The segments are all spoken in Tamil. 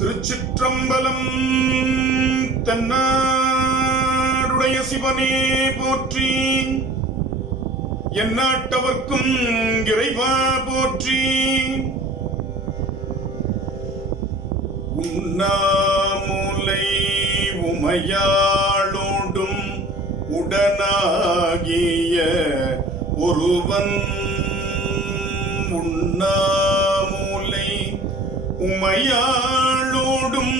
திருச்சிற்றம்பலம். தென்னாடுடைய சிவனே போற்றி, எந்நாட்டவர்க்கும் இறைவா போற்றி. உண்ணாமுலை உமையாளோடும் உடனாகிய ஒருவன், உண்ணாமுலை உமையாளோடும்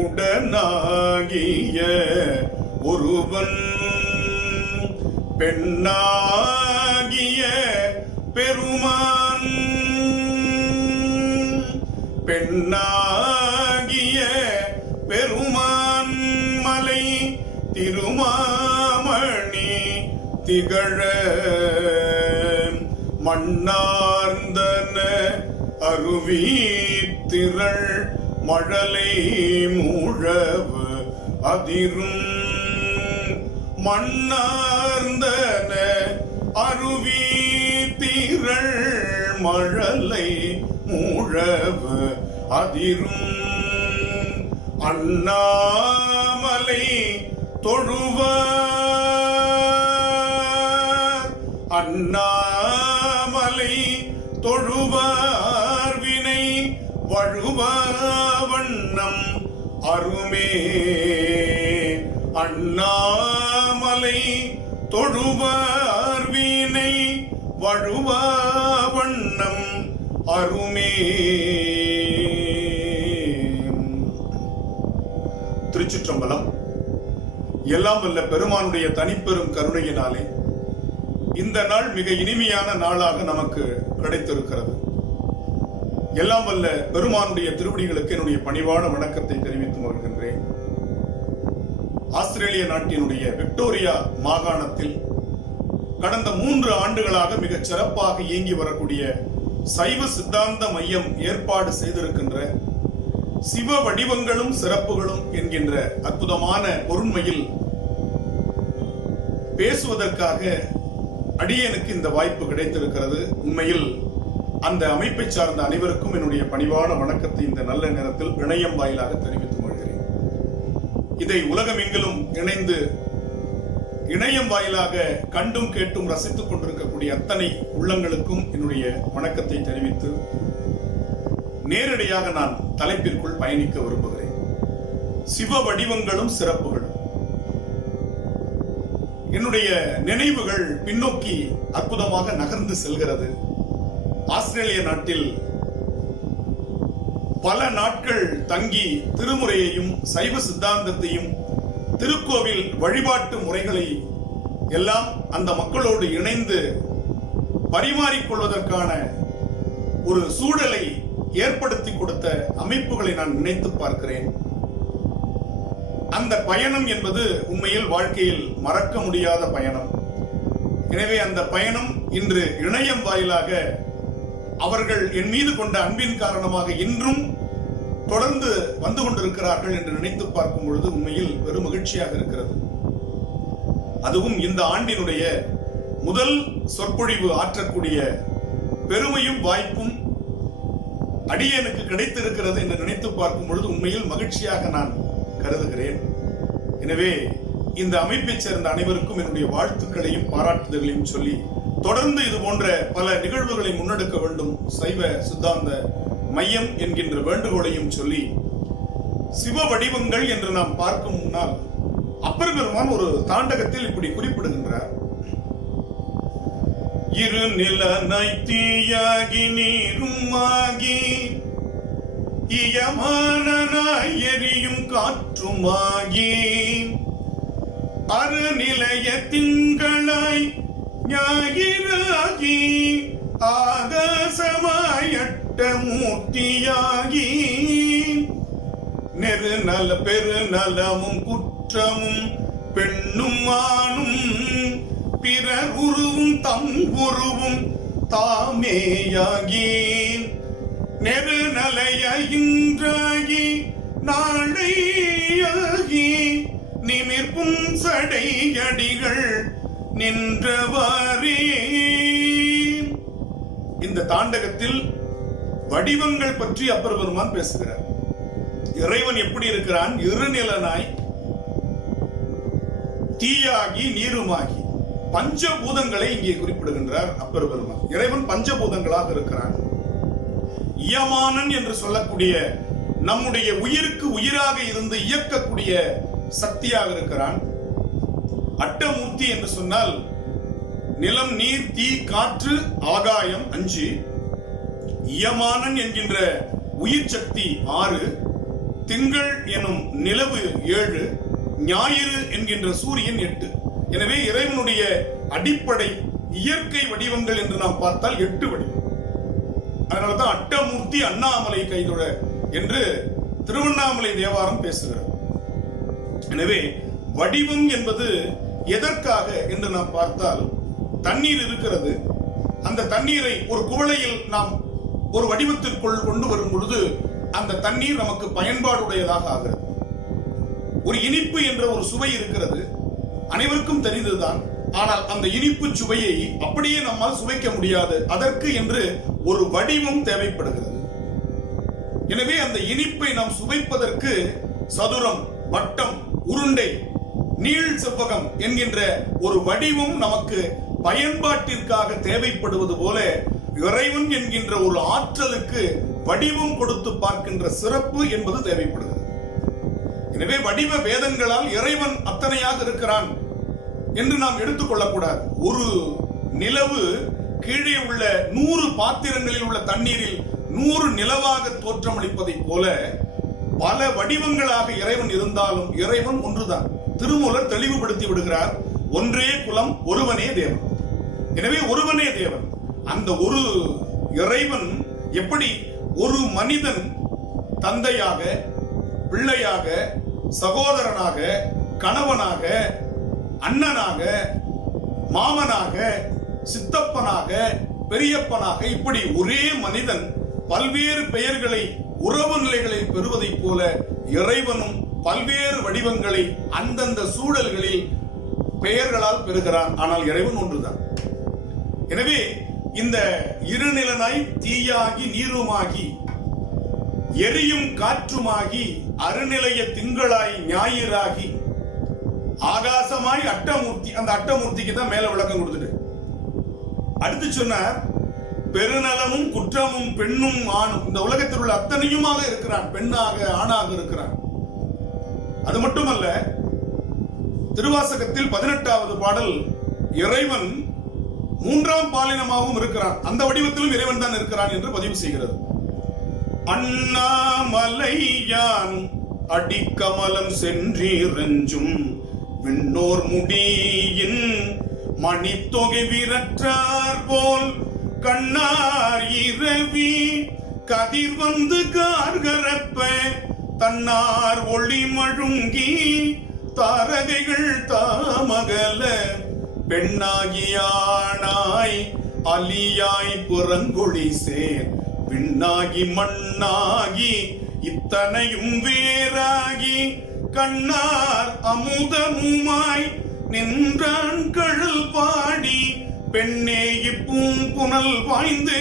உடனாகிய ஒருவன், பெண்ணாகிய பெருமான், பெண்ணாகிய பெருமான் மலை திருமாமணி திகழ மண்ணார்ந்தன அருவி திரள் மழலை மூழவு அதிரும், மண்ணார்ந்தன அருவி திரள் மழலை மூழவு அதிரும், அண்ணாமலை தொழுவார், அண்ணாமலை தொழுவார் வினை வழுவா வண்ணம் அருமே, அண்ணாமலை தொழுவார் வினை வழுவா வண்ணம் அருமே. திருச்சிற்றம்பலம். எல்லாம் வல்ல பெருமானுடைய தனிப்பெரும் கருணையினாலே இந்த நாள் மிக இனிமையான நாளாக நமக்கு கிடைத்திருக்கிறது. எல்லாம் வல்ல பெருமானுடைய திருவடிகளுக்கு என்னுடைய பணிவான வணக்கத்தை தெரிவித்து வருகின்றேன். ஆஸ்திரேலிய நாட்டினுடைய விக்டோரியா மாகாணத்தில் கடந்த 3 ஆண்டுகளாக மிகச் சிறப்பாக இயங்கி வரக்கூடிய சைவ சித்தாந்த மையம் ஏற்பாடு செய்திருக்கின்ற சிவ வடிவங்களும் சிறப்புகளும் என்கின்ற அற்புதமான பொருண்மையில் பேசுவதற்காக அடியேனுக்கு இந்த வாய்ப்பு கிடைத்திருக்கிறது. உண்மையில் அந்த அமைப்பை சார்ந்த அனைவருக்கும் என்னுடைய பணிவான வணக்கத்தை இந்த நல்ல நேரத்தில் இணையம் வாயிலாக தெரிவித்து வருகிறேன். இதை உலகமெங்கிலும் இணைந்து இணையம் வாயிலாக கண்டும் கேட்டும் ரசித்துக் கொண்டிருக்கக்கூடிய அத்தனை உள்ளங்களுக்கும் என்னுடைய வணக்கத்தை தெரிவித்து நேரடியாக நான் தலைப்பிற்குள் பயணிக்க விரும்புகிறேன். சிவ வடிவங்களும் சிறப்புகளும். என்னுடைய நினைவுகள் பின்னோக்கி அற்புதமாக நகர்ந்து செல்கிறது. ஆஸ்திரேலிய நாட்டில் பல நாட்கள் தங்கி திருமுறையையும் சைவ சித்தாந்தத்தையும் திருக்கோவில் வழிபாட்டு முறைகளை எல்லாம் அந்த மக்களோடு இணைந்து பரிமாறிக்கொள்வதற்கான ஒரு சூழலை ஏற்படுத்தி கொடுத்த அமைப்புகளை நான் நினைத்து பார்க்கிறேன். அந்த பயணம் என்பது உண்மையில் வாழ்க்கையில் மறக்க முடியாத பயணம். எனவே அந்த பயணம் இன்று இணையம் வாயிலாக அவர்கள் என் மீது கொண்ட அன்பின் காரணமாக இன்றும் தொடர்ந்து வந்து கொண்டிருக்கிறார்கள் என்று நினைத்து பார்க்கும் பொழுது உண்மையில் பெரும் மகிழ்ச்சியாக இருக்கிறது. அதுவும் இந்த ஆண்டினுடைய முதல் சொற்பொழிவு ஆற்றக்கூடிய பெருமையும் வாய்ப்பும் அடியேனுக்கு கிடைத்திருக்கிறது என்று நினைத்து பார்க்கும் பொழுது உண்மையில் மகிழ்ச்சியாக நான் கருதுகிறேன். எனவே இந்த அமைப்பைச் சேர்ந்த அனைவருக்கும் என்னுடைய வாழ்த்துக்களையும் பாராட்டுதல்களையும் சொல்லி தொடர்ந்து இது போன்ற பல நிகழ்வுகளை முன்னெடுக்க வேண்டும் சைவ சித்தாந்த மையம் என்கின்ற வேண்டுகோளையும் சொல்லி, சிவ வடிவங்கள் என்று நாம் பார்க்கும் முன்னால் அப்பர் பெருமான் ஒரு தாண்டகத்தில் இப்படி குறிப்பிடுகின்றார். இரு நிலனாய் தீயாகி நீருமாகி இயமானனாய் எரியும் காற்றுமாகி அருநிலைய திங்களாய் ஞாயிறாகி ஆகாசமாயட்ட மூர்த்தியாகி நெருநல பெருநலமும் குற்றமும் பெண்ணும் ஆணும் பிறர் உருவும் தம் உருவும் தாமேயாகி நெருநலைய இன்றாகி நாளையாகி நிமிர்ப்பும் சடையடிகள் நின்றவாறே. இந்த தாண்டகத்தில் வடிவங்கள் பற்றி அப்பர் பெருமான் பேசுகிறார். இறைவன் எப்படி இருக்கிறான்? இருநிலனாய், தீயாகி, நீருமாகி, பஞ்சபூதங்களை இங்கே குறிப்பிடுகின்றார் அப்பர் பெருமான். இறைவன் பஞ்சபூதங்களாக இருக்கிறான். இயமானன் என்று சொல்லக்கூடிய நம்முடைய உயிருக்கு உயிராக இருந்து இயக்கக்கூடிய சக்தியாக இருக்கிறான். அட்டமூர்த்தி என்று சொன்னால் நிலம், நீர், தீ, காற்று, ஆகாயம் 5, இயமானன் என்கின்ற உயிர் சக்தி 6, திங்கள் எனும் நிலவு 7, ஞாயிறு என்கின்ற சூரியன் 8. எனவே இறைவனுடைய அடிப்படை இயற்கை வடிவங்கள் என்று நாம் பார்த்தால் 8 வடிவம். அதனால்தான் அட்டமூர்த்தி அண்ணாமலை கைதொழ என்று திருவண்ணாமலை தேவாரம் பேசுகிறது. எனவே வடிவம் என்பது எதற்காக என்று நாம் பார்த்தால், தண்ணீர் இருக்கிறது. அந்த தண்ணீரை ஒரு குவளையில் நாம் ஒரு வடிவத்திற்குள் கொண்டு வரும் பொழுது அந்த தண்ணீர் நமக்கு பயன்பாடுடையதாக ஆகிறது. ஒரு இனிப்பு என்ற ஒரு சுவை இருக்கிறது, அனைவருக்கும் தெரிந்ததுதான். ஆனால் அந்த இனிப்பு சுவையை அப்படியே நம்மால் சுவைக்க முடியாது. அதற்கு என்று ஒரு வடிவம் தேவைப்படுகிறது. எனவே அந்த இனிப்பை நாம் சுவைப்பதற்கு சதுரம், வட்டம், உருண்டை, நீள் செவ்வகம் என்கின்ற ஒரு வடிவம் நமக்கு பயன்பாட்டிற்காக தேவைப்படுவது போல இறைவன் என்கின்ற ஒரு ஆற்றலுக்கு வடிவம் கொடுத்து பார்க்கின்ற சிறப்பு என்பது தேவைப்படுகிறது. எனவே வடிவ வேதங்களால் இறைவன் அத்தனையாக இருக்கிறான் என்று நாம் எடுத்துக்கொள்ளக்கூடாது. ஒரு நிலவு கீழே உள்ள 100 பாத்திரங்களில் உள்ள தண்ணீரில் 100 நிலவாக தோற்றமளிப்பதை போல பல வடிவங்களாக இறைவன் இருந்தாலும் இறைவன் ஒன்றுதான். திருமூலர் தெளிவுபடுத்தி விடுகிறார், ஒன்றே குலம், ஒருவனே தேவன். எனவே ஒருவனே தேவன். அந்த ஒரு இறைவன் எப்படி ஒரு மனிதன் தந்தையாக, பிள்ளையாக, சகோதரனாக, கணவனாக, அண்ணனாக, மாமனாக, சித்தப்பனாக, பெரியப்பனாக, இப்படி ஒரே மனிதன் பல்வேறு பெயர்களை உறவு நிலைகளில் பெறுவதைப் போல இறைவனும் பல்வேறு வடிவங்களை அந்தந்த சூழல்களில் பெயர்களால் பெறுகிறான். ஆனால் இறைவன் ஒன்றுதான். எனவே இந்த இருநிலனாய், தீயாகி, நீருமாகி, எரியும் காற்றுமாகி, அருநிலைய திங்களாய், ஞாயிறாகி, ஆகாசமாய், அட்டமூர்த்தி. அந்த அட்டமூர்த்திக்கு தான் மேல விளக்கம் கொடுத்துட்டு அடுத்து சொன்னார், பெருநலமும் குற்றமும் பெண்ணும் ஆணும். இந்த உலகத்தில் உள்ள அத்தனையுமாக இருக்கிறான், பெண்ணாக, ஆணாக இருக்கிறான். அது மட்டுமல்ல, திருவாசகத்தில் 18வது பாடல் இறைவன் 3ஆம் பாலினமாகவும் இருக்கிறான். அந்த வடிவத்திலும் இறைவன் தான் இருக்கிறான் என்று பதிவு செய்கிறது. அண்ணாமலையான் அடிக்கமலம் சென்றீரஞ்சும் விண்ணோர் முடியின் மணித்தொகை விரற்றார் போல் கண்ணார் இரவி கதிர் வந்து கார்கரப்ப தன்னார் ஒளி மழுங்கி தாரகைகள் தாமகல பெண்ணாகியானாய் அலியாய் புறங்கொழி சேர் விண்ணாகி மண்ணாகி இத்தனையும் வேறாகி கண்ணார் அமுதமுமாய் நின்றான் கழல் பாடி பெண்ணே இப்பூங்குனல் பாய்ந்து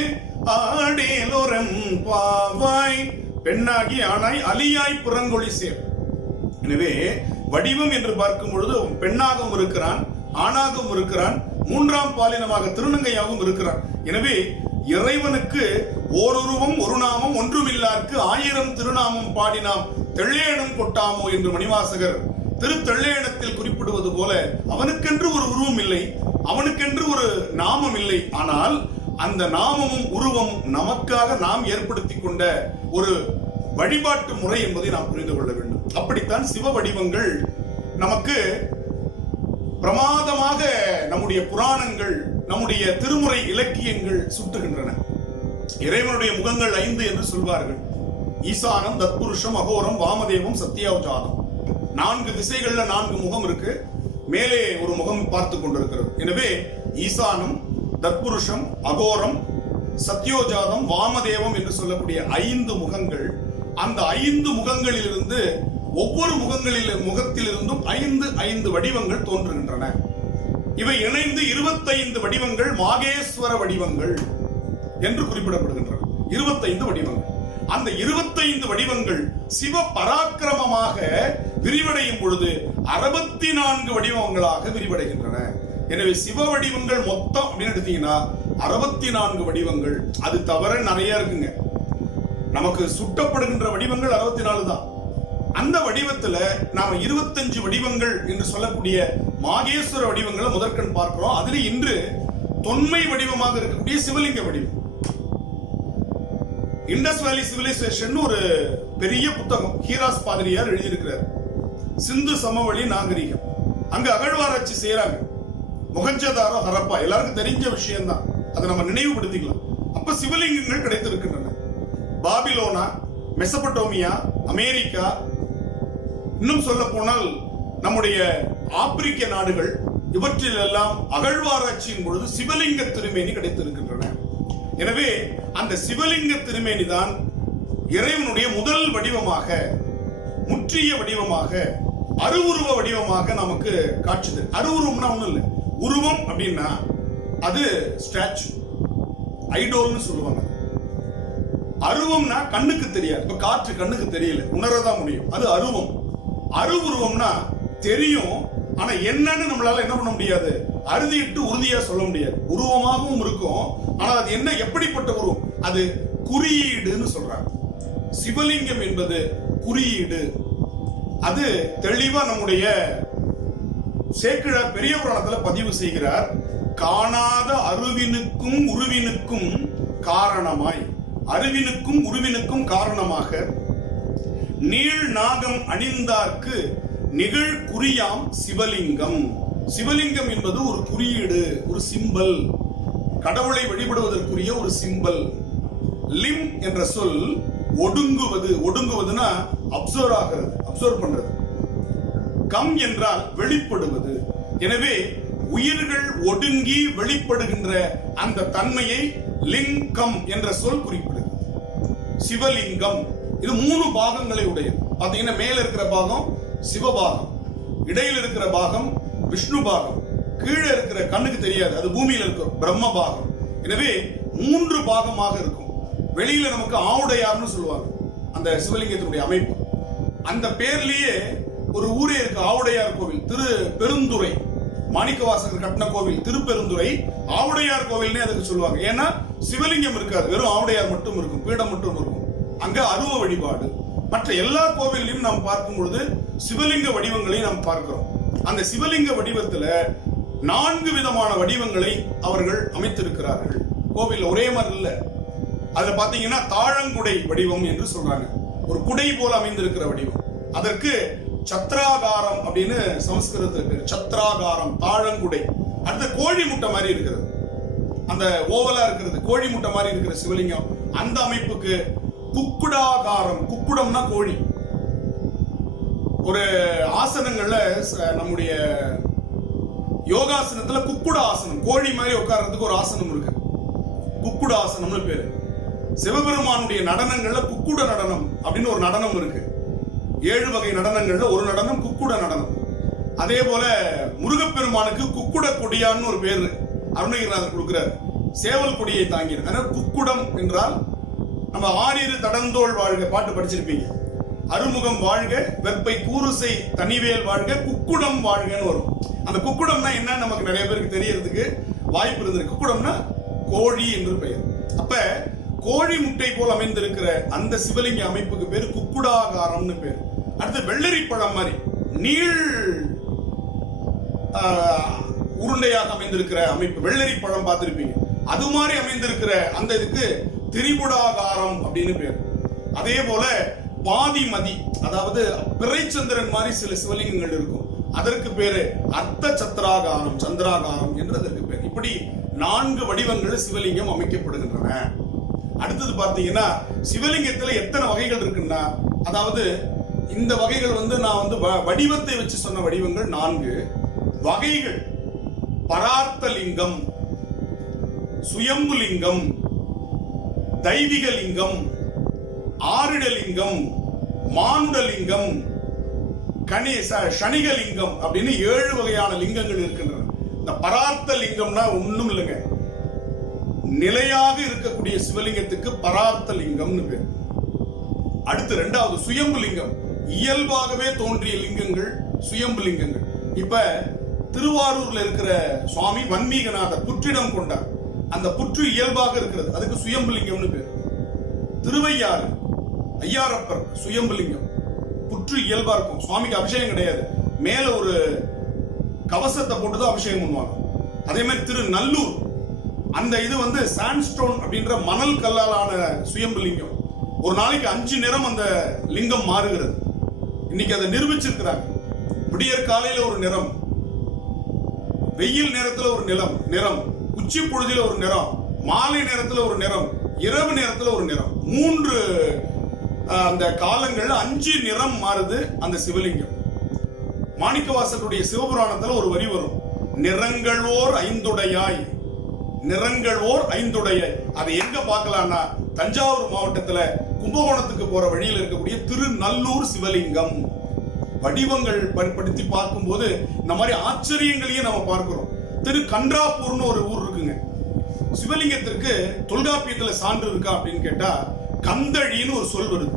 ஆடேலோரம் பாவாய். பெண்ணாகி ஆனாய் அலியாய் புறங்கொழி சேர். எனவே வடிவம் என்று பார்க்கும் பொழுது பெண்ணாகவும் இருக்கிறான், ஆணாகவும் இருக்கிறான், 3ஆம் பாலினமாக திருநங்கையாகவும் இருக்கிறான். எனவே இறைவனுக்கு ஓருருவம் ஒரு நாமம் ஒன்றுமில்லார்க்கு 1000 திருநாமம் பாடினாம் தெள்ளேனும் கொட்டாமோ என்று மணிவாசகர் திருத்தெள்ளேனத்தில் குறிப்பிடுவது போல அவனுக்கென்று ஒரு உருவம் இல்லை, அவனுக்கென்று ஒரு நாமம் இல்லை. ஆனால் அந்த நாமமும் உருவமும் நமக்காக நாம் ஏற்படுத்திக் கொண்ட ஒரு வழிபாட்டு முறை என்பதை நாம் புரிந்து கொள்ள வேண்டும். அப்படித்தான் சிவ வடிவங்கள் நமக்கு பிரமாதமாக நம்முடைய புராணங்கள், நம்முடைய திருமுறை இலக்கியங்கள் சுட்டுகின்றன. இறைவனுடைய முகங்கள் 5 என்று சொல்வார்கள். ஈசானம், தத்புருஷம், அகோரம், வாமதேவம், சத்யோஜாதம். 4 திசைகள்ல 4 முகம் இருக்கு. மேலே ஒரு முகம் பார்த்து கொண்டிருக்கிறது. எனவே ஈசானம், தத்புருஷம், அகோரம், சத்யோஜாதம், வாமதேவம் என்று சொல்லக்கூடிய 5 முகங்கள். அந்த 5 முகங்களிலிருந்து ஒவ்வொரு முகத்திலிருந்தும் 5 வடிவங்கள் தோன்றுகின்றன. இவை இணைந்து 25 வடிவங்கள் மாகேஸ்வர வடிவங்கள் என்று குறிப்பிடப்படுகின்றன. 25 வடிவங்கள். அந்த 25 வடிவங்கள் சிவ பராக்கிரமமாக விரிவடையும் பொழுது 64 வடிவங்களாக விரிவடைகின்றன. எனவே சிவ வடிவங்கள் மொத்தம் அப்படின்னு எடுத்தீங்கன்னா 64 வடிவங்கள். அது தவிர நிறைய இருக்குங்க. நமக்கு சுட்டப்படுகின்ற வடிவங்கள் 64 தான். அந்த வடிவத்துல நாம 25 வடிவங்கள் என்று சொல்லக்கூடிய மாகேஸ்வர வடிவங்களை முதற்கண் பார்க்கிறோம். அதுல இன்று தொன்மை வடிவமாக இருக்கக்கூடிய சிவலிங்க வடிவம். இண்டஸ் வேலி சிவிலைசேஷன் ஒரு பெரிய புத்தகம் ஹீராஸ் பாதிரியார் எழுதியிருக்கிறார். சிந்து சமவெளி நாகரிகம். அங்க அகழ்வாராய்ச்சி செய்யறாங்க. மொஹஞ்சதாரோ ஹரப்பா எல்லாருக்கும் தெரிஞ்ச விஷயம் தான். அதை நம்ம நினைவுபடுத்திக்கலாம். அப்ப சிவலிங்கங்கள் கிடைத்திருக்கின்றன. பாபிலோனா, மெசபடோமியா, அமெரிக்கா, இன்னும் சொல்ல போனால் நம்முடைய ஆப்பிரிக்க நாடுகள், இவற்றிலெல்லாம் அகழ்வாராய்ச்சியின் பொழுது சிவலிங்க திருமேனி கிடைத்திருக்கின்றன. எனவே அந்த சிவலிங்க திருமேனி தான் இறைவனுடைய முதல் வடிவமாக, முற்றிய வடிவமாக, அருவுருவ வடிவமாக நமக்கு காட்சி. அருவுருவம்னா ஒண்ணும் இல்லை. உருவம் அப்படின்னா அது ஸ்டாச்சு, ஐடோல்னு சொல்லுவாங்க. அருவம்னா கண்ணுக்கு தெரியாது. இப்ப காற்று கண்ணுக்கு தெரியல, உணரதான் முடியும். அது அருவம். அருவுருவம்னா தெரியும், ஆனா என்னன்னு நம்மளால என்ன பண்ண முடியாது, அறுதிட்டு உறுதியா சொல்ல முடியாது. உருவமாகவும் இருக்கும், ஆனா அது என்ன, எப்படிப்பட்ட உருவம், அது குறியீடுன்னு சொல்றாங்க. சிவலிங்கம் என்பது குறியீடு. அது தெளிவா நம்முடைய சேக்கிழார் பெரிய புராணத்துல பதிவு செய்கிறார். காணாத அருவினுக்கும் உருவினுக்கும் காரணமாய், அருவினுக்கும் உருவினுக்கும் காரணமாக நீள் நாகம் அணிந்தார்க்கு நிகழ் குறியாம் சிவலிங்கம். சிவலிங்கம் என்பது ஒரு குறியீடு, ஒரு சிம்பல், கடவுளை வழிபடுவதற்குரிய ஒரு சிம்பல். லிம் என்ற சொல் ஒடுங்குவது, ஒடுங்குவதுன்னா அப்சர்வ் ஆகிறது, அப்சர்வ் பண்றது. கம் என்றால் வெளிப்படுவது. எனவே உயிர்கள் ஒடுங்கி வெளிப்படுகின்ற அந்த தன்மையை லிங்கம் என்ற சொல் குறிப்பிடுது. சிவலிங்கம் இது 3 பாகங்களை உடையது. பாத்தீங்கன்னா மேல இருக்கிற பாகம் சிவபாகம், இடையில இருக்கிற பாகம் விஷ்ணு பாகம், கீழே இருக்கிற கண்ணுக்கு தெரியாது அது பூமியில இருக்கும் பிரம்ம பாகம். எனவே 3 பாகமாக இருக்கும். வெளியில நமக்கு ஆவுடையார்னு சொல்லுவாங்க அந்த சிவலிங்கத்தினுடைய அமைப்பு. அந்த பேர்லயே ஒரு ஊரே இருக்கு, ஆவுடையார் கோவில். திரு பெருந்துறை, மாணிக்கவாசகர் கட்டின கோவில் திருப்பெருந்துறை ஆவுடையார் கோவில்னே அதுக்கு சொல்லுவாங்க. ஏன்னா சிவலிங்கம் இருக்காது, வெறும் ஆவுடையார் மட்டும் இருக்கும், பீடம் மட்டும் இருக்கும். அங்க அருவ வழிபாடு. மற்ற எல்லா கோவிலையும் நாம் பார்க்கும் பொழுது சிவலிங்க வடிவங்களை நாம் பார்க்கிறோம். அந்த சிவலிங்க வடிவத்துல 4 விதமான வடிவங்களை அவர்கள் அமைத்திருக்கிறார்கள். கோவில் ஒரே மாதிரி இல்ல. அதுல பாத்தீங்கன்னா தாழங்குடை வடிவம் என்று சொல்றாங்க, ஒரு குடை போல அமைந்திருக்கிற வடிவம். அதற்கு சத்ராகாரம் அப்படின்னு சமஸ்கிருதத்துல பேரு, சத்ராகாரம், தாழங்குடை. அடுத்த கோழி முட்டை மாதிரி இருக்கிறது, அந்த ஓவலா இருக்கிறது கோழி முட்டை மாதிரி இருக்கிற சிவலிங்கம். அந்த அமைப்புக்கு குக்குடாகாரம், குக்குடம்னா கோழி. ஒரு ஆசனங்கள்ல நம்முடைய யோகாசனத்துல குக்குட ஆசனம், கோழி மாதிரி உட்கார்றதுக்கு ஒரு ஆசனம் இருக்கு, குக்குட ஆசனம்னு பேரு. சிவபெருமானுடைய நடனங்கள்ல குக்குட நடனம் அப்படின்னு ஒரு நடனம் இருக்கு. 7 வகை நடனங்கள்ல ஒரு நடனம் குக்குட நடனம். அதே போல முருகப்பெருமானுக்கு குக்குட கொடியான்னு ஒரு பேரு அருணகிரிநாதர் கொடுக்கிறார். சேவல் கொடியை தாங்கியிருக்க குக்குடம் என்றால், நம்ம ஆறிரு தடந்தோள் வாழ்க பாட்டு படிச்சிருப்பீங்க. அருமுகம் வாழ்க, வெப்பை கூறுசை தனிவேல் வாழ்க, குக்குடம் வாழ்கன்னு வரும். அந்த குக்குடம்னா என்ன நமக்கு நிறைய பேருக்கு தெரியறதுக்கு வாய்ப்பு இருந்திருக்கு. குக்குடம்னா கோழி என்று பெயர். அப்ப கோழி முட்டை போல் அமைந்திருக்கிற அந்த சிவலிங்க அமைப்புக்கு பேரு குக்குடாகாரம்னு பேரு. அடுத்து வெள்ளரி பழம் மாதிரி நீள் உருண்டையாக அமைந்திருக்கிற அமைப்பு, வெள்ளரி பழம் பார்த்திருப்பீங்க, அது மாதிரி அமைந்திருக்கிற அந்த இதுக்கு திரிபுடாகாரம் அப்படின்னு பேர். அதே போல பாதிமதி, அதாவது பிறைச்சந்திரன் மாதிரி சில சிவலிங்கங்கள் இருக்கும், அதற்கு பேரு அர்த்த சத்திராகாரம், சந்திராகாரம் என்று அதற்கு பேர். இப்படி 4 வடிவங்கள் சிவலிங்கம் அமைக்கப்படுகின்றன. அடுத்தது பார்த்தீங்கன்னா சிவலிங்கத்துல எத்தனை வகைகள் இருக்குன்னா, அதாவது இந்த வகைகள் நான் வடிவத்தை வச்சு சொன்ன வடிவங்கள் 4 வகைகள். பரார்த்தலிங்கம், சுயம்புலிங்கம், தெய்வீகலிங்கம், ஆரிடலிங்கம், மானுடலிங்கம், சனிகலிங்கம் அப்படின்னு 7 வகையான லிங்கங்கள் இருக்கின்றன. இந்த பரார்த்த லிங்கம்னா ஒண்ணும் இல்லைங்க, நிலையாக இருக்கக்கூடிய சிவலிங்கத்துக்கு பரார்த்த லிங்கம்னு பேர். அடுத்து இரண்டாவது சுயம்பு லிங்கம், இயல்பாகவே தோன்றிய லிங்கங்கள் சுயம்பு லிங்கங்கள். இப்ப திருவாரூர்ல இருக்கிற சுவாமி வன்மீகநாதர் புற்றிடம் கொண்டார். அந்த புற்று இயல்பாக இருக்கிறது, அதுக்கு சுயம்பு லிங்கம்னு பேர். திருவையாறு ஐயாரப்பர் சுயம்பு லிங்கம், புற்று இயல்பா இருக்கும். சுவாமிக்கு அபிஷேகம் கிடையாது, மேல ஒரு கவசத்தை போட்டுதான் அபிஷேகம் பண்ணுவாங்க. அதே மாதிரி திரு நல்லூர், அந்த இது வந்து சாண்ட்ஸ்டோன் அப்படின்ற மணல் கல்லாலான சுயம்பு லிங்கம். ஒரு நாளைக்கு 5 நிறம் அந்த லிங்கம் மாறுகிறது. இன்னைக்கு அதை நிரூபிச்சிருக்கிறாங்க. விடியற் காலையில ஒரு நிறம், வெயில் நேரத்துல ஒரு நிறம், உச்சி பொழுதில ஒரு நிறம், மாலை நேரத்துல ஒரு நிறம், இரவு நேரத்துல ஒரு நிறம். 3 அந்த காலங்கள்ல 5 நிறம் மாறுது அந்த சிவலிங்கம். மாணிக்கவாசகருடைய சிவபுராணத்துல ஒரு வரி வரும், நிறங்களோர் ஐந்துடையாய், நிறங்களோர் ஐந்துடையாய். அதை எங்க பார்க்கலாம்னா தஞ்சாவூர் மாவட்டத்துல கும்பகோணத்துக்கு போற வழியில் இருக்கக்கூடிய திருநல்லூர் சிவலிங்கம். வடிவங்கள் படுத்தி பார்க்கும் போது இந்த மாதிரி ஆச்சரியங்களையும் நம்ம பார்க்கிறோம். திரு கன்றாப்பூர்னு ஒரு ஊர் இருக்குங்க. சிவலிங்கத்திற்கு தொல்காப்பியத்துல சான்று இருக்கா அப்படின்னு கேட்டா கந்தழின்னு ஒரு சொல் வருது.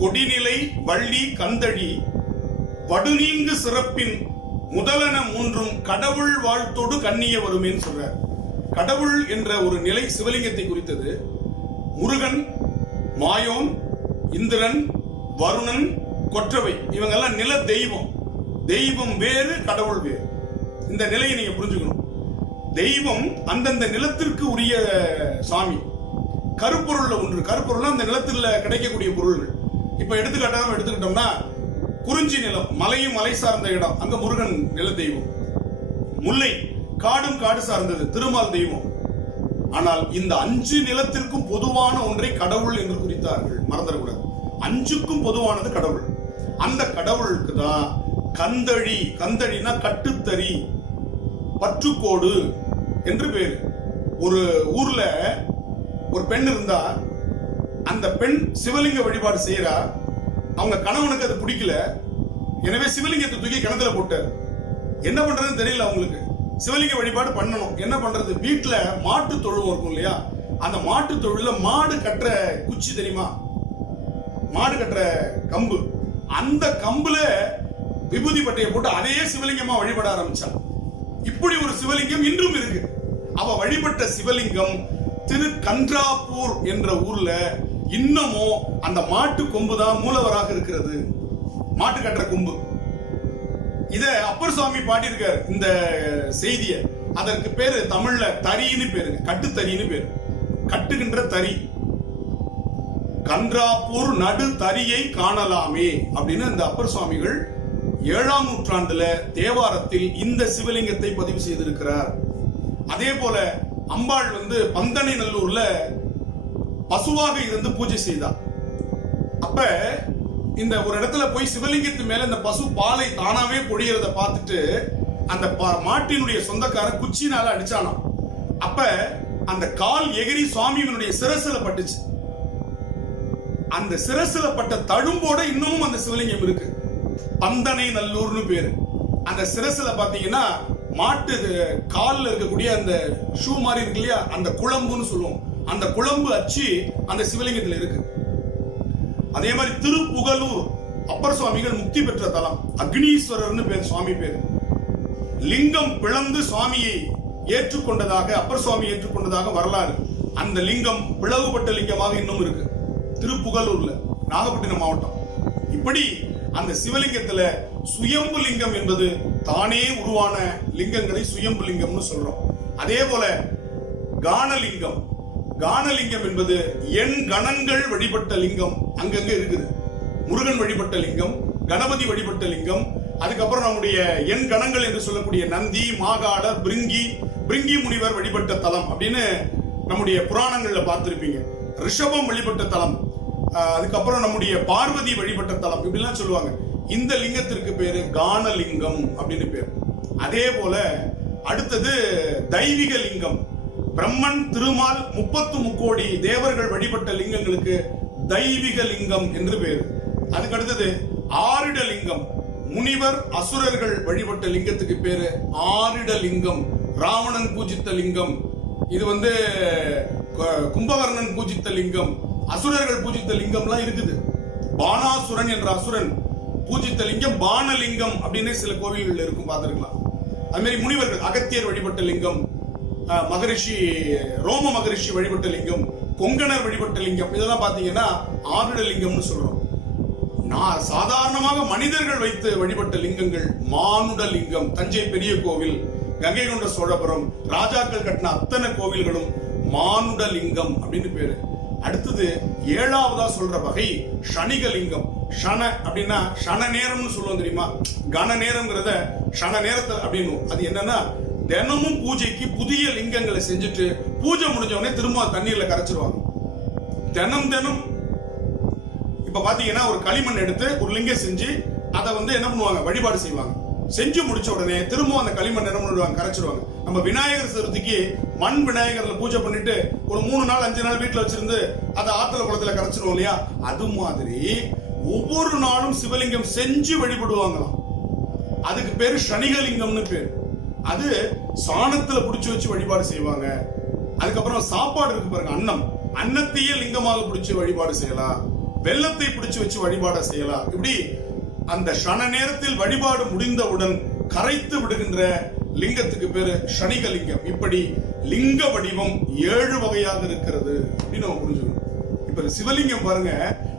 கொடிநிலை வள்ளி கந்தழி வடுநீங்கு சிறப்பின் முதலன மூன்றும் கடவுள் வாழ்த்தோடு கண்ணிய வருமேன்னு சொல்றார். கடவுள் என்ற ஒரு நிலை சிவலிங்கத்தை குறித்தது. முருகன், மாயோன், இந்திரன், வருணன், கொற்றவை, இவங்கெல்லாம் நில தெய்வம். தெய்வம் வேறு, கடவுள் வேறு. இந்த நிலையை நீங்க புரிஞ்சுக்கணும். தெய்வம் அந்தந்த நிலத்திற்கு உரிய சாமி. கருப்பொருள்ல ஒன்று, கருப்பொருள் அந்த நிலத்தில் கிடைக்கக்கூடிய பொருள்கள். இப்ப எடுத்துக்கிட்டோம்னா குறிஞ்சி நிலம், மலையும் மலை சார்ந்த இடம், அங்க முருகன் நில தெய்வம். முல்லை காடும் காடு சார்ந்தது, திருமால் தெய்வம். ஆனால் இந்த 5 நிலத்திற்கும் பொதுவான ஒன்றை கடவுள் என்று குறித்தார்கள், மறந்துடக்கூடாது. 5க்கும் பொதுவானது கடவுள். அந்த கடவுளுக்கு தான் கந்தழி, கந்தழினா கட்டுத்தறி, பற்றுக்கோடு என்று பேரு. ஒரு ஊர்ல ஒரு பெண் இருந்தா, அந்த பெண் சிவலிங்க வழிபாடு செய்யறா. அவங்க கணவனுக்கு அது பிடிக்கல, எனவே சிவலிங்கத்தை தூக்கி கிணத்துல போட்டார். என்ன பண்றதுன்னு தெரியல அவங்களுக்கு. சிவலிங்க வழிபாடு பண்ணணும், என்ன பண்றது? வீட்டுல மாட்டு தொழுவம் இருக்கும் இல்லையா, அந்த மாட்டு தொழுல மாடு கட்டுற குச்சி தெரியுமா, மாடு கட்டுற கம்பு, அந்த கம்புல விபூதி பட்டையை போட்டு அதே சிவலிங்கமா வழிபட ஆரம்பிச்சா. இப்படி ஒரு சிவலிங்கம் இன்றும் இருக்கு. அவ வழிபட்ட சிவலிங்கம் திரு கன்றாப்பூர் என்ற ஊர்ல இன்னமும் அந்த மாட்டு கொம்பு தான் மூலவராக இருக்கிறது, மாட்டு கட்டுற கொம்பு. இத அப்பர் சுவாமி பாடியிருக்கார் இந்த செய்திய. அதற்கு பேரு தமிழ்ல தரின்னு பேருங்க, கட்டுத்தறின்னு பேரு, கட்டுகின்ற தறி. கன்றாப்பூர் நடு தறியை காணலாமே அப்படின்னு இந்த அப்பர் சுவாமிகள் 7ஆம் நூற்றாண்டுல தேவாரத்தில் இந்த சிவலிங்கத்தை பதிவு செய்திருக்கிறார். அதே போல அம்பாள் பந்தனை நல்லூர்ல பசுவாக இருந்து பூஜை செய்தார். அப்ப இந்த ஒரு இடத்துல போய் சிவலிங்கத்து மேல இந்த பசு பாலை தானாவே பொழியறத பார்த்துட்டு அந்த மாட்டினுடைய சொந்தக்காரன் குச்சினால அடிச்சானாம். அப்ப அந்த கால் எகிரி சுவாமியினுடைய சிரசுல பட்டுச்சு. அந்த சிரசுல பட்ட தழும்போட இன்னமும் அந்த சிவலிங்கம் இருக்கு. பந்தனை நல்லூர்னு பேரு. அந்த சிரசுல பாத்தீங்கன்னா மாட்டு கால்ல இருக்கக்கூடிய அந்த ஷூ மாதிரி இருக்கு இல்லையா, அந்த குழம்புன்னு சொல்லுவோம், அந்த குழம்பு அச்சு அந்த சிவலிங்கத்தில் இருக்கு. அதே மாதிரி திருப்புகலூர் அப்பர் சுவாமிகள் முக்தி பெற்ற தலம், அக்னீஸ்வரர்னு பேர் சுவாமி பேரு. லிங்கம் பிளந்து சுவாமியை ஏற்றுக்கொண்டதாக, அப்பர் சுவாமி ஏற்றுக்கொண்டதாக வரலாறு. அந்த லிங்கம் பிளவுபட்ட லிங்கமாக இன்னும் இருக்கு திருப்புகலூர்ல, நாகப்பட்டினம் மாவட்டம். இப்படி அந்த சிவலிங்கத்துல சுயம்பு லிங்கம் என்பது தானே உருவான லிங்கங்களை சுயம்பு லிங்கம்னு சொல்றோம். அதே போல கானலிங்கம், கானலிங்கம் என்பது எண் கணங்கள் வழிபட்ட லிங்கம் அங்கங்க இருக்குது. முருகன் வழிபட்ட லிங்கம், கணபதி வழிபட்ட லிங்கம், அதுக்கப்புறம் நம்முடைய எண் கணங்கள் என்று சொல்லக்கூடிய நந்தி, மாகாளர், பிரிங்கி முனிவர் வழிபட்ட தலம் அப்படின்னு நம்முடைய புராணங்கள்ல பார்த்திருப்பீங்க. ரிஷபம் வழிபட்ட தலம், அதுக்கப்புறம் நம்முடைய பார்வதி வழிபட்ட தலம், இப்படிலாம் சொல்லுவாங்க. இந்த லிங்கத்திற்கு பேரு கானலிங்கம் அப்படின்னு பேரு. அதே போல அடுத்தது தெய்வீக லிங்கம். பிரம்மன், திருமால், 33 தேவர்கள் வழிபட்ட லிங்கங்களுக்கு தெய்வீக லிங்கம் என்று பேரு. அதுக்கு அடுத்தது ஆரிட லிங்கம். முனிவர், அசுரர்கள் வழிபட்ட லிங்கத்துக்கு பேரு ஆரிட லிங்கம். ராவணன் பூஜித்த லிங்கம், இது கும்பகர்ணன் பூஜித்த லிங்கம், அசுரர்கள் பூஜித்த லிங்கம்லாம் இருக்குது. பானாசுரன் என்ற அசுரன் பூஜித்த லிங்கம் பானலிங்கம் அப்படின்னு சில கோவில்கள் இருக்கும், பார்த்திருக்கலாம். அது மாதிரி முனிவர்கள் அகத்தியர் வழிபட்ட லிங்கம், மகரிஷி ரோம மகரிஷி வழிபட்ட லிங்கம், கொங்கணர் வழிபட்ட லிங்கம், இதெல்லாம் பாத்தீங்கன்னா ஆருட லிங்கம்னு சொல்றோம். நான் சாதாரணமாக மனிதர்கள் வைத்து வழிபட்ட லிங்கங்கள் மானுட லிங்கம், தஞ்சை பெரிய கோவில், கங்கை கொண்ட சோழபுரம், ராஜாக்கள் கட்டின அத்தனை கோவில்களும் மானுட லிங்கம் அப்படின்னு பேரு. அடுத்தது 7வதா சொல்ற வகை சனிகலிங்கம். ஷன அப்படின்னா ஷன நேரம்னு சொல்லுவோம் தெரியுமா, கன நேரம்ங்கிறத ஷன நேரத்தில் அப்படின்னு. அது என்னன்னா தினமும் பூஜைக்கு புதிய லிங்கங்களை செஞ்சுட்டு பூஜை முடிஞ்ச உடனே திரும்ப தண்ணீர்ல கரைச்சிருவாங்க. தினம் இப்ப பாத்தீங்கன்னா ஒரு களிமண் எடுத்து ஒரு லிங்கம் செஞ்சு அதை என்ன பண்ணுவாங்க, வழிபாடு செய்வாங்க. செஞ்சு முடிச்ச உடனே திரும்ப அந்த களிமண் என்ன பண்ணுவாங்க, கரைச்சிருவாங்க. நம்ம விநாயகர் சதுர்த்திக்கு மண் விநாயகர்ல பூஜை பண்ணிட்டு ஒரு 3 நாள் 5 நாள் வீட்டுல வச்சிருந்து அதை ஆத்துல குளத்துல கரைச்சிருவோம் இல்லையா, அது மாதிரி ஒவ்வொரு நாளும் சிவலிங்கம் செஞ்சு வழிபடுவாங்களாம். அதுக்கு பேரு சனிகலிங்கம்னு பேரு. அது சாணத்துல புடிச்சு வச்சு வழிபாடு செய்வாங்க. அதுக்கப்புறம் சாப்பாடு இருக்கு பாருங்க, அன்னம், அன்னத்தையே லிங்கமாக பிடிச்சு வழிபாடு செய்யலாம், வெள்ளத்தை பிடிச்சு வச்சு வழிபாடு செய்யலாம். இப்படி அந்த சன நேரத்தில் வழிபாடு முடிந்தவுடன் கரைத்து விடுகின்ற லிங்கத்துக்கு பேரு சனிகலிங்கம். இப்படி லிங்க வடிவம் 7 வகையாக இருக்கிறது அப்படின்னு நம்ம புரிஞ்சுக்கணும். இப்ப சிவலிங்கம் பாருங்க,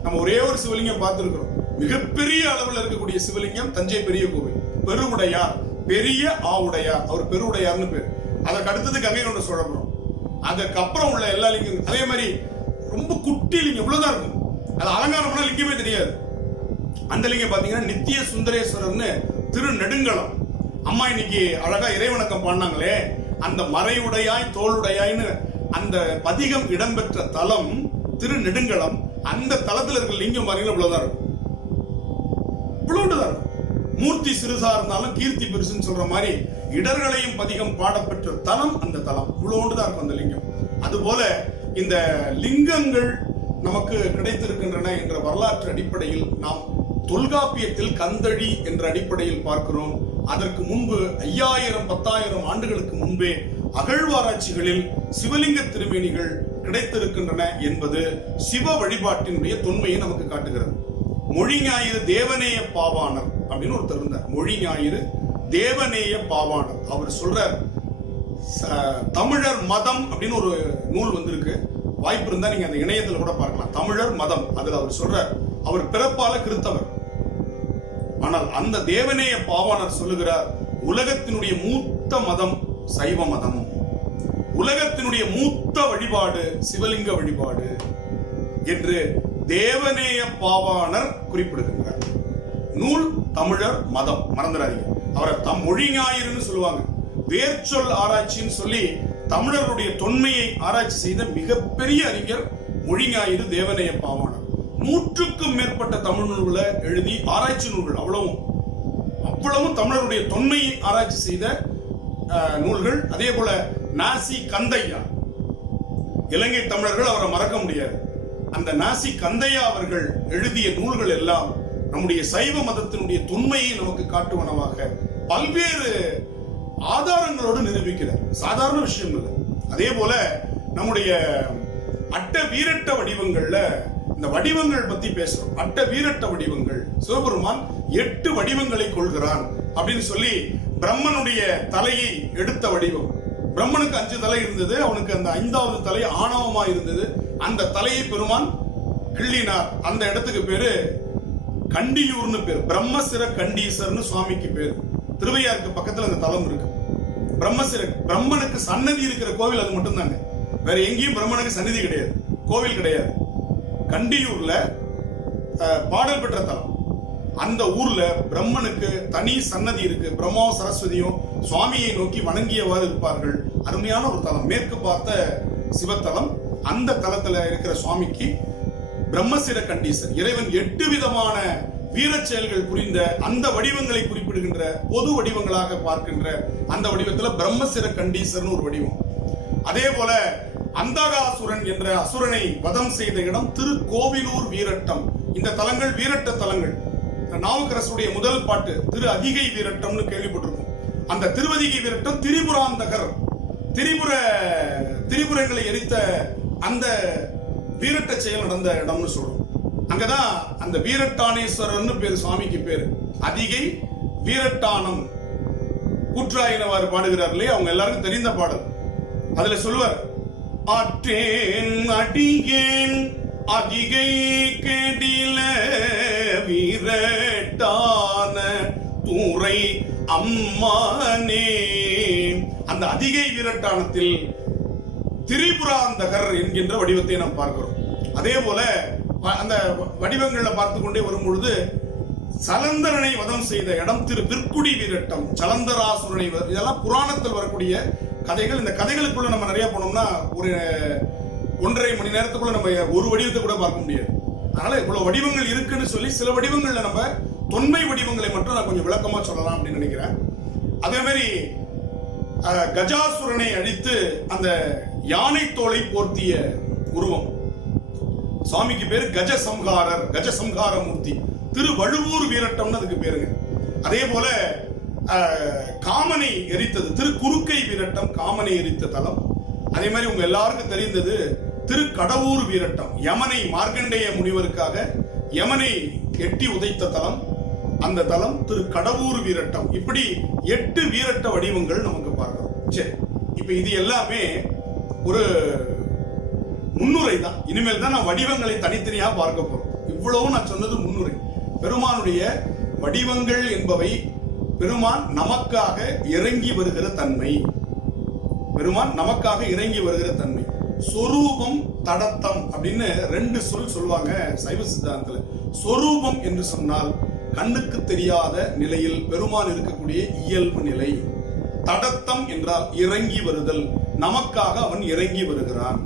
நம்ம ஒரே ஒரு சிவலிங்கம் பார்த்திருக்கிறோம். மிகப்பெரிய அளவில் இருக்கக்கூடிய சிவலிங்கம் தஞ்சை பெரிய கோவில், பெருவுடையார், பெரிய ஆவுடையார், அவர் பெருவுடையார்னு பேர். அதற்கு அடுத்தது கங்கை கொண்ட சோழபுரம். அதுக்கப்புறம் உள்ள எல்லா லிங்கம் அதே மாதிரி ரொம்ப குட்டி லிங்கம், இவ்வளவுதான் இருக்கும். அது அலங்காரம் பண்ணா லிங்கமே தெரியாது. அந்த லிங்கம் பாத்தீங்கன்னா நித்திய சுந்தரேஸ்வரர்னு திருநெடுங்கலம். அம்மா இன்னைக்கு அழகா இறைவணக்கம் பாடினாங்களே, அந்த மறையுடையாய் தோளுடையாய்னு அந்த பதிகம் இடம்பெற்ற தலம் திருநெடுங்கலம். அந்த தலத்தில் இருக்கிற லிங்கம் பாத்தீங்கன்னா இவ்வளவுதான் இருக்கும், இவ்வளவுதான் இருக்கும். மூர்த்தி சிறுசா இருந்தாலும் கீர்த்தி பெருசுன்னு சொல்ற மாதிரி இடர்களையும் பதிகம் பாடப்பெற்ற தலம் அந்த தலம், இவ்வளவுதான் இருக்கும் அந்த லிங்கம். அதுபோல இந்த லிங்கங்கள் நமக்கு கிடைத்திருக்கின்றன என்ற வரலாற்று அடிப்படையில் நாம் தொல்காப்பியத்தில் கந்தழி என்ற அடிப்படையில் பார்க்கிறோம். அதற்கு முன்பு 5000 10,000 ஆண்டுகளுக்கு முன்பே அகழ்வாராய்ச்சிகளில் சிவலிங்க திருமேனிகள் கிடைத்திருக்கின்றன என்பது சிவ வழிபாட்டினுடைய தொன்மையை நமக்கு காட்டுகிறது. மொழி ஞாயிறு தேவநேய பாவாணர் அப்படின்னு ஒருத்தர் இருந்தார். மொழி ஞாயிறு தேவநேய பாவாணர். அவர் சொல்றார், தமிழர் மதம் அப்படின்னு ஒரு நூல் வந்திருக்கு, வாய்ப்பு இருந்தா நீங்க அந்த இணையத்துல கூட பார்க்கலாம். தமிழர் மதம். அதுல அவர் சொல்றார், அவர் பிறப்பால கிறிஸ்தவர், ஆனால் அந்த தேவநேய பாவாணர் சொல்லுகிறார், உலகத்தினுடைய மூத்த மதம் சைவ மதம், உலகத்தினுடைய மூத்த வழிபாடு சிவலிங்க வழிபாடு என்று தேவநேய பாவாணர் குறிப்பிடுகின்றார். நூல் தமிழர் மதம், மறந்துடாதீங்க. அவரை மொழி ஞாயிறுன்னு சொல்லுவாங்க. வேர்ச்சொல் ஆராய்ச்சின்னு சொல்லி தமிழருடைய தொன்மையை ஆராய்ச்சி செய்த மிகப்பெரிய அறிஞர் மொழி ஞாயிறு தேவநேய பாவாணர். 100க்கும் மேற்பட்ட தமிழ் நூல்களை எழுதி ஆராய்ச்சி நூல்கள், அவ்வளவும் தமிழருடைய தொன்மையை ஆராய்ச்சி செய்த நூல்கள். அதே போல நாசி கந்தையா, இலங்கை தமிழர்கள் அவரை மறக்க முடியாது. அந்த நாசி கந்தையா அவர்கள் எழுதிய நூல்கள் எல்லாம் நம்முடைய சைவ மதத்தினுடைய தொன்மையை நமக்கு காட்டுவனவாக பல்வேறு ஆதாரங்களோடு நிரூபிக்கிறார். சாதாரண விஷயம் இல்லை. அதே போல நம்முடைய அட்ட வீரட்ட வடிவங்கள்ல இந்த வடிவங்கள் பத்தி பேசுறோம். அட்ட வீரட்ட வடிவங்கள், சிவபெருமான் 8 வடிவங்களை கொள்கிறான் அப்படின்னு சொல்லி பிரம்மனுடைய தலையை எடுத்த வடிவம். பிரம்மனுக்கு 5 தலை இருந்தது, அவனுக்கு அந்த 5வது தலை ஆணவமா இருந்தது. அந்த தலையை பெருமான் கிள்ளினார். அந்த இடத்துக்கு பேரு கண்டியூர்னு பேரு, பிரம்மசிர கண்டீசர்னு சுவாமிக்கு பேரு. திருவையாருக்கு பக்கத்துல அந்த தலம் இருக்கு. பிரம்மனுக்கு சன்னதி இருக்கிற கோவில் அது மட்டும் தாங்க, வேற எங்கேயும் பிரம்மனுக்கு சன்னதி கிடையாது, கோவில் கிடையாது. கண்டியூர்ல பாடல் பெற்ற தலம். அந்த ஊர்ல பிரம்மனுக்கு தனி சன்னதி இருக்கு. பிரம்மாவும் சரஸ்வதியும் சுவாமியை நோக்கி வணங்கியவாறு இருப்பார்கள். அருமையான ஒரு தலம், மேற்கு பார்த்த சிவத்தலம். அந்த தலத்துல இருக்கிற சுவாமிக்கு பிரம்மசிர கண்டீசர், இறைவன் 8 விதமான வீர செயல்கள் புரிந்த அந்த வடிவங்களை குறிப்பிடுகின்ற பொது வடிவங்களாக பார்க்கின்ற அந்த வடிவத்துல பிரம்மசிர கண்டீசர்னு ஒரு வடிவம். அதே போல அந்தகாசுரன் என்ற அசுரனை வதம் செய்த இடம் திருக்கோவிலூர் வீரட்டம். இந்த தலங்கள் வீரட்ட தலங்கள். நாவுக்கரசுடைய முதல் பாட்டு திரு அதிகை வீரட்டம்னு கேள்விப்பட்டிருக்கும். அந்த திருவதிகை வீரட்டம் திரிபுராந்தகர், திரிபுரங்களை எரித்த அந்த வீரட்ட செயல் நடந்த இடம்னு சொல்றோம். அங்கதான் அந்த வீரட்டானேஸ்வரர்னு பேரு, சுவாமிக்கு பேரு. அதிகை வீரட்டானம் கூற்றாயினவாறு பாடுகிறார் இல்லையா, அவங்க எல்லாருக்கும் தெரிந்த பாடல். அதுல சொல்லுவார், ஆற்றேன் அடிகேன் அதிகை கெடில வீரட்டான தூரை அம்மானே. அந்த அதிகை வீரட்டானத்தில் திரிபுராந்தகர் என்கின்ற வடிவத்தை நாம் பார்க்கிறோம். அதே போல அந்த வடிவங்களை பார்த்து கொண்டே வரும் பொழுது சலந்தரனை வதம் செய்த இடம் திருக்குடி வீரட்டம், சலந்தராசுரனை, இதெல்லாம் புராணத்தில் வரக்கூடிய கதைகள். இந்த கதைகளுக்குள்ள நம்ம நிறைய போனோம்னா ஒரு 1.5 மணி நேரத்துக்குள்ள நம்ம ஒரு வடிவத்தை கூட பார்க்க முடியாது. அதனால இவ்வளவு வடிவங்கள் இருக்குன்னு சொல்லி சில வடிவங்கள்ல நம்ம தொன்மை வடிவங்களை மட்டும் நான் கொஞ்சம் விளக்கமா சொல்லலாம் அப்படின்னு நினைக்கிறேன். அதே மாதிரி கஜாசுரனை அழித்து அந்த யானை தோலை போர்த்திய உருவம், சுவாமிக்கு பேரு கஜசம்ஹாரர், கஜசம்ஹார மூர்த்தி. திருவழுவூர் வீரட்டம்னு அதுக்கு பேருங்க. அதே போல காமனை எரித்தது குறுக்கை வீரட்டம், காமனை எரித்த தலம். அதே மாதிரி உங்க எல்லாருக்கும் தெரிந்தது கடவுர் வீரட்டம், யமனை மார்க்கண்டேய முனிவருக்காக யமனை எட்டி உதைத்த தலம், அந்த தலம் கடவுர் வீரட்டம். இப்படி 8 வீரட்ட வடிவங்கள் நமக்கு பார்க்கிறோம். சரி, இப்ப இது எல்லாமே ஒரு முன்னுரை தான். இனிமேல் தான் நான் வடிவங்களை தனித்தனியா பார்க்க போறோம். இவ்வளவு நான் சொன்னது முன்னுரை. பெருமானுடைய வடிவங்கள் என்பவை பெருமான் நமக்காக இறங்கி வருகிற தன்மை, பெருமான் நமக்காக இறங்கி வருகிற தன்மை. சொரூபம் தடத்தம் அப்படின்னு 2 சொல் சொல்லுவாங்க சைவ சித்தாந்தத்துல. சொரூபம் என்று சொன்னால் கண்ணுக்கு தெரியாத நிலையில் பெருமான் இருக்கக்கூடிய இயல்பு நிலை. தடத்தம் என்றால் இறங்கி வருதல், நமக்காக அவன் இறங்கி வருகிறான்,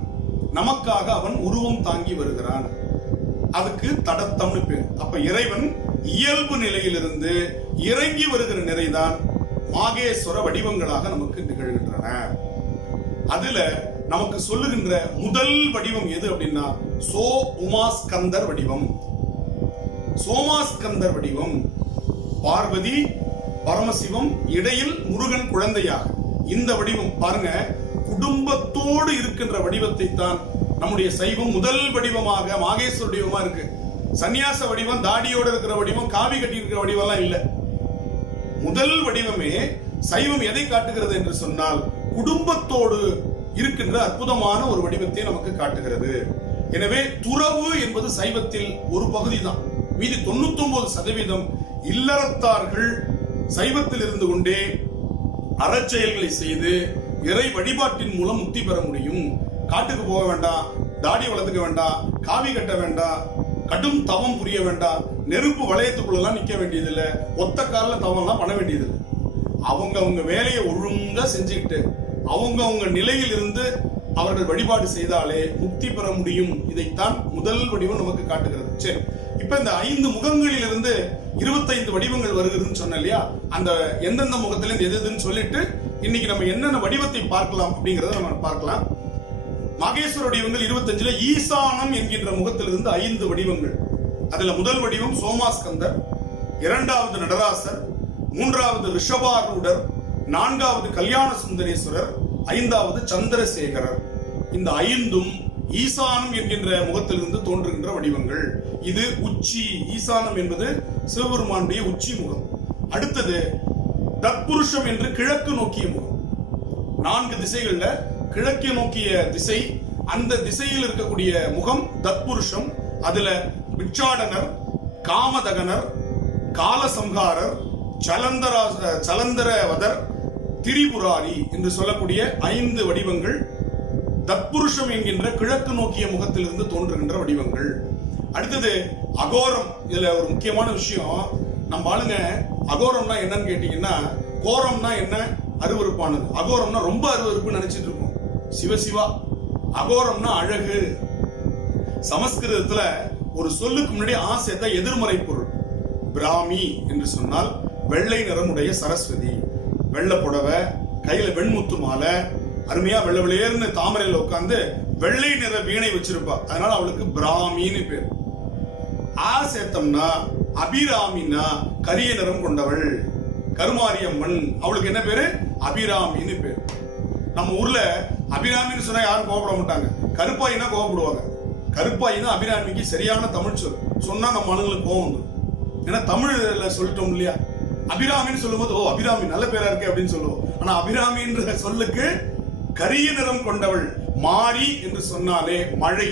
நமக்காக அவன் உருவம் தாங்கி வருகிறான், அதுக்கு தடத்தம்னு பேர். அப்ப இறைவன் இயல்பு நிலையிலிருந்து இறங்கி வருகிற நிலைதான் மாகேஸ்வர வடிவங்களாக நமக்கு நிகழ்கின்றன. அதுல நமக்கு சொல்லுகின்ற முதல் வடிவம் எது அப்படின்னா உமாஸ்கந்தர் வடிவம். சோமாஸ்கந்தர் வடிவம் பார்வதி பரமசிவம் இடையில் முருகன் குழந்தையாக. இந்த வடிவம் பாருங்க, குடும்பத்தோடு இருக்கின்ற வடிவத்தை தான் நம்முடைய சைவம் முதல் வடிவமாக மாகேஸ்வர வடிவமா இருக்கு. சன்னியாச வடிவம், தாடியோட இருக்கிற வடிவம், காவி கட்டி இருக்கிற வடிவம் எல்லாம் இல்ல. முதல் வடிவமே சைவம் எதை காட்டுகிறது என்று சொன்னால் குடும்பத்தோடு இருக்கின்ற அற்புதமான ஒரு வடிவத்தை நமக்கு காட்டுகிறது. எனவே துறவு என்பது சைவத்தில் ஒரு பகுதி தான். மீதி 99% இல்லறத்தார்கள் சைவத்தில் இருந்து கொண்டே அறச்செயல்களை செய்து இறை வழிபாட்டின் மூலம் முக்தி பெற முடியும். காட்டுக்கு போக வேண்டாம், தாடி வளர்த்துக்க வேண்டாம், காவி கட்ட வேண்டாம், கடும் தவம் புரிய வேண்டாம், நெருப்பு வளையத்துக்குள்ளெல்லாம் நிக்க வேண்டியதில்லை, ஒத்த காலில் தவம்லாம் பண்ண வேண்டியதில்லை. அவங்க வேலையை ஒழுங்கா செஞ்சுக்கிட்டு அவங்க நிலையில் இருந்து அவர்கள் வழிபாடு செய்தாலே முக்தி பெற முடியும். இதைத்தான் முதல் வடிவம் நமக்கு காட்டுகிறது. சரி, இப்ப இந்த 5 முகங்களில் இருந்து 25 வடிவங்கள் வருகிறதுன்னு சொன்ன இல்லையா, அந்த எந்தெந்த முகத்துல எதுன்னு சொல்லிட்டு இன்னைக்கு நம்ம என்னென்ன வடிவத்தை பார்க்கலாம் அப்படிங்கறத நம்ம பார்க்கலாம். மகேஸ்வர வடிவங்கள் 25ல ஈசானம் என்கின்ற முகத்திலிருந்து 5 வடிவங்கள். அதுல முதல் வடிவம் சோமாஸ்கந்தர், 2வது நடராசர், 3வது ரிஷபாரூடர், 4வது கல்யாண சுந்தரேஸ்வரர், 5வது சந்திரசேகரர். இந்த 5ம் ஈசானம் என்கின்ற முகத்திலிருந்து தோன்றுகின்ற வடிவங்கள். இது உச்சி. ஈசானம் என்பது சிவபெருமானுடைய உச்சி முகம். அடுத்தது தத்புருஷம் என்று கிழக்கு நோக்கிய முகம். 4 திசைகள்ல கிழக்கு நோக்கிய திசை, அந்த திசையில் இருக்கக்கூடிய முகம் தத்புருஷம். அதுல பிட்சாடனர், காமதகனர், காலசம்ஹாரர், சலந்தரவதர், திரிபுராரி என்று சொல்லக்கூடிய 5 வடிவங்கள் தத்புருஷம் என்கின்ற கிழக்கு நோக்கிய முகத்திலிருந்து தோன்றுகின்ற வடிவங்கள். அடுத்தது அகோரம். இதுல ஒரு முக்கியமான விஷயம், நம்ம ஆளுங்க அகோரம்னா என்னன்னு கேட்டீங்கன்னா, கோரம்னா என்ன, அருவருப்பானது. அகோரம்னா ரொம்ப அருவருப்புன்னு நினைச்சிட்டு இருக்கோம். சிவசிவா, அகோரம்னா அழகு. சமஸ்கிருதத்துல ஒரு சொல்லுக்கு முன்னாடி ஆசைத்த எதிர்மறை பொருள். பிராமி என்று சொன்னால் வெள்ளை நிறமுடைய சரஸ்வதி, வெள்ளை புடவை, கையில வெண்முத்து மாலை, அருமையா வெள்ளை வெளியேர்னு தாமரையில உட்கார்ந்து வெள்ளை நிற வீணை வச்சிருப்பா, அதனால அவளுக்கு பிராமின்னு பேர். சேர்த்தம்னா அபிராமின்னா கரிய நிறம் கொண்டவள், கருமாரியம்மன், அவளுக்கு என்ன பேரு, அபிராமின்னு பேர். நம்ம ஊர்ல அபிராமின்னு சொன்னா யாரும் கோபப்பட மாட்டாங்க, கருப்பாயினா கோபப்படுவாங்க. கருப்பாயி தான் அபிராமிக்கு சரியான தமிழ் சொல். சொன்னா நம்ம ஆளுங்களுக்கு கோவம் வந்துடும். ஏன்னா தமிழ்ல சொல்லிட்டோம் இல்லையா, அபிராமின்னு சொல்லும்போது ஓ அபிராமி நல்ல பேரா இருக்கு அப்படின்னு சொல்லுவோம். ஆனா அபிராமின்ற சொல்லுக்கு கரிய நிறம் கொண்டவள். மாரி என்று சொன்னாலே மழை,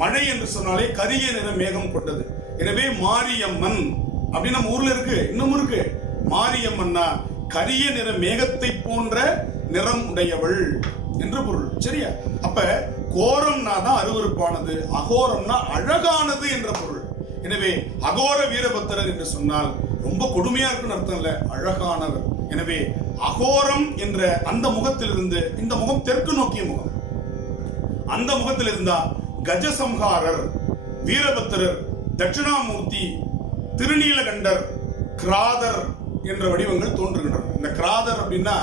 மழை என்று சொன்னாலே கரிய நிற மேகம் கொண்டது. எனவே மாரியம்மன் அப்படின்னு நம்ம ஊர்ல இருக்கு, இன்னும் இருக்கு. மாரியம்மன்னா கரிய நிற மேகத்தை போன்ற நிறம் உடையவள் என்று பொருள். சரியா? அப்ப கோரம்னா தான் அருவருப்பானது, அகோரம்னா அழகானது என்ற பொருள். எனவே அகோர வீரபத்திரர் என்று சொன்னால் ரொம்ப கொடுமையா இருக்குன்னு அர்த்தம் இல்ல, அழகானவர். எனவே அகோரம் என்ற அந்த முகத்திலிருந்து, இந்த முகம் தெற்கு நோக்கிய முகம், அந்த முகத்தில் இருந்தா கஜசம்ஹாரர், வீரபத்திரர், தட்சிணாமூர்த்தி, திருநீலகண்டர், கிராதர் என்ற வடிவங்கள் தோன்றுகின்றன. இந்த கிராதர் அப்படின்னா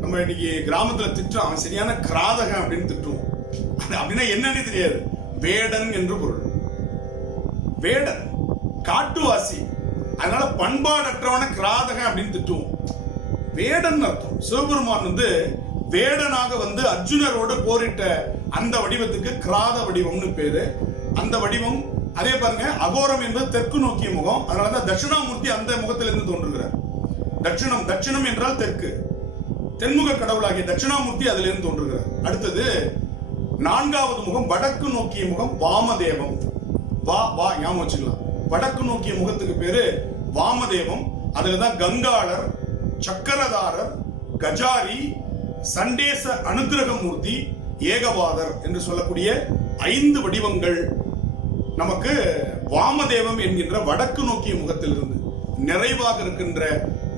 நம்ம இன்னைக்கு கிராமத்துல திட்டுறோம், அவன் சரியான கிராதகன் அப்படின்னு திட்டுவோம். அப்படின்னா என்னன்னு தெரியாது. வேடன் என்று பொருள். வேடன் காட்டுவாசி, அதனால பண்பாடற்றவன கிராதகன் அப்படின்னு திட்டுவோம். வேடன் அர்த்தம். சிவபெருமான் வேடனாக அர்ஜுனரோடு போரிட்ட அந்த வடிவத்துக்கு கிராத வடிவம்னு பேரு. அந்த வடிவம் அதே பாருங்க, அகோரம் என்பது தெற்கு நோக்கிய முகம். அதனாலதான் தட்சிணாமூர்த்தி அந்த முகத்திலிருந்து தோன்றுகிறார். தட்சிணம், தட்சிணம் என்றால் தெற்கு, தென்முக கடவுளாகிய தட்சிணாமூர்த்தி அதிலிருந்து தோன்றுகிறார். அடுத்தது நான்காவது முகம் வடக்கு நோக்கிய முகம் வாமதேவம். வா வா ஞாபகம் வச்சுக்கலாம். வடக்கு நோக்கிய முகத்துக்கு பேரு வாமதேவம். அதுலதான் கங்காளர், சக்கரதாரர், கஜாரி, சண்டேச அனுகிரகமூர்த்தி, ஏகபாதர் என்று சொல்லக்கூடிய 5 வடிவங்கள் நமக்கு வாமதேவம் என்கின்ற வடக்கு நோக்கிய முகத்திலிருந்து. நிறைவாக இருக்கின்ற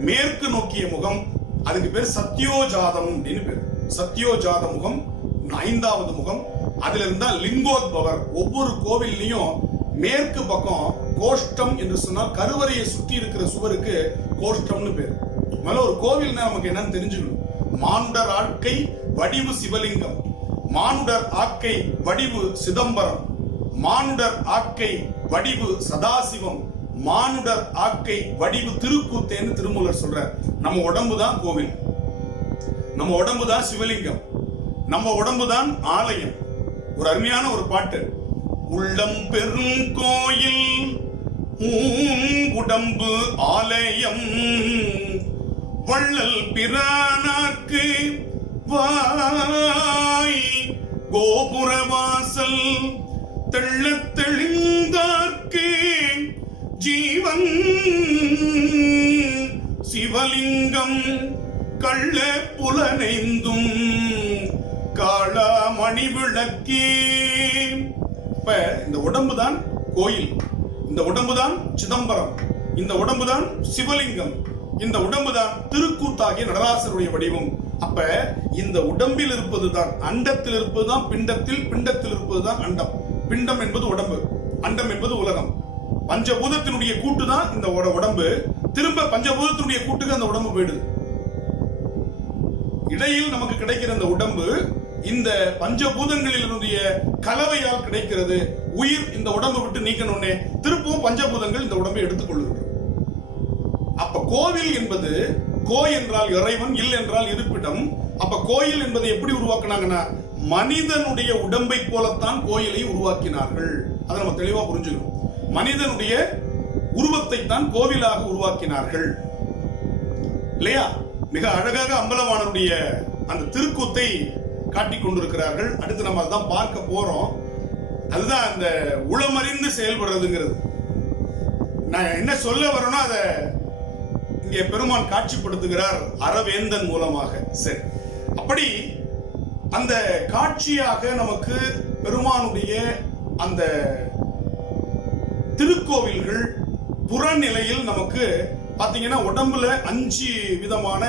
மேற்கு நோக்கிய முகம், அதுக்கு பேர் சத்யோஜாதம் அப்படின்னு பேர். சத்யோஜாத முகம் 5வது முகம். அதுல இருந்தா லிங்கோத்பவர். ஒவ்வொரு கோவில்லையும் மேற்கு பக்கம் கோஷ்டம் என்று சொன்னால் கருவறையை சுற்றி இருக்கிற சுவருக்கு கோஷ்டம்னு பேர். முதல்ல ஒரு கோவில்னா நமக்கு என்னன்னு தெரிஞ்சுக்கணும். மானுடர் ஆட்கை வடிவு சிவலிங்கம், மானுடர் ஆக்கை வடிவு சிதம்பரம், மானுடர் ஆக்கை வடிவு சதாசிவம், மானுடர் ஆக்கை வடிவு திருக்கூத்தேன்னு திருமூலர் சொல்றார். நம்ம உடம்பு தான் கோவில், நம்ம உடம்பு தான் சிவலிங்கம், நம்ம உடம்பு தான் ஆலயம். ஒரு அருமையான ஒரு பாட்டு. உள்ளம் பெரும் கோயில் உடம்பு ஆலயம், வள்ளல் பிரானார்க்கு வாய் கோபுரவாசல், தெள்ளத் தெளிந்தார்க்கு ஜீவன் சிவலிங்கம், கள்ள புலனைந்தும் காளாமணி விளக்கே. இப்ப இந்த உடம்பு தான் கோயில், இந்த உடம்பு தான் சிதம்பரம், இந்த உடம்பு தான் சிவலிங்கம், இந்த உடம்பு தான் திருக்கூத்தாகிய நடராசருடைய வடிவம். அப்ப இந்த உடம்பில் இருப்பதுதான் அண்டத்தில் இருப்பதுதான் பிண்டத்தில், பிண்டத்தில் இருப்பதுதான் அண்டம். பிண்டம் என்பது உடம்பு, அண்டம் என்பது உலகம். பஞ்சபூதத்தினுடைய கூட்டு தான் இந்த உடம்பு. திரும்ப பஞ்சபூதத்தினுடைய கூட்டுக்கு அந்த உடம்பு போயிடுது. இடையில் நமக்கு கிடைக்கிற அந்த உடம்பு இந்த பஞ்சபூதங்களினுடைய கலவையால் கிடைக்கிறது. உயிர் இந்த உடம்பை விட்டு நீக்கணும்னே திருப்பவும் பஞ்சபூதங்கள் இந்த உடம்பை எடுத்துக்கொள்கிறது. அப்ப கோவில் என்பது, கோ என்றால் இறைவன், இல் என்றால் இருப்பிடம். அப்ப கோயில் என்பதை எப்படி உருவாக்குனாங்கன்னா மனிதனுடைய உடம்பை போலத்தான் கோயிலை உருவாக்கினார்கள். அதை நம்ம தெளிவா புரிஞ்சுக்கணும். மனிதனுடைய உருவத்தை தான் கோவிலாக உருவாக்கினார்கள் இல்லையா? மிக அழகாக அம்பலவாணனுடைய அந்த திருக்கூத்தை காட்டிக் கொண்டிருக்கிறார்கள். அடுத்து நம்ம அதான் பார்க்க போறோம். அதுதான் அந்த உளமறிந்து செயல்படுறதுங்கிறது. நான் என்ன சொல்ல வரேனோ அதை இங்கே பெருமான் காட்சிப்படுத்துகிறார் அரவேந்தன் மூலமாக. சரி, அப்படி அந்த காட்சியாக நமக்கு பெருமானுடைய அந்த திருக்கோவில்கள் புறநிலையில் நமக்கு பாத்தீங்கன்னா உடம்புல 5 விதமான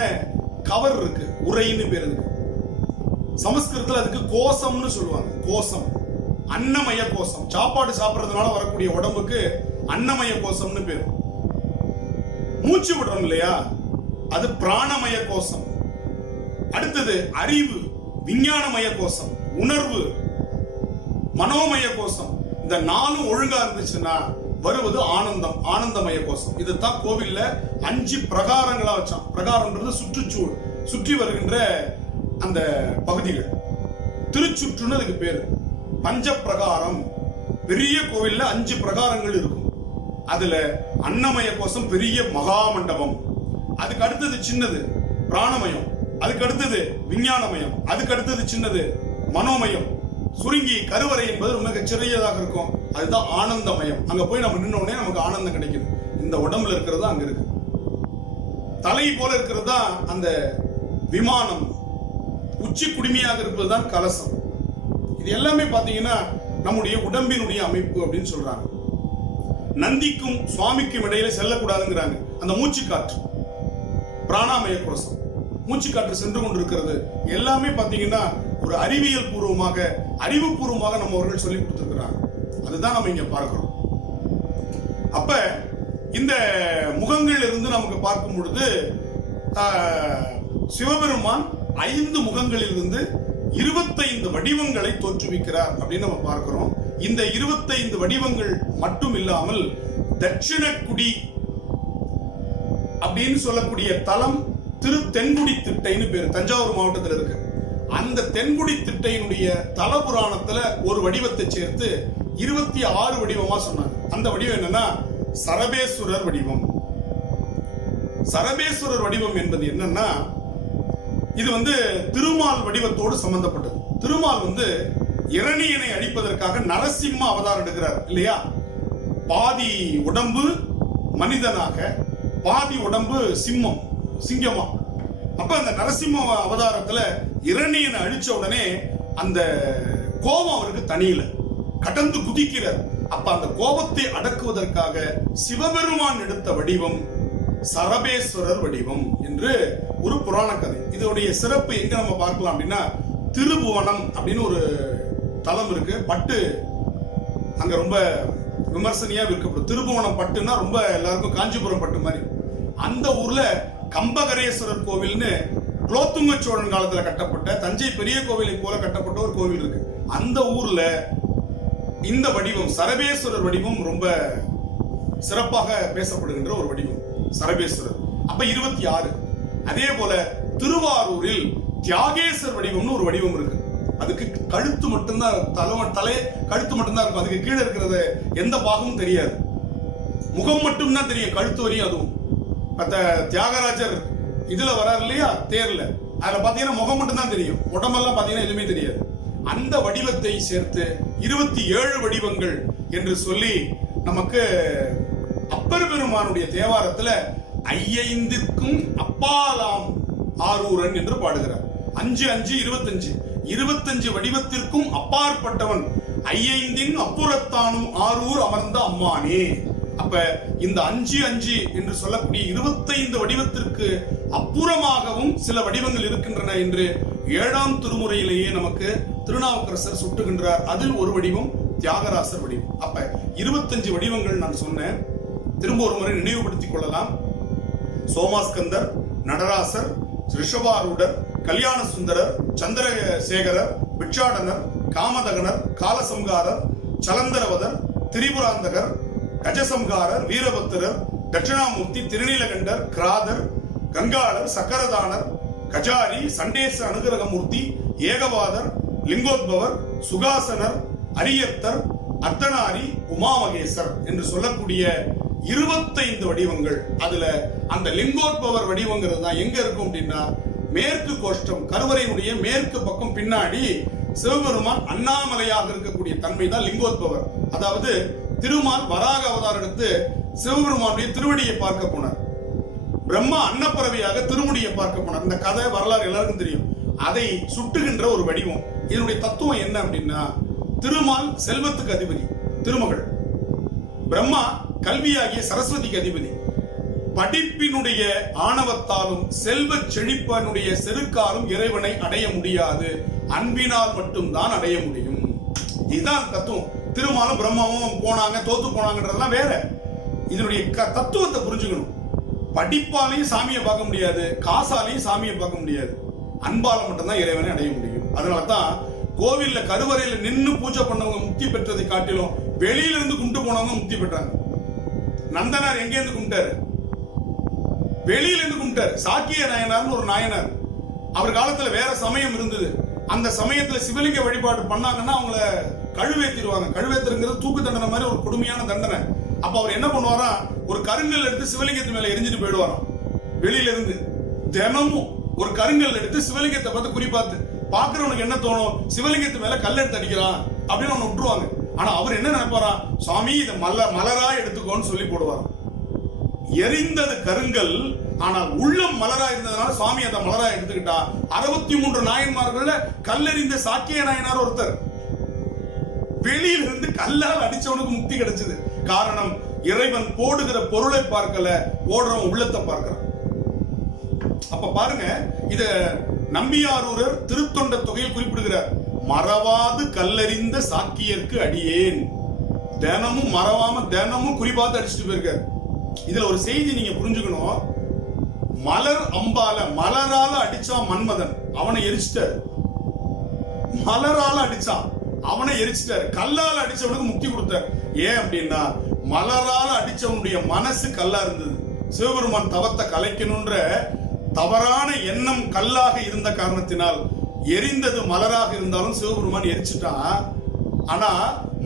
கவர் இருக்கு. உரைன்னு பேர் இருக்கு. சமஸ்கிருதத்துல அதுக்கு கோசம்னு சொல்லுவாங்க. கோசம், அன்னமய கோசம். சாப்பாடு சாப்பிடுறதுனால வரக்கூடிய உடம்புக்கு அன்னமய கோசம்னு பேர். மூச்சு விடுறோம் இல்லையா, அது பிராணமய கோசம். அடுத்தது அறிவு, விஞ்ஞானமய கோசம். உணர்வு, மனோமய கோசம். இந்த 4 ஒழுங்கா இருந்துச்சுன்னா வருவது ஆனந்தம், ஆனந்தமய கோஷம். இதுதான் கோவில்ல 5 பிரகாரங்களா வச்சான். பிரகாரம்ன்றது சுற்றுச்சூழல், சுற்றி வருகின்ற அந்த பகுதிகள். திருச்சுற்றுன்னு அதுக்கு பேரு. பஞ்ச பிரகாரம், பெரிய கோவில்ல 5 பிரகாரங்கள் இருக்கும். அதுல அன்னமய கோஷம் பெரிய மகா மண்டபம், அதுக்கு அடுத்தது சின்னது பிராணமயம், அதுக்கு அடுத்தது விஞ்ஞானமயம், அதுக்கு அடுத்தது சின்னது மனோமயம், சுருங்கி கருவறை என்பது ரொம்ப சிறியதாக இருக்கும், அதுதான் ஆனந்தமயம். அங்க போய் நம்ம நின்ன உடனே நமக்கு ஆனந்தம் கிடைக்குது. இந்த உடம்புல இருக்கிறது அங்க இருக்கு. தலை போல இருக்கிறது தான் அந்த விமானம், உச்சி குடுமையாக இருப்பது தான் கலசம். இது எல்லாமே பாத்தீங்கன்னா நம்முடைய உடம்பினுடைய அமைப்பு அப்படின்னு சொல்றாங்க. நந்திக்கும் சுவாமிக்கும் இடையில செல்லக்கூடாதுங்கிறாங்க. அந்த மூச்சு காற்று பிராணாமய கோஷம், மூச்சு காற்று சென்று கொண்டிருக்கிறது. எல்லாமே பாத்தீங்கன்னா ஒரு அறிவியல் பூர்வமாக, அறிவுபூர்வமாக நம்ம அவர்கள் சொல்லி கொடுத்திருக்கிறாங்க. அதுதான் நம்ம இங்க பார்க்கிறோம். அப்ப இந்த முகங்கள் இருந்து நமக்கு பார்க்கும் பொழுது சிவபெருமான் 5 முகங்களில் இருந்து 25 வடிவங்களை தோற்றுவிக்கிறார் அப்படின்னு நம்ம பார்க்கிறோம். இந்த 25 வடிவங்கள் மட்டும் இல்லாமல் தட்சிணக்குடி அப்படின்னு சொல்லக்கூடிய தலம் திரு தென்குடி திட்டைன்னு பேரு, தஞ்சாவூர் மாவட்டத்தில் இருக்கு. அந்த தென்குடி திட்டையினுடைய தல புராணத்துல ஒரு வடிவத்தை சேர்த்து 26 வடிவமா சொன்னாங்க. அந்த வடிவம் என்னன்னா சரபேஸ்வரர் வடிவம். சரபேஸ்வரர் வடிவம் என்பது என்னன்னா, இது திருமால் வடிவத்தோடு சம்பந்தப்பட்டது. திருமால் இரணியனை அழிப்பதற்காக நரசிம்ம அவதாரம் எடுக்கிறார் இல்லையா? பாதி உடம்பு மனிதனாக, பாதி உடம்பு சிங்கமா. அப்ப அந்த நரசிம்ம அவதாரத்துல இரணியனை அழிச்ச உடனே அந்த கோபம் அவருக்கு தனியில கடந்து குதிக்கிறார். அப்ப அந்த கோபத்தை அடக்குவதற்காக சிவபெருமான் எடுத்த வடிவம் சரபேஸ்வரர் வடிவம் என்று ஒரு புராண கதை. இதோடைய சிறப்பு எங்க நம்ம பார்க்கலாம் அப்படின்னா, திருபுவனம் அப்படின்னு ஒரு தலம் இருக்கு. பட்டு அங்க ரொம்ப விமர்சனையா விற்கப்படும். திருபுவனம் பட்டுன்னா ரொம்ப எல்லாருக்கும் காஞ்சிபுரம் பட்டு மாதிரி. அந்த ஊர்ல கம்பகரேஸ்வரர் கோவில்னு குலோத்துங்க சோழன் காலத்துல கட்டப்பட்ட, தஞ்சை பெரிய கோவிலை போல கட்டப்பட்ட ஒரு கோவில் இருக்கு. அந்த ஊர்ல இந்த வடிவம் சரபேஸ்வரர் வடிவம் ரொம்ப சிறப்பாக பேசப்படுகின்ற ஒரு வடிவம் சரபேஸ்வரர். அப்ப 26. அதே போல திருவாரூரில் தியாகேசர் வடிவம்னு ஒரு வடிவம் இருக்கு. அதுக்கு கழுத்து மட்டும்தான், தலை கழுத்து மட்டும்தான் இருக்கும். அதுக்கு கீழே இருக்கிறது எந்த பாகமும் தெரியாது, முகம் மட்டும்தான் தெரியும், கழுத்து வரையும். அதுவும் தியாகராஜர் இதுல வராரு இல்லையா தேர்ல, அதுல பாத்தீங்கன்னா முகம் மட்டும்தான் தெரியும், உடம்பெல்லாம் பாத்தீங்கன்னா எதுவுமே தெரியாது. அந்த வடிவத்தை சேர்த்து 27 வடிவங்கள் என்று சொல்லி நமக்கு அப்பர் பெருமானுடைய தேவாரத்துல 5க்கும் அப்பாலாம் ஆரூரன் என்று பாடுகிறார். 5 5 25 25 வடிவத்திற்கும் அப்பாற்பட்டவன் 5 அப்புறத்தானும் ஆரூர் அமர்ந்த அம்மானே. அப்ப இந்த 5 5 என்று சொல்லக்கூடிய 25 வடிவத்திற்கு அப்புறமாகவும் சில வடிவங்கள் இருக்கின்றன என்று 7ஆம் திருமுறையிலேயே நமக்கு திருநாவுக்கரசர் சுட்டுகின்றார். அதில் ஒரு வடிவம் தியாகராசர் வடிவம். அப்ப 25 வடிவங்கள் நான் சொன்னேன். திரும்ப ஒரு முறை நினைவுபடுத்திக் கொள்ளலாம். சோமாஸ்கந்தர், நடராசர், ரிஷபாரூடர், கல்யாண சுந்தரர், சந்திரசேகரர், பிட்சாடனர், காமதகனர், காலசம்காரர், சலந்தரவதர், திரிபுராந்தகர், கஜசம்காரர், வீரபத்திரர், தட்சிணாமூர்த்தி, திருநீலகண்டர், கிராதர், கங்காளர், சக்கரதானர், கஜாரி, சண்டேச அனுகிரகமூர்த்தி, ஏகவாதர், லிங்கோத்பவர், சுகாசனர், அரியர்த்தர், அர்த்தனாரி, உமாமகேசர் என்று சொல்லக்கூடிய 25 வடிவங்கள். அதுல அந்த லிங்கோத்பவர் வடிவங்கிறது தான் எங்க இருக்கும் அப்படின்னா, மேற்கு கோஷ்டம், கருவறையினுடைய மேற்கு பக்கம் பின்னாடி சிவபெருமான் அண்ணாமலையாக இருக்கக்கூடிய தன்மை தான் லிங்கோத்பவர். அதாவது திருமால் வராக அவதாரம் எடுத்து சிவபெருமானுடைய திருவடியை பார்க்க போனார். பிரம்மா அன்னப்பறவையாக திருமுடியை பார்க்க போனார். இந்த கதை வரலாறு எல்லாருக்கும் தெரியும். அதை சுட்டுகின்ற ஒரு வடிவம். இதனுடைய தத்துவம் என்ன அப்படின்னா, திருமால் செல்வத்துக்கு அதிபதி, திருமகள். பிரம்மா கல்வியாகிய சரஸ்வதிக்கு அதிபதி. படிப்பினுடைய ஆணவத்தாலும் செல்வ செழிப்பனுடைய செருக்காலும் இறைவனை அடைய முடியாது, அன்பினால் மட்டும்தான் அடைய முடியும். இதுதான் தத்துவம். திருமாலும் பிரம்மாவும் போனாங்க, தோத்து போனாங்கன்றதெல்லாம் வேற. இதனுடைய தத்துவத்தை புரிஞ்சுக்கணும். படிப்பாலையும் சாமியை பார்க்க முடியாது, காசாலையும் சாமியை பார்க்க முடியாது, அன்பால மட்டும்தான் இறைவனை அடைய முடியும். அதனாலதான் கோவில்ல கருவறையில நின்னு பூஜை பண்ணவங்க முக்தி பெற்றதை காட்டிலும் வெளியில இருந்து கும்பிட்டு போனவங்க முக்தி பெற்றாங்க. நந்தனார் எங்க இருந்து கும்பிட்டாரு? வெளியில இருந்து கும்பிட்டாரு. சாக்கிய நாயனார்னு ஒரு நாயனார். அவர் காலத்துல வேற சமயம் இருந்தது. அந்த சமயத்துல சிவலிங்க வழிபாடு பண்ணாங்கன்னா அவங்கள கழுவேத்திடுவாங்க. கழுவேத்துறது தூக்கு தண்டனை மாதிரி ஒரு கொடுமையான தண்டனை. அப்ப அவர் என்ன பண்ணுவாரா, ஒரு கருங்கல் எடுத்து சிவலிங்கத்து மேல எரிஞ்சிட்டு போயிடுவாராம். வெளியில இருந்து தினமும் ஒரு கருங்கல் எடுத்து சிவலிங்கத்தை பார்த்து குறிப்பாத்து பாக்குறவனுக்கு என்ன தோணும், சிவலிங்கத்து மேல கல் எடுத்து அடிக்கிறான் அப்படின்னு அவனை விட்டுருவாங்க. ஆனா அவர் என்ன நினைப்பாரா, சுவாமி இதை மலரா எடுத்துக்கோன்னு சொல்லி போடுவாராம். எரிந்தது கருங்கல், ஆனா உள்ளம் மலரா இருந்ததுனால சுவாமி அதை மலரா எடுத்துக்கிட்டா. 63 நாயன்மார்கள்ல கல்லெறிந்த சாக்கிய நாயனார் ஒருத்தர். வெளியில இருந்து கல்லால் அடிச்சவனுக்கு முக்தி கிடைச்சது. காரணம், இறைவன் போடுகிற பொருளை பார்க்கல, போடுறவன் உள்ளத்தை பார்க்கிறான். அப்ப பாருங்க, இத நம்பியாரூரர் திருத்தொண்ட தொகையில் குறிப்பிடுகிறார். மறவாது கல்லறிந்த சாக்கியருக்கு அடியேன். தினமும் மறவாம தினமும் குறிப்பாத்து அடிச்சுட்டு போயிருக்காரு. இதுல ஒரு செய்தி நீங்க புரிஞ்சுக்கணும். மலர் அம்பால, மலரால அடிச்சான் மன்மதன், அவனை எரிச்சிட்டாரு. மலரால அடிச்சான், அவனை எரிச்சிட்டாரு. கல்லால அடிச்சவனுக்கு முக்தி கொடுத்தார். ஏன் அப்படின்னா, மலரால அடிச்சவனுடைய மனசு கல்லா இருந்தது. சிவபெருமான் தவத்தை கலைக்கணும்ன்ற தவறான எண்ணம் கல்லாக இருந்த காரணத்தினால் எரிந்தது மலராக இருந்தாலும் சிவபெருமான் எரிச்சுட்டான். ஆனா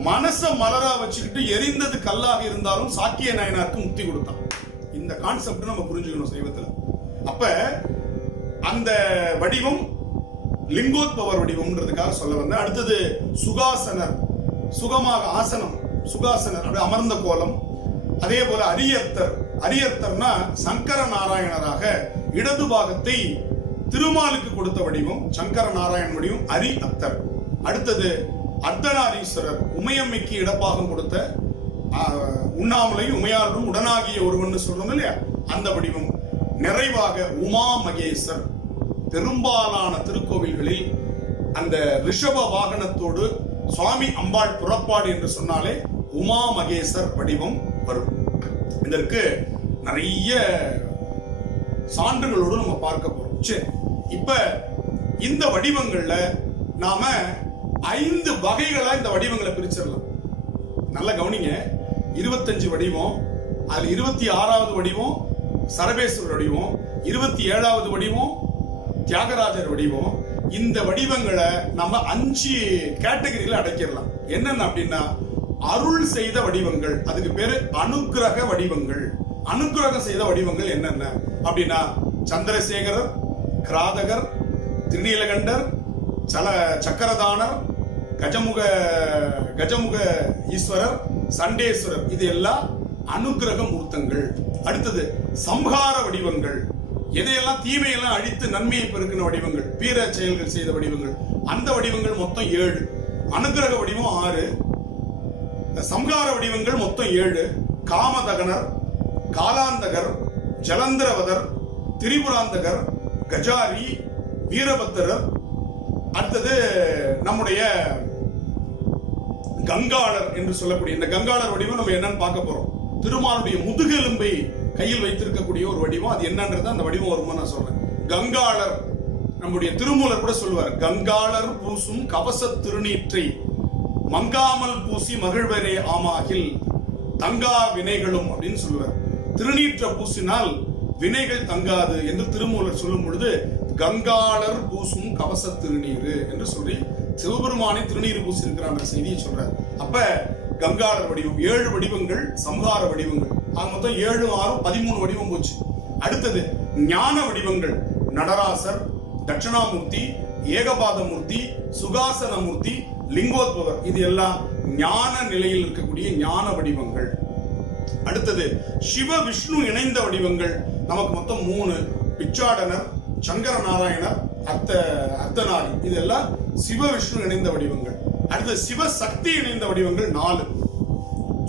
மனச மலரா வச்சுக்கிட்டு எரிந்தது கல்லாக இருந்தாலும் சாக்கிய நாயனாருக்கு முக்தி கொடுத்தான். இந்த கான்செப்ட் நம்ம புரிஞ்சுக்கணும் சைவத்துல. அப்ப அந்த வடிவம் லிங்கோத்பவர் வடிவம்ன்றதுக்காக சொல்ல வந்த. அடுத்தது சுகாசனர், சுகமாக ஆசனம், சுகாசனர் அப்படி அமர்ந்த கோலம். அதே போல அரியர்த்தர், அரியர்த்தர்னா சங்கர நாராயணராக இடது பாகத்தை திருமாலுக்கு கொடுத்த வடிவம் சங்கர நாராயண வடிவம் அரி அத்தர். அடுத்தது அர்த்தநாரீஸ்வரர், உமையம்மைக்கு இடப்பாகம் கொடுத்த உண்ணாமலையும் உமையாளும் உடனாகிய ஒருவன் சொல்றோம் இல்லையா, அந்த வடிவம். நிறைவாக உமா மகேசர். பெரும்பாலான திருக்கோவில்களில் அந்த ரிஷப வாகனத்தோடு சுவாமி அம்பாள் புறப்பாடு என்று சொன்னாலே உமா மகேசர் வடிவம் வரும். இதற்கு நிறைய சான்றுகளோடு நம்ம பார்க்க போறோம். சரி, இப்ப இந்த வடிவங்கள்ல நாம 5 வகைகளா இந்த வடிவங்களை பிரிச்சிடலாம். நல்ல கவனிங்க. 25 வடிவம், அதுல 26வது வடிவம் சரபேஸ்வரர் வடிவம், 27வது வடிவம் தியாகராஜர் வடிவம். இந்த வடிவங்களை நம்ம 5 கேட்டகரியில அடைக்கிடலாம். என்னென்ன அப்படின்னா, அருள் செய்த வடிவங்கள், அதுக்கு பேரு அனுக்கிரக வடிவங்கள். அனுக்கிரகம் செய்த வடிவங்கள் என்னென்ன அப்படின்னா, சந்திரசேகரர், கிராதகர், திருநீலகண்டர், சக்கரதானர், கஜமுக ஈஸ்வரர், சண்டேஸ்வரர், இது எல்லாம் அனுக்கிரக மூர்த்தங்கள். அடுத்தது சம்ஹார வடிவங்கள், எதையெல்லாம் தீமையெல்லாம் அழித்து நன்மையை பெருக்கின வடிவங்கள், வீர செயல்கள் செய்த வடிவங்கள். அந்த வடிவங்கள் மொத்தம் 7. அனுக்கிரக வடிவம் 6, சம்ஹார வடிவங்கள் மொத்தம் 7. காமதகனர், காலாந்தகர், ஜலந்திரவதர், திரிபுராந்தகர், கஜாரி, வீரபத்திரர். அடுத்தது நம்முடைய கங்காளர் என்று சொல்லக்கூடிய இந்த கங்காளர் வடிவம் நம்ம என்னன்னு பார்க்க போறோம். திருமாலுடைய முதுகெலும்பை கையில் வைத்திருக்கக்கூடிய ஒரு வடிவம். அது என்னன்றது அந்த வடிவம் வருமா நான் சொல்றேன். கங்காளர், நம்முடைய திருமூலர் கூட சொல்லுவார், கங்காளர் பூசும் கவச திருநீற்றை மங்காமல் பூசி மகிழ்வரே ஆமாகில் தங்கா வினைகளும் அப்படின்னு சொல்லுவார். திருநீற்ற பூசினால் வினைகள் தங்காது என்று திருமூலர் சொல்லும் பொழுது கங்காளர் பூசும் கவச திருநீர் என்று சொல்லி சிவபெருமானை திருநீர் பூசி இருக்கிற செய்தியை சொல்றார். அப்ப கங்காளர் வடிவம் 7 வடிவங்கள், சம்ஹார வடிவங்கள். ஆக மொத்தம் 7, 6, 13 வடிவம் போச்சு. அடுத்தது ஞான வடிவங்கள். நடராசர், தட்சிணாமூர்த்தி, ஏகபாதமூர்த்தி, சுகாசனமூர்த்தி, லிங்கோத்பவர். இது எல்லாம் ஞான நிலையில் இருக்கக்கூடிய ஞான வடிவங்கள். அடுத்தது சிவ விஷ்ணு இணைந்த வடிவங்கள். நமக்கு மொத்தம் 3. பிச்சாடனர், சங்கர நாராயணர், அர்த்தநாரி. இதெல்லாம் சிவ விஷ்ணு இணைந்த வடிவங்கள். அடுத்து சிவ சக்தி இணைந்த வடிவங்கள் 4.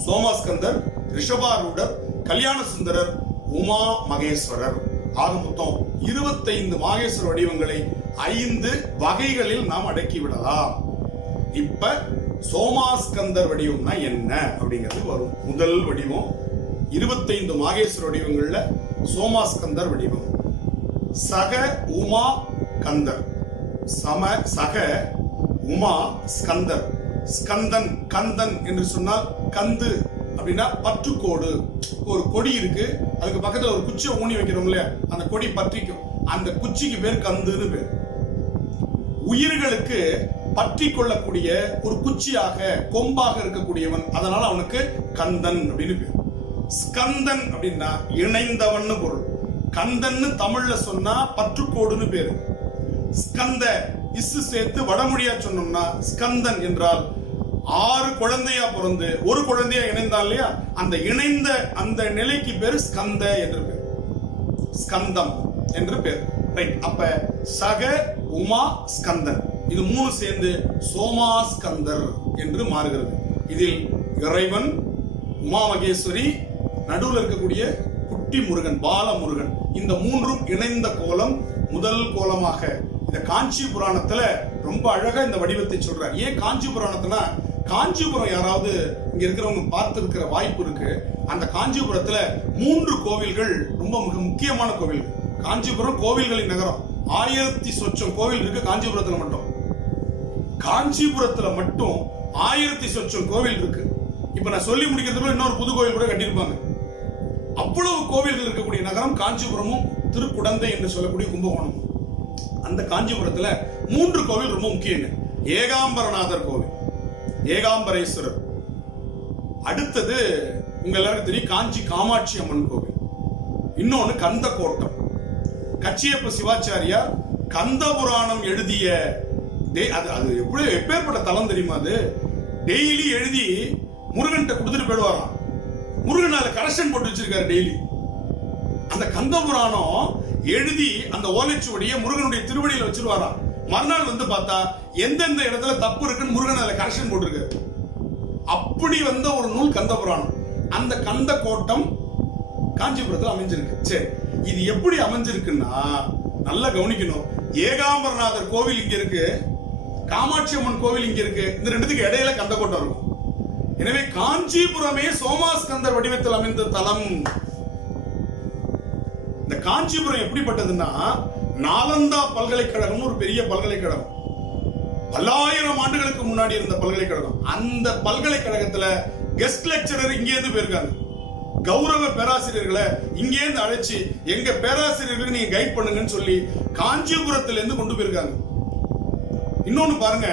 சோமாஸ்கந்தர், ரிஷபாரூடர், கல்யாண சுந்தரர், உமா மகேஸ்வரர். ஆக மொத்தம் 25 மாகேஸ்வர வடிவங்களை 5 வகைகளில் நாம் அடக்கி விடலாம். இப்ப சோமாஸ்கந்தர் வடிவம்னா என்ன அப்படிங்கிறது வரும். முதல் வடிவம் 25 மாகேஸ்வர வடிவங்கள்ல சோமாஸ்கந்தர் வடிவம். சக உமா கந்தர், சக உமா ஸ்கந்தர். ஸ்கந்தன், கந்தன் என்று சொன்னால் கந்து அப்படின்னா பற்றுக்கோடு. ஒரு கொடி இருக்கு, அதுக்கு பக்கத்துல ஒரு குச்சியை ஊனி வைக்கிறோம் இல்லையா, அந்த கொடி பற்றிக்கும். அந்த குச்சிக்கு பேர் கந்துன்னு பேர். உயிர்களுக்கு பற்றி கொள்ளக்கூடிய ஒரு குச்சியாக கொம்பாக இருக்கக்கூடியவன், அதனால அவனுக்கு கந்தன் அப்படின்னு பேர். ஸ்கந்தன் அப்படின்னா இணைந்தவன் பொருள். கந்தன்னு தமிழ்ல சொன்னா பற்றுக்கோடுன்னு பேரு. ஸ்கந்த இசு சேர்த்து வடமொழியா சொன்னோம்னா ஸ்கந்தன் என்றால் 6 குழந்தையா பிறந்து ஒரு குழந்தையா இணைந்தான் இல்லையா, அந்த இணைந்த அந்த நிலைக்கு பேரு ஸ்கந்த என்று பேர், ஸ்கந்தம் என்று பேர். ரைட். அப்ப சக உமா ஸ்கந்தன் இது 3 சேர்ந்து சோமா ஸ்கந்தர் என்று மாறுகிறது. இதில் இறைவன், உமா மகேஸ்வரி, நடுவில் இருக்கக்கூடிய குட்டி முருகன் பாலமுருகன், இந்த 3ம் இணைந்த கோலம் முதல் கோலமாக இந்த காஞ்சி புராணத்துல ரொம்ப அழகா இந்த வடிவத்தை சொல்றார். ஏன் காஞ்சி புராணத்துல, காஞ்சிபுரம் யாராவது இங்க இருக்கிறவங்க பார்த்திருக்கிற வாய்ப்பு இருக்கு. அந்த காஞ்சிபுரத்துல 3 கோவில்கள் ரொம்ப மிக முக்கியமான கோவில்கள். காஞ்சிபுரம் கோவில்களின் நகரம். 1000 சொச்சம் கோவில் இருக்கு காஞ்சிபுரத்துல மட்டும். காஞ்சிபுரத்துல மட்டும் 1000 சொச்சம் கோவில் இருக்கு. இப்ப நான் சொல்லி முடிக்கிறதுக்குள்ள இன்னொரு புது கோவில் கூட கட்டியிருப்பாங்க. அவ்வளவு கோவில்கள் இருக்கக்கூடிய நகரம் காஞ்சிபுரமும் திருக்குடந்தை என்று சொல்லக்கூடிய கும்பகோணம். அந்த காஞ்சிபுரத்துல 3 கோவில் ரொம்ப முக்கியம். ஏகாம்பரநாதர் கோவில், ஏகாம்பரேஸ்வரர். அடுத்தது உங்க எல்லாருக்கும் தெரியும் காஞ்சி காமாட்சி அம்மன் கோவில். இன்னொன்னு கந்த கோட்டம். கச்சியப்ப சிவாச்சாரியா கந்த புராணம் எழுதிய அது எப்படி எப்பேற்பட்ட தலம் தெரியுமா? அது டெய்லி எழுதி முருகன் கொடுத்துட்டு போயிடுவாராம். முருகன் அதை கரெக்ஷன் போட்டு வச்சிருக்காரு டெய்லி. அந்த கந்த புராணம் எழுதி அந்த ஓலைச்சுவடிய முருகனுடைய திருவடியில வச்சிருவாராம். மறுநாள் வந்து பார்த்தா எந்தெந்த இடத்துல தப்பு இருக்குன்னு முருகன் அதுல கரெக்ஷன் போட்டிருக்காரு. அப்படி வந்த ஒரு நூல் கந்த புராணம். அந்த கந்த கோட்டம் காஞ்சிபுரத்தில் அமைஞ்சிருக்கு. சரி, இது எப்படி அமைஞ்சிருக்குன்னா நல்லா கவனிக்கணும். ஏகாம்பரநாதர் கோவில் இங்க இருக்கு, காமாட்சி அம்மன் கோவில் இங்க இருக்கு. இந்த ரெண்டுத்துக்கு இடையில கந்த கோட்டம் இருக்கும். எனவே காஞ்சிபுரமே சோமாஸ்கந்தர் வடிவத்தில் அமைந்த தலம். இந்த காஞ்சிபுரம் எப்படிப்பட்டதுன்னா, நாலந்தா பல்கலைக்கழகம் ஒரு பெரிய பல்கலைக்கழகம், பல்லாயிரம் ஆண்டுகளுக்கு முன்னாடி இருந்த பல்கலைக்கழகம். அந்த பல்கலைக்கழகத்துல கெஸ்ட் லெக்சரர் இங்கே இருந்து போயிருக்காங்க. கௌரவ பேராசிரியர்களை இங்கே இருந்து அழைச்சி எங்க பேராசிரியர்களுக்கு நீங்க கைட் பண்ணுங்கன்னு சொல்லி காஞ்சிபுரத்துல இருந்து கொண்டு போயிருக்காங்க. இன்னொன்னு பாருங்க,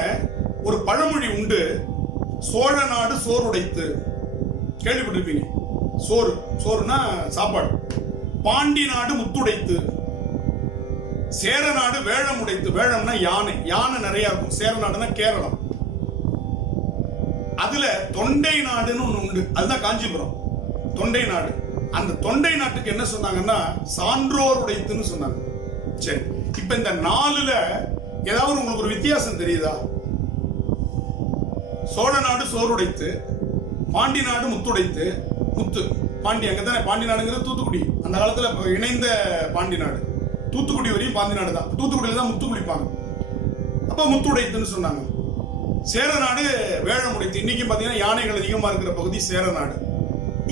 ஒரு பழமொழி உண்டு, சோழ நாடு சோறுடைத்து. கேள்விப்பட்டிருப்பீங்க. சோறு, சோறுனா சாப்பாடு. பாண்டி நாடு முத்துடைத்து, சேர நாடு வேழம் உடைத்து. வேழம்னா யானை, யானை நிறைய இருக்கும். சேர நாடுனா கேரளம். அதுல தொண்டை நாடுன்னு ஒண்ணு உண்டு, அதுதான் காஞ்சிபுரம். தொண்டை நாடு. அந்த தொண்டை நாட்டுக்கு என்ன சொன்னாங்கன்னா சான்றோர் உடைத்துன்னு சொன்னாங்க. சரி, இப்ப இந்த 4ல ஏதாவது உங்களுக்கு ஒரு வித்தியாசம் தெரியுதா? சோழ நாடு சோறுடைத்து, பாண்டி நாடு முத்துடைத்து. முத்து பாண்டி அங்கதானே, பாண்டி நாடுங்கிறது தூத்துக்குடி. அந்த காலத்துல இணைந்த பாண்டி நாடு, தூத்துக்குடி வரையும் பாண்டி நாடு தான். தூத்துக்குடியில தான் முத்து குளிப்பாங்க. அப்ப முத்துடைத்துன்னு சொன்னாங்க. சேர நாடு வேழம் உடைத்து. இன்னைக்கு பாத்தீங்கன்னா யானைகள் அதிகமா இருக்கிற பகுதி சேர நாடு.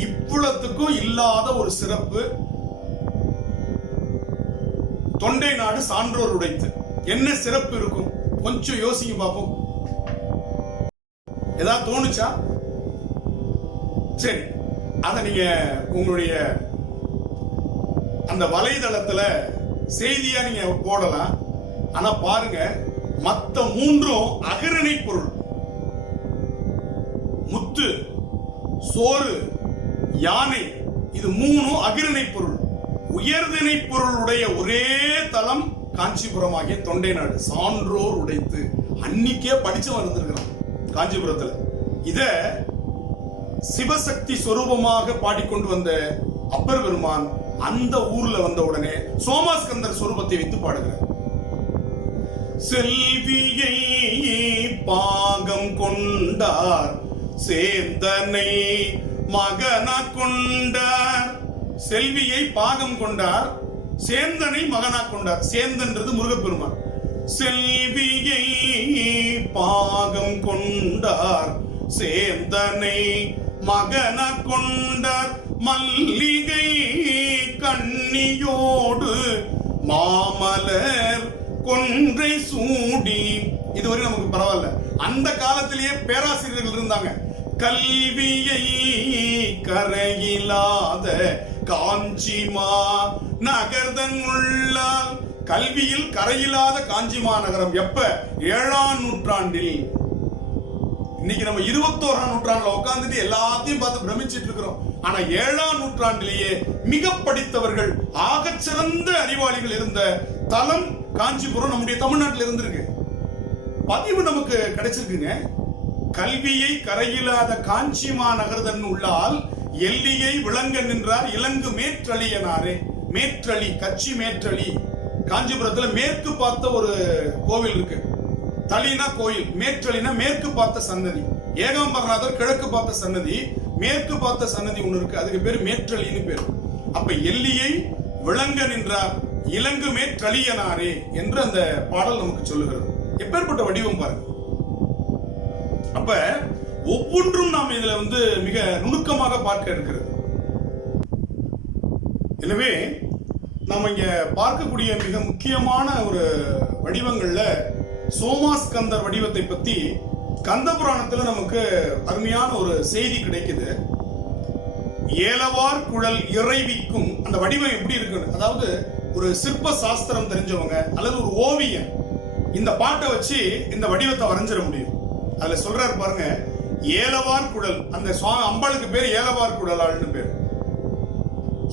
இவ்வளத்துக்கும் இல்லாத ஒரு சிறப்பு தொண்டை நாடு சான்றோர் உடைத்து. என்ன சிறப்பு இருக்கும் கொஞ்சம் யோசிக்க பார்ப்போம். ஏதாவது தோணுச்சா? சரி, அத நீங்க உங்களுடைய அந்த வலைதளத்துல செய்தியா நீங்க போடலாம். ஆனா பாருங்க, மத்த 3ம் அகரணை பொருள். முத்து, சோறு, யானை, இது 3ம் அகிரணை பொருள். உயர்திணை பொருளுடைய ஒரே தலம் காஞ்சிபுரம் ஆகிய தொண்டை நாடு. சான்றோர் உடைத்து. அன்னைக்கே படிச்சு வந்திருக்கிறான் காஞ்சிபுரத்துல. இத சிவசக்தி சொரூபமாக பாடிக்கொண்டு வந்த அப்பர் பெருமான் அந்த ஊர்ல வந்த உடனே சோமாஸ்கந்தர் சொரூபத்தை வைத்து பாடுகிறார். செல்வியை பாகம் கொண்டார், சேந்தனை மகனா கொண்டார். செல்வியை பாகம் கொண்டார், சேந்தனை மகனா கொண்டார். சேந்தன்றது முருகப்பெருமான். செல்வியை பாகம் கொண்டார், சேந்தனை மகனா கொண்டார். மல்லிகை கண்ணியோடு மாமலர் கொன்றை சூடி. இதுவரை நமக்கு பரவாயில்ல. அந்த காலத்திலேயே பேராசிரியர்கள் இருந்தாங்க. கல்வியை கரையிலாத காஞ்சிமா நகர்தன் உள்ளால் கல்வியில் கரையில்லாத காஞ்சி மாநகரம். எப்ப? 7ஆம் நூற்றாண்டில். இன்னைக்கு நம்ம 21ஆம் நூற்றாண்டுல உட்கார்ந்துட்டு எல்லாத்தையும் பார்த்து பிரமிச்சிட்டு இருக்கிறோம். ஆனா 7ஆம் நூற்றாண்டிலேயே மிக படித்தவர்கள், ஆகச்சிறந்த அறிவாளிகள் இருந்த தலம் காஞ்சிபுரம் நம்முடைய தமிழ்நாட்டில் இருந்திருக்கு. பதிவு நமக்கு கிடைச்சிருக்குங்க. கல்வியை கரையில்லாத காஞ்சி மாநகர்தன் உள்ளால் எல்லியை விளங்க நின்றார் இலங்கு மேற்றளியனாரே. மேற்றளி, கட்சி மேற்றளி. காஞ்சிபுரத்துல மேற்கு பார்த்த ஒரு கோவில் இருக்கு. தளினா கோயில், மேற்றளினா மேற்கு பார்த்த சன்னதி. ஏகாம்பரநாதர் கிழக்கு பார்த்த சன்னதி, மேற்கு பார்த்த சன்னதி ஒண்ணு இருக்கு, அதுக்கு பேரு மேற்றளின்னு பேரு. அப்ப எல்லியை விளங்க நின்றார் இலங்கு மேற்றளியனாரே என்று அந்த பாடல் நமக்கு சொல்லுகிறது. எப்பேற்பட்ட வடிவம் பாருங்க. அப்ப ஒவ்வொன்றும் நாம் இதுல மிக நுணுக்கமாக பார்க்க இருக்கிறது. எனவே நாம இங்க பார்க்கக்கூடிய மிக முக்கியமான ஒரு வடிவங்கள்ல சோமாஸ்கந்தர் வடிவத்தை பத்தி கந்த புராணத்துல நமக்கு அருமையான ஒரு செய்தி கிடைக்குது. ஏலவார் குழல் இறைவிக்கும் அந்த வடிவம் எப்படி இருக்கு, அதாவது ஒரு சிற்ப சாஸ்திரம் தெரிஞ்சவங்க அல்லது ஒரு ஓவியன் இந்த பாட்டை வச்சு இந்த வடிவத்தை வரைஞ்சிட முடியும். அதுல சொல்றாரு பாருங்க, ஏலவார் குழல். அந்த அம்பாளுக்கு பேர் ஏலவார் குழலாள்னு பேர்.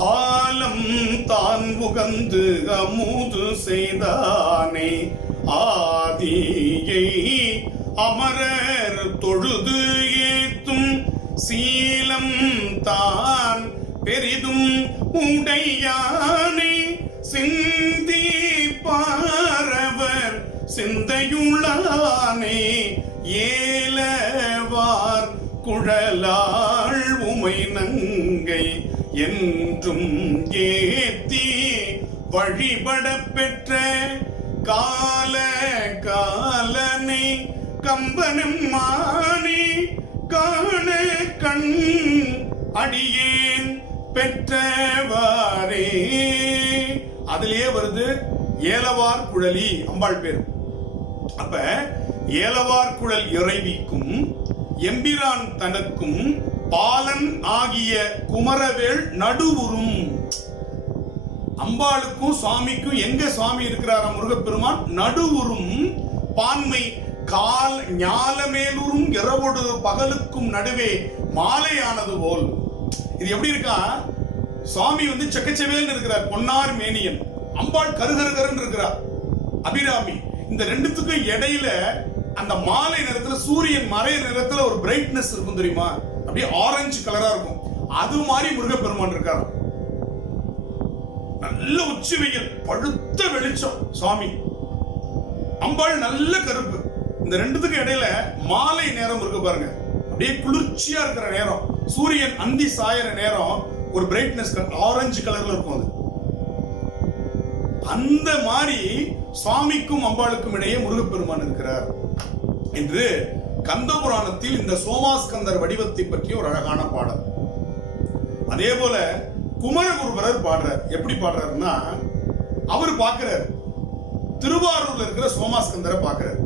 ஆலம் தான் முகந்து அமுது செய்தானே ஆதியை அமரர் தொழுது ஏத்தும் சீலம் தான் பெரிதும் உடையானே சிந்தி பாரவர் சிந்தையுள்ளானே ஏலவார் குழலாள் உமை நங்கை என்றும் ஏத்தி வழிபட பெற்ற கால காலனை கம்பனும் மானே காண கண் அடியேன் பெற்றவாரே. அதிலேயே வருது ஏலவார் குழலி அம்பாள் பேர். அப்ப ஏலவார் குழல் இறைவிக்கும் எம்பிரான் தனக்கும் பாலன் ஆகிய குமரவேள் நடுவுறும். அம்பாளுக்கும் சுவாமிக்கும் எங்க சுவாமி இருக்கிறாரா முருகப்பெருமான்? நடுவுறும் பான்மை கால் ஞாலமேலுறும் இரவோடு பகலுக்கும் நடுவே மாலையானது போல். இது எப்படி இருக்கா? சுவாமி செக்கச்சவேல் இருக்கிறார், பொன்னார் மேனியன். அம்பாள் கருகருகரன் இருக்கிறார், அபிராமி. இந்த ரெண்டுத்துக்கும் இடையில அந்த மாலை நேரத்துல சூரியன் மறைய நேரத்துல ஒரு பிரைட்னஸ் இருக்கும் தெரியுமா? அப்படியே ஆரஞ்சு கலரா இருக்கும். அது மாதிரி முருகப்பெருமான் இருக்காரு. நல்ல உச்சி வெயில், பழுத்த வெளிச்சம் சுவாமி. அம்பாள் நல்ல கருப்பு. இந்த ரெண்டுத்துக்கும் இடையில மாலை நேரம் இருக்கு பாருங்க, அப்படியே குளிர்ச்சியா இருக்கிற நேரம், சூரியன் அந்தி சாயற நேரம் ஒரு பிரைட்னஸ் ஆரஞ்சு கலர்ல இருக்கும். அது அந்த மாதிரி சுவாமிக்கும் அம்பாளுக்கும் இடையே முருகப்பெருமான் இருக்கிறார் என்று கந்த புராணத்தில் இந்த சோமாஸ்கந்தர் வடிவத்தை பற்றி ஒரு அழகான பாடல். அதே போல குமரகுருபரர் பாடுறார். எப்படி பாடுறாருன்னா, அவர் பார்க்கிறார் திருவாரூர்ல இருக்கிற சோமாஸ்கந்தரை பார்க்கிறார்.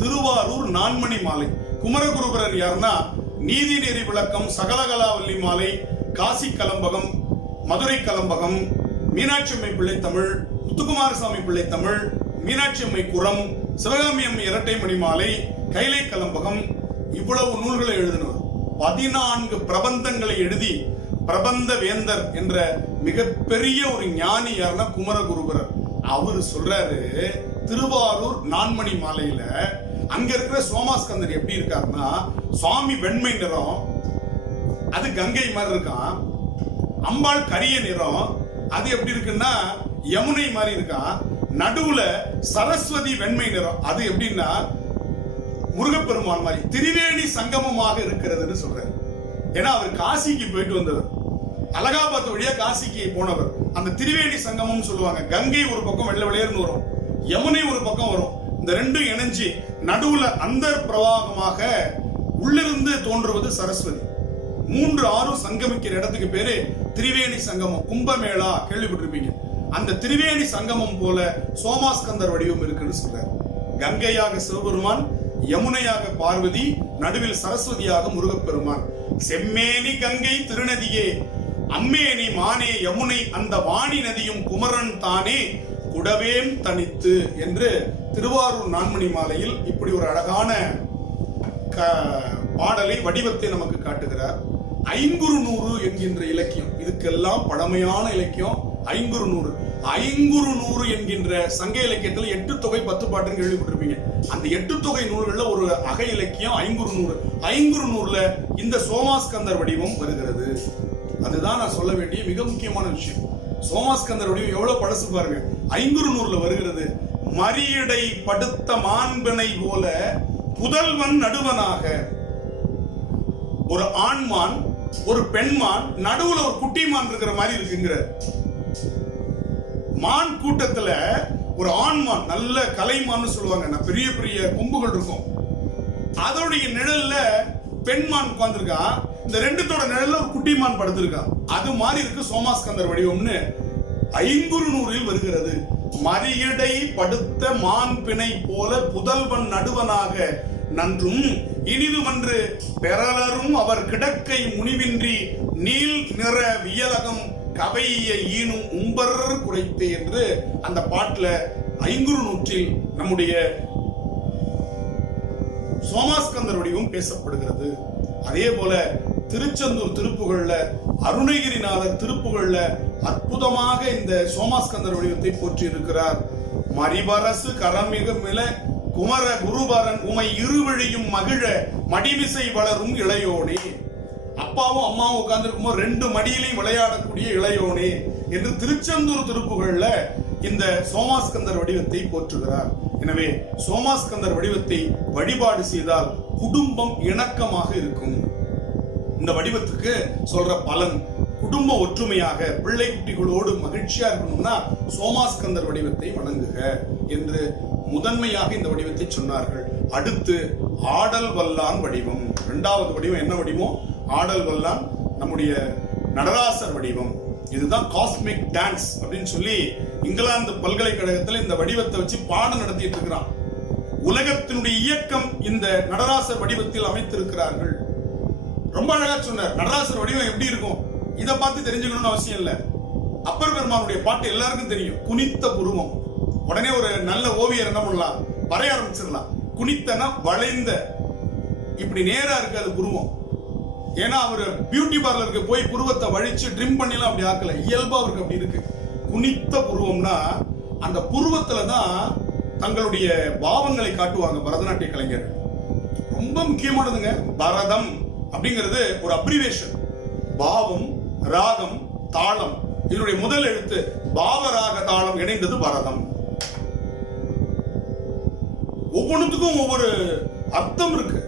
திருவாரூர் நான்மணி மாலை. குமரகுருபரர் யாருன்னா, நீதி நெறி விளக்கம், சகலகலாவல்லி மாலை, காசி கலம்பகம், மதுரை கலம்பகம், மீனாட்சி அம்மை பிள்ளை தமிழ், முத்துக்குமாரசாமி பிள்ளை தமிழ், மீனாட்சி அம்மை குரம், சிவகாமி அம்மை இரட்டை மணி மாலை, கைலை கலம்பகம், இவ்வளவு நூல்களை எழுதினவர். 14 பிரபந்தங்களை எழுதி பிரபந்த வேந்தர் என்ற மிகப்பெரிய ஒரு ஞானி யாருன்னா குமரகுருபரர். அவரு சொல்றாரு, திருவாரூர் நான்மணி மாலையில அங்க இருக்கிற சோமாஸ்கந்தர் எப்படி இருக்காருன்னா, சுவாமி வெண்மை நிறம், அது கங்கை மாதிரி இருக்கான். அம்பாள் கரிய நிறம், அது எப்படி இருக்குன்னா யமுனை மாதிரி இருக்கான். நடுவுல சரஸ்வதி வெண்மை நிறம், அது எப்படின்னா முருகப்பெருமான் மாதிரி திரிவேணி சங்கமமாக இருக்கிறதுன்னு சொல்றாரு. ஏன்னா அவர் காசிக்கு போயிட்டு வந்தவர், அலகாபாத் வழியா காசிக்கு போனவர். அந்த திரிவேணி சங்கமம் சொல்லுவாங்க. கங்கை ஒரு பக்கம் வெள்ளை வெளியேர்னு வரும், யமுனை ஒரு பக்கம் வரும். இந்த ரெண்டும் இணைஞ்சு நடுவுல அந்த பிரவாகமாக உள்ளிருந்து தோன்றுவது சரஸ்வதி. 3 ஆறு சங்கமிக்கிற இடத்துக்கு பேரு திரிவேணி சங்கமம். கும்பமேளா கேள்விப்பட்டிருப்பீங்க. அந்த திரிவேணி சங்கமம் போல சோமாஸ்கந்தர் வடிவம் இருக்குன்னு சொல்றாரு. கங்கையாக சிவபெருமான், யமுனையாக பார்வதி, நடுவில் சரஸ்வதியாக முருகப்பெருமான். செம்மேனி கங்கை திருநதியே, அம்மேனி மானே யமுனை, அந்த வாணி நதியும் குமரன் தானே, குடவேம் தனித்து என்று திருவாரூர் நான்மணி மாலையில் இப்படி ஒரு அழகான பாடலை வடிவத்தை நமக்கு காட்டுகிறார். ஐங்குறுநூறு என்கின்ற இலக்கியம், இதுக்கெல்லாம் பழமையான இலக்கியம் ஐங்குறுநூறு. ஐங்குறுநூறு என்கின்ற சங்க இலக்கியத்தில் 8 தொகை 10 பாட்டுன்னு கேள்விப்பட்டிருப்பீங்க. அந்த 8 தொகை நூல்கள்ல ஒரு அகை இலக்கியம் ஐங்குறுநூறு. ஐங்குறுநூறுல இந்த சோமாஸ்கந்தர் வடிவம் வருகிறது. அதுதான் நான் சொல்ல வேண்டிய மிக முக்கியமான விஷயம். சோமாஸ்கந்தர் வடிவம் எவ்வளவு பழசு பாருங்க. ஐங்குறுநூறுல வருகிறது. மரியடை படுத்த மாண்பினை போல புதல்வன் நடுவனாக. ஒரு ஆண்மான் ஒரு பெண்மான் நடுவுல ஒரு குட்டிமான் இருக்கிற மாதிரி இருக்குங்கிற. மான் கூட்டத்துல ஒரு ஆண்மான், நல்ல கலைமான்னு சொல்லுவாங்க, பெரிய பெரிய கொம்புகள் இருக்கும், அதோடைய நிழல்ல பெண்மான் உட்கார்ந்துருக்கா. இந்த ரெண்டுத்தோட நிழல்ல ஒரு குட்டிமான் படுத்திருக்கா. அது மாதிரி இருக்கு சோமாஸ்கந்தர் வடிவம்னு ஐங்குறுநூறில் வருகிறது. மரியடை படுத்த மான் பிணை போல புதல்வன் நடுவனாக நன்றும் இனிதுமன்று பெறலரும் அவர் கிடக்கை முனிவின்றி நீல் நிற வியலகம் கவைய ஈனும் உம்பர் குறைத்தே என்று அந்த பாட்டுல ஐங்குறுநூற்றில் நம்முடைய சோமாஸ்கந்தர் வடிவம் பேசப்படுகிறது. அதே போல திருச்செந்தூர் திருப்புகள்ல, அருணகிரிநாதர் திருப்புகள்ல அற்புதமாக இந்த சோமாஸ்கந்தர் வடிவத்தை போற்றி இருக்கிறார். மரிபரசு கரமிக மில குமர குருபரன் உமை இருவழியும் மகிழ மடிமிசை வளரும் இளையோனே. அப்பாவும் அம்மாவும் உட்கார்ந்துருக்கும்போது 2 மடியிலையும் விளையாடக்கூடிய இளையோனே என்று திருச்செந்தூர் திருப்புகள்ல இந்த சோமாஸ்கந்தர் வடிவத்தை போற்றுகிறார். எனவே சோமாஸ்கந்தர் வடிவத்தை வழிபாடு செய்தால் குடும்பம் இணக்கமாக இருக்கும். இந்த வடிவத்துக்கு சொல்ற பலன், குடும்ப ஒற்றுமையாக பிள்ளை குட்டிகளோடு மகிழ்ச்சியா இருக்கணும்னா சோமாஸ்கந்தர் வடிவத்தை வணங்குக என்று முதன்மையாக இந்த வடிவத்தை சொன்னார்கள். அடுத்து ஆடல் வல்லான் வடிவம். 2வது வடிவம் என்ன வடிவம்? ஆடல் வல்லான், நம்முடைய நடராசர் வடிவம். இதுதான் காஸ்மிக் டான்ஸ் அப்படின்னு சொல்லி இங்கிலாந்து பல்கலைக்கழகத்தில் இந்த வடிவத்தை வச்சு பாடம் நடத்திட்டு இருக்கிறான். உலகத்தினுடைய இயக்கம் இந்த நடராசர் வடிவத்தில் அமைத்திருக்கிறார்கள். ரொம்ப அழகா சொன்னார். நடராசர் வடிவம் எப்படி இருக்கும் இதை பார்த்து தெரிஞ்சுக்கணும்னு அவசியம் இல்ல. அப்பர் பெருமானுடைய பாட்டு எல்லாருக்கும் தெரியும். குனித்த புருவம். உடனே ஒரு நல்ல ஓவியர் என்ன பண்ணலாம், வரைய ஆரம்பிச்சிடலாம். குனித்தனா வளைந்த, இப்படி நேரா இருக்காது புருவம். ஏன்னா அவர் பியூட்டி பார்லருக்கு போய் புருவத்தை வழிச்சு ட்ரிம் பண்ணிலாம் அப்படி ஆக்கல, இயல்பா அவருக்கு அப்படி இருக்கு. குனித்த புருவம்னா அந்த புருவத்துல தான் தங்களுடைய பாவங்களை காட்டுவாங்க பரதநாட்டிய கலைஞர். ரொம்ப முக்கியமானதுங்க. பரதம் அப்படிங்கிறது ஒரு அப்ரிவேஷன். பாவம், ராகம், தாளம், இதனுடைய முதல் எழுத்து பாவராக தாளம் இணைந்தது பரதம். ஒவ்வொன்றுத்துக்கும் ஒவ்வொரு அர்த்தம் இருக்கு.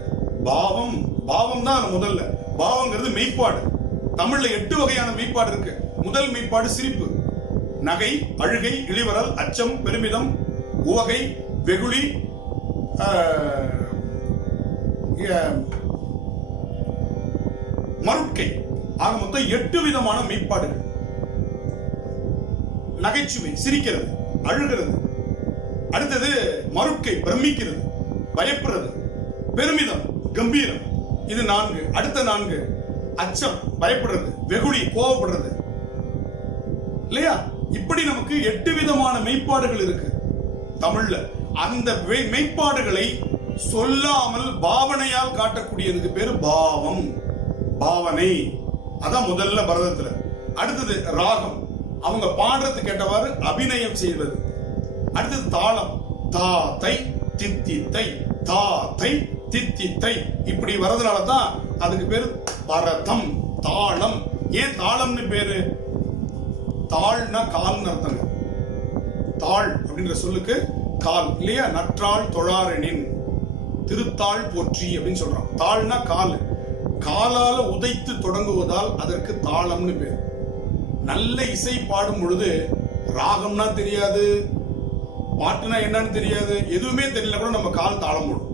பாவம், பாவம் தான் முதல்ல. பாவங்கிறது மெய்ப்பாடு. தமிழ்ல 8 வகையான மெய்ப்பாடு இருக்கு. முதல் மெய்ப்பாடு சிரிப்பு, நகை, அழுகை, இளிவரல், அச்சம், பெருமிதம், உவகை, வெகுளி, மருட்கை. ஆக மொத்தம் 8 விதமான மெய்ப்பாடுகள். நகைச்சுவை, சிரிக்கிறது, அழுகிறது. அடுத்தது மருட்கை, பிரமிக்கிறது, பயப்படுறது. பெருமிதம், கம்பீரம். இது 4. அடுத்த 4 அச்சம், பயப்படுறது. வெகுளி, கோபப்படுறது. இல்லையா? இப்படி நமக்கு 8 விதமான மெய்ப்பாடுகள் இருக்கு தமிழ்ல. அந்த மெய்ப்பாடுகளை சொல்லாமல் பாவனையால் காட்டக்கூடியதுக்கு பேரு பாவம், பாவனை. அதான் முதல்ல பரதத்துல. அடுத்தது ராகம், அவங்க பாடுறது கேட்டவாறு அபிநயம் செய்வது. அடுத்தது தாளம், தா தை தித்தி தை, தா தை தித்தி தை. இப்படி வரதுனால தான் அதுக்கு பேரு பரதம், தாளம். ஏன் தாளம்னு பேரு? தாள்னா கால்னு அர்த்தங்க. தாள் அப்படின்ற சொல்லுக்கு கால், இல்லையா? நற்றாள் தொழாரெனின் திருத்தாள் போற்றி அப்படின்னு சொல்றான். தாள்னா கால். காலால உதைத்து தொடங்குவதால் அதற்கு தாளம்னு பேர். நல்ல இசை பாடும் பொழுது ராகம்னா தெரியாது, பாட்டுனா என்னன்னு தெரியாது, எதுவுமே தெரியல கூட நம்ம கால் தாளம் போடும்.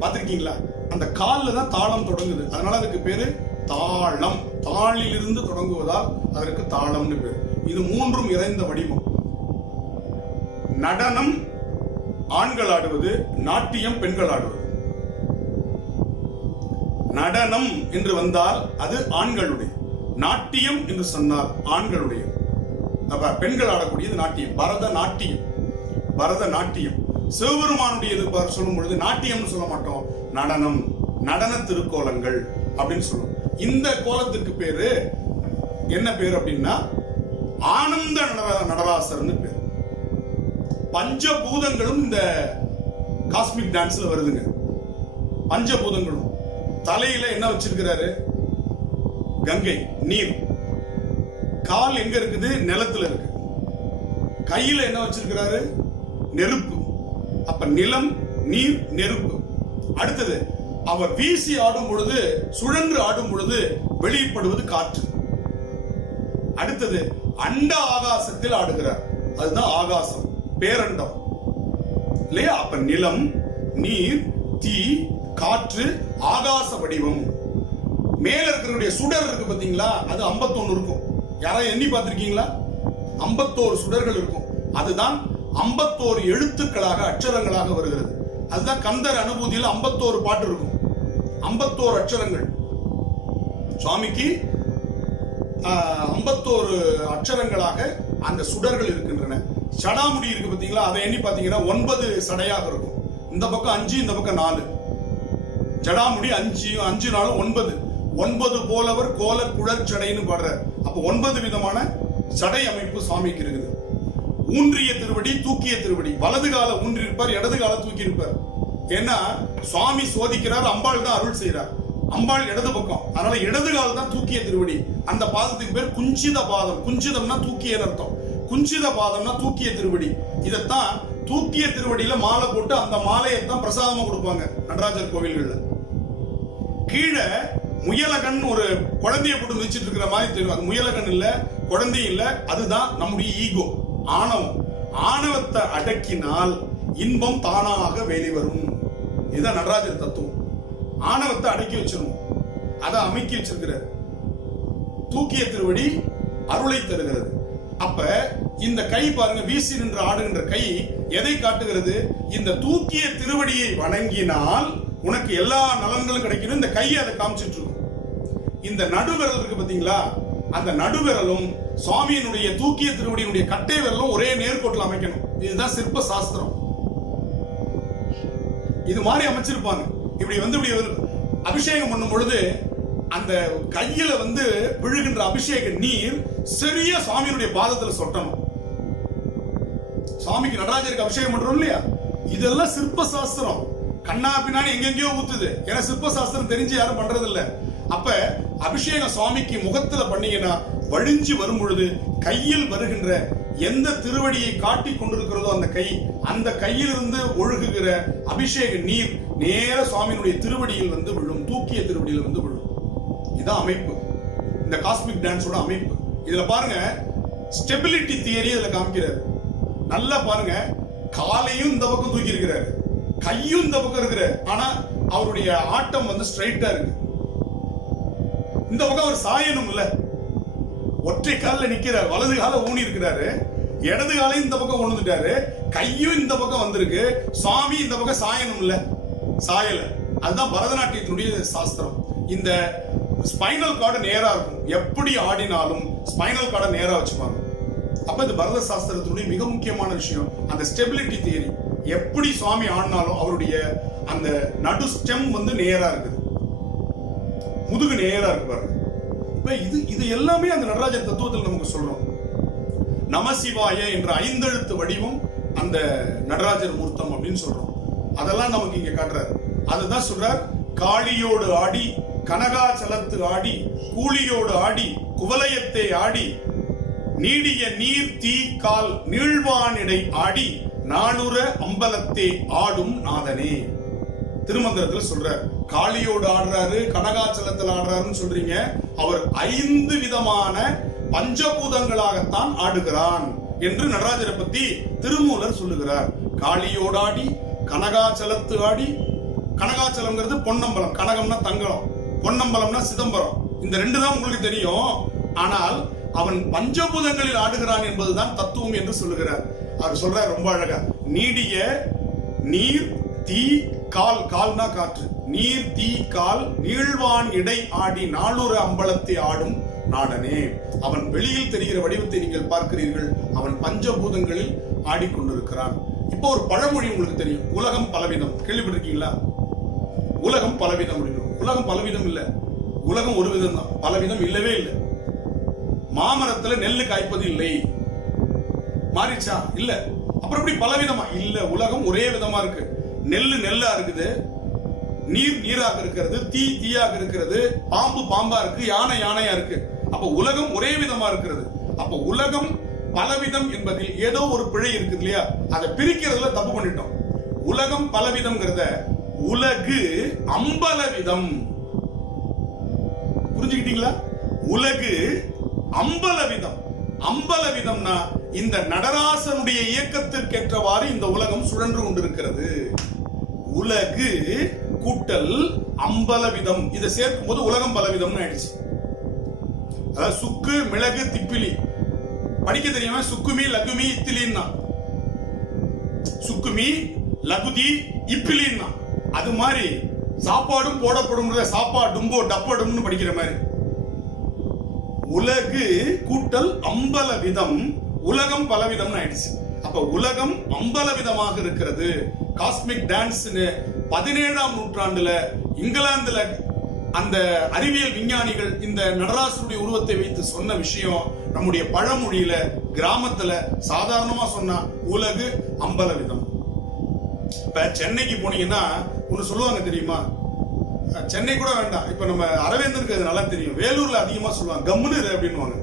பார்த்திருக்கீங்களா? அந்த கால்ல தான் தாளம் தொடங்குது. அதனால அதுக்கு பேரு தாளம். தாளில் இருந்து தொடங்குவதால் அதற்கு தாளம்னு பேர். இது 3ம் இறைந்த வடிவம். நடனம் ஆண்கள் ஆடுவது, நாட்டியம் பெண்கள் ஆடுவது. நடனம் என்று வந்தால் அது ஆண்களுடைய, நாட்டியம் என்று சொன்னால் ஆண்களுடைய. பெண்கள் ஆடக்கூடியது நாட்டியம், பரத நாட்டியம். பரத நாட்டியம் சிவபெருமானுடையது சொல்லும் பொழுது நாட்டியம்னு சொல்ல மாட்டோம், நடனம், நடன திருக்கோலங்கள் அப்படின்னு சொல்லுவோம். இந்த கோலத்துக்கு பேரு என்ன பேரு அப்படின்னா ஆனந்த நடராசர்னு பேரு. பஞ்சபூதங்களும் இந்த காஸ்மிக் டான்ஸ்ல வருதுங்க. பஞ்சபூதங்களும் தலையில என்ன வச்சிருக்கிறாரு? கங்கை, நீர். கால் எங்க இருக்குது? நிலத்துல இருக்கு. கையில என்ன வச்சிருக்கிறாரு? நெருப்பு. அப்ப நிலம், நீர், நெருப்பு. அடுத்தது அவர் வீசி ஆடும் பொழுது, சுழன்று ஆடும் பொழுது வெளிப்படுவது காற்று. அடுத்தது அண்ட ஆகாசத்தில் ஆடுகிறார், அதுதான் ஆகாசம், பேரண்டம் இல்லையா? அப்ப நிலம், நீர், தீ, காற்று, ஆகாச வடிவம். மேல இருக்கிற சுடர் இருக்கு பாத்தீங்களா, அது 51 இருக்கும். யாராவது எண்ணி பார்த்திருக்கீங்களா? 51 சுடர்கள் இருக்கும். அதுதான் 51 எழுத்துக்களாக, அட்சரங்களாக வருகிறது. அதுதான் கந்தர் அனுபூதியில் 51 பாட்டு இருக்கும், 51 அட்சரங்கள். சுவாமிக்கு 51 அட்சரங்களாக அந்த சுடர்கள் இருக்கின்றன. சடாமுடி இருக்கு பாத்தீங்களா, அதை எண்ணி பாத்தீங்கன்னா 9 சடையாக இருக்கும். இந்த பக்கம் 5, இந்த பக்கம் 4. ஜடாமுடி 5, 5 4 9. 9 போலவர் கோல குழற் சடைன்னு பாடுற. அப்ப 9 விதமான சடை அமைப்பு சுவாமிக்கு இருக்குது. ஊன்றிய திருவடி, தூக்கிய திருவடி. வலது கால ஊன்றி இருப்பார், இடது கால தூக்கி இருப்பார். ஏன்னா சுவாமி சோதிக்கிறார், அம்பாள் தான் அருள் செய்யறார். அம்பாள் இடது பக்கம், அதனால இடது கால தான் தூக்கிய திருவடி. அந்த பாதத்துக்கு பேர் குஞ்சித பாதம். குஞ்சிதம்னா தூக்கிய அர்த்தம். குஞ்சித பாதம்னா தூக்கிய திருவடி. இதத்தான் தூக்கிய திருவடியில மாலை போட்டு அந்த மாலையத்தான் பிரசாதமா கொடுப்பாங்க நடராஜர் கோவில்கள்ல. கீழே முயலகன் ஒரு குழந்தைய போட்டு மிதிச்சிட்டு இருக்கிற மாதிரி தெரியும். அது முயலகன் இல்ல, குழந்தையும் இல்ல, அதுதான் நம்முடைய ஈகோ, ஆணவம். ஆணவத்தை அடக்கினால் இன்பம் தானாக வெளிவரும். இதுதான் நடராஜர் தத்துவம். ஆணவத்தை அடக்கி வச்சிடணும், அதை அமைக்கி வச்சிருக்கிறார். தூக்கிய திருவடி அருளை தருகிறது. அப்ப இந்த கை பாருங்க, வீசி நின்று ஆடுகின்ற கை எதை காட்டுகிறது? இந்த தூக்கிய திருவடியை வணங்கினால் உனக்கு எல்லா நலன்களும் கிடைக்கணும். இந்த கையை அதை காமிச்சிட்டு இருக்கும். இந்த நடுவிரல் இருக்கு பாத்தீங்களா, அந்த நடுவிரலும் சுவாமியினுடைய தூக்கிய திருவடியினுடைய கட்டை விரலும் ஒரே நேர்கோட்டில் அமைக்கணும். இதுதான் சிற்ப சாஸ்திரம். இது மாதிரி அமைச்சிருப்பாங்க. இப்படி அபிஷேகம் பண்ணும் பொழுது அந்த கையில விழுகின்ற அபிஷேக நீர் சரியா சுவாமியினுடைய பாதத்துல சொட்டணும். சுவாமிக்கு நடராஜருக்கு அபிஷேகம் பண்றோம் இல்லையா, இதெல்லாம் சிற்ப சாஸ்திரம். கண்ணா பின்னாடி எங்கெங்கயோ ஊத்துது. ஏன்னா சிற்ப சாஸ்திரம் தெரிஞ்சு யாரும் பண்றது இல்ல. அப்ப அபிஷேகம் சுவாமிக்கு முகத்துல பண்ணீங்கன்னா வழிஞ்சு வரும் பொழுது கையில் வருகின்ற எந்த திருவடியை காட்டி கொண்டிருக்கிறதோ அந்த கையிலிருந்து ஒழுகுகிற அபிஷேக நீர் நேர சுவாமியினுடைய திருவடியில் விழும், தூக்கிய திருவடியில் விழும். இதான் அமைப்பு, இந்த காஸ்மிக் டான்ஸோட அமைப்பு. இதுல பாருங்க, ஸ்டெபிலிட்டி தியரி இதுல காமிக்கிறாரு. நல்லா பாருங்க, காலையும் இந்த பக்கம் தூக்கி இருக்கிறாரு, கையும் இந்த பக்கம் இருக்கிற. ஆனா அவருடைய ஆட்டம் ஸ்ட்ரைட்டா இருக்கு. இந்த பக்கம் அவர் சாயனும் இல்ல, ஒற்றை காலில் நிக்கிறார். வலது கால ஊனி இருக்கிறாரு, இடது காலையும் இந்த பக்கம் கொண்டு வந்துட்டாரு, கையும் இந்த பக்கம் வந்திருக்கு. சுவாமி இந்த பக்கம் சாயனும் இல்ல, சாயல. அதுதான் பரதநாட்டியத்தினுடைய சாஸ்திரம். இந்த ஸ்பைனல் கார்டு நேரா இருக்கும். எப்படி ஆடினாலும் ஸ்பைனல் கார்டை நேரா வச்சுப்பாங்க. அப்ப இந்த பரத சாஸ்திரத்தினுடைய மிக முக்கியமான விஷயம் அந்த ஸ்டெபிலிட்டி தியரி. எப்படி சுவாமி ஆடினாலும் அவருடைய அந்த நடு ஸ்டெம் நேரா இருக்குது, முதுகு நேரா இருக்கு பாருங்க. இது எல்லாமே அந்த நடராஜர் தத்துவத்தில் நமக்கு சொல்றோம். நமசிவாய என்ற 5 எழுத்து வடிவம் அந்த நடராஜர் மூர்த்தம் அப்படின்னு சொல்றோம். அதெல்லாம் நமக்கு இங்க காட்டுறாரு. அதுதான் சொல்றார், காளியோடு ஆடி, கனகாச்சலத்து ஆடி, கூலியோடு ஆடி, குவலயத்தை ஆடி, நீடிய நீர் தீ கால் நீழ்வானிடை ஆடி, நாளுற அம்பலத்தே ஆடும் நாதனே. திருமந்திரத்துல சொல்றார், காளியோடு ஆடுறாரு, கனகாச்சலத்தில் ஆடுறாருன்னு சொல்றீங்க. அவர் 5 விதமான பஞ்சபூதங்களாகத்தான் ஆடுகிறான் என்று நடராஜரை பத்தி திருமூலர் சொல்லுகிறார். காளியோடாடி, கனகாச்சலத்து ஆடி. கனகாச்சலம்ங்கிறது பொன்னம்பலம், கனகம்னா தங்கலம், பொன்னம்பலம்னா சிதம்பரம். இந்த 2 தான் உங்களுக்கு தெரியும். ஆனால் அவன் பஞ்சபூதங்களில் ஆடுகிறான் என்பதுதான் தத்துவம் என்று சொல்லுகிறார். அவர் சொல்றார் ரொம்ப அழகா, நீடிய நீர் தீ கால், கால்னா காற்று, நீர் தீ கால் நீழ்வான் இடை ஆடி நாளுற அம்பலத்தை ஆடும் நாடனே. அவன் வெளியில் தெரிகிற வடிவத்தை நீங்கள் பார்க்கிறீர்கள், அவன் பஞ்சபூதங்களில் ஆடிக்கொண்டிருக்கிறான். இப்போ ஒரு பழமொழி உங்களுக்கு தெரியும், உலகம் பலவிதம். கேள்விப்பட்டிருக்கீங்களா? உலகம் பலவிதம் அப்படின்னு. உலகம் பலவிதம் இல்ல, உலகம் ஒரு விதம் தான், பலவிதம் இல்லவே இல்லை. மாமரத்துல நெல்லு காய்ப்பது இல்லை, மாறிச்சா? இல்ல. அப்புறம் எப்படி பலவிதமா? இல்ல, உலகம் ஒரே விதமா இருக்கு. நெல்லு நெல்லா இருக்குது, நீர் நீராக இருக்கிறது, தீ தீயாக இருக்கிறது, பாம்பு பாம்பா இருக்கு, யானை யானையா இருக்கு. அப்ப உலகம் ஒரே விதமா இருக்கிறது. அப்ப உலகம் பலவிதம் என்பதில் ஏதோ ஒரு பிழை இருக்குது இல்லையா? அதை பிரிக்கிறதுல தப்பு பண்ணிட்டோம். உலகம் பலவிதம்ங்கிறத உலகு அம்பலவிதம். புரிஞ்சுக்கிட்டீங்களா? உலகு அம்பலவிதம். அம்பலவிதம்னா இந்த நடராசனுடைய இயக்கத்திற்கேற்றவாறு இந்த உலகம் சுழன்று கொண்டிருக்கிறது. உலகு கூட்டல் அம்பலவிதம், இதை சேர்க்கும் போது உலகம் பலவிதம் ஆயிடுச்சு. அதாவது சுக்கு மிளகு திப்பிலி படிக்க தெரியாம சுக்குமி லகுமி இத்திலின்னா, சுக்குமி லகுதி இப்பிலின்னா, அது மாதிரி சாப்பாடும் போடப்படும் சாப்பாடும்போ டப்படும்னு படிக்கிற மாதிரி. உலகு கூட்டல் அம்பலவிதம், உலகம் பலவிதம் ஆயிடுச்சு. அப்ப உலகம் அம்பலவிதமாக இருக்கிறது. காஸ்மிக் டான்ஸ் 17ஆம் நூற்றாண்டுல இங்கிலாந்துல அந்த அறிவியல் விஞ்ஞானிகள் இந்த நடராசனுடைய உருவத்தை வைத்து சொன்ன விஷயம் நம்முடைய பழமொழியில கிராமத்துல சாதாரணமா சொன்னா உலகு அம்பலவிதம். இப்ப சென்னைக்கு போனீங்கன்னா ஒண்ணு சொல்லுவாங்க தெரியுமா? சென்னை கூட வேண்டாம், இப்ப நம்ம அரவேந்தருக்கு அது நல்லா தெரியும். வேலூர்ல அதிகமா சொல்லுவாங்க கம்முனிரு அப்படின்னுவாங்க.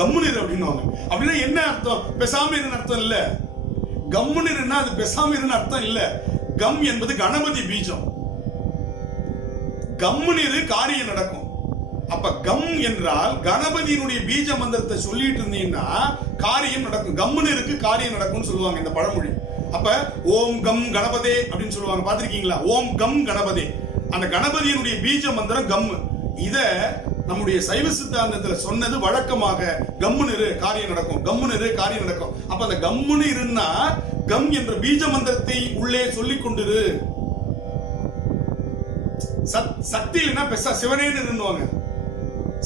கம்முனிரு அப்படின்னுவாங்க. அப்படின்னா என்ன அர்த்தம்? பெசாம இருன்னு அர்த்தம் இல்ல. கம்முனிருன்னா அது பெசாம இருன்னு அர்த்தம் இல்ல. கம் என்பது கணபதி பீஜம். கம்முனிரு காரியம் நடக்கும். அப்ப கம் என்றால் கணபதியினுடைய பீஜ மந்திரத்தை சொல்லிட்டு இருந்தீங்கன்னா காரியம் நடக்கும். கம்முனிருக்கு காரியம் நடக்கும்னு சொல்லுவாங்க இந்த பழமொழி. அப்ப ஓம் கம் கணபதே அப்படின்னு சொல்லுவாங்க, பாத்திருக்கீங்களா? ஓம் கம் கணபதே, அந்த கணபதியினுடைய பீஜ மந்திரம் கம். இத நம்முடைய சைவ சித்தாந்தத்துல சொன்னது வழக்கமாக கம்முனிரு காரியம் நடக்கும், கம்முனிரு காரியம் நடக்கும். அப்ப அந்த கம்முனிருன்னா கம் என்ற பீஜ மந்திரத்தை உள்ளே சொல்லிக் கொண்டிரு. சக்தி இல்லைன்னா பெருசா சிவனேன்னு இருந்துவாங்க.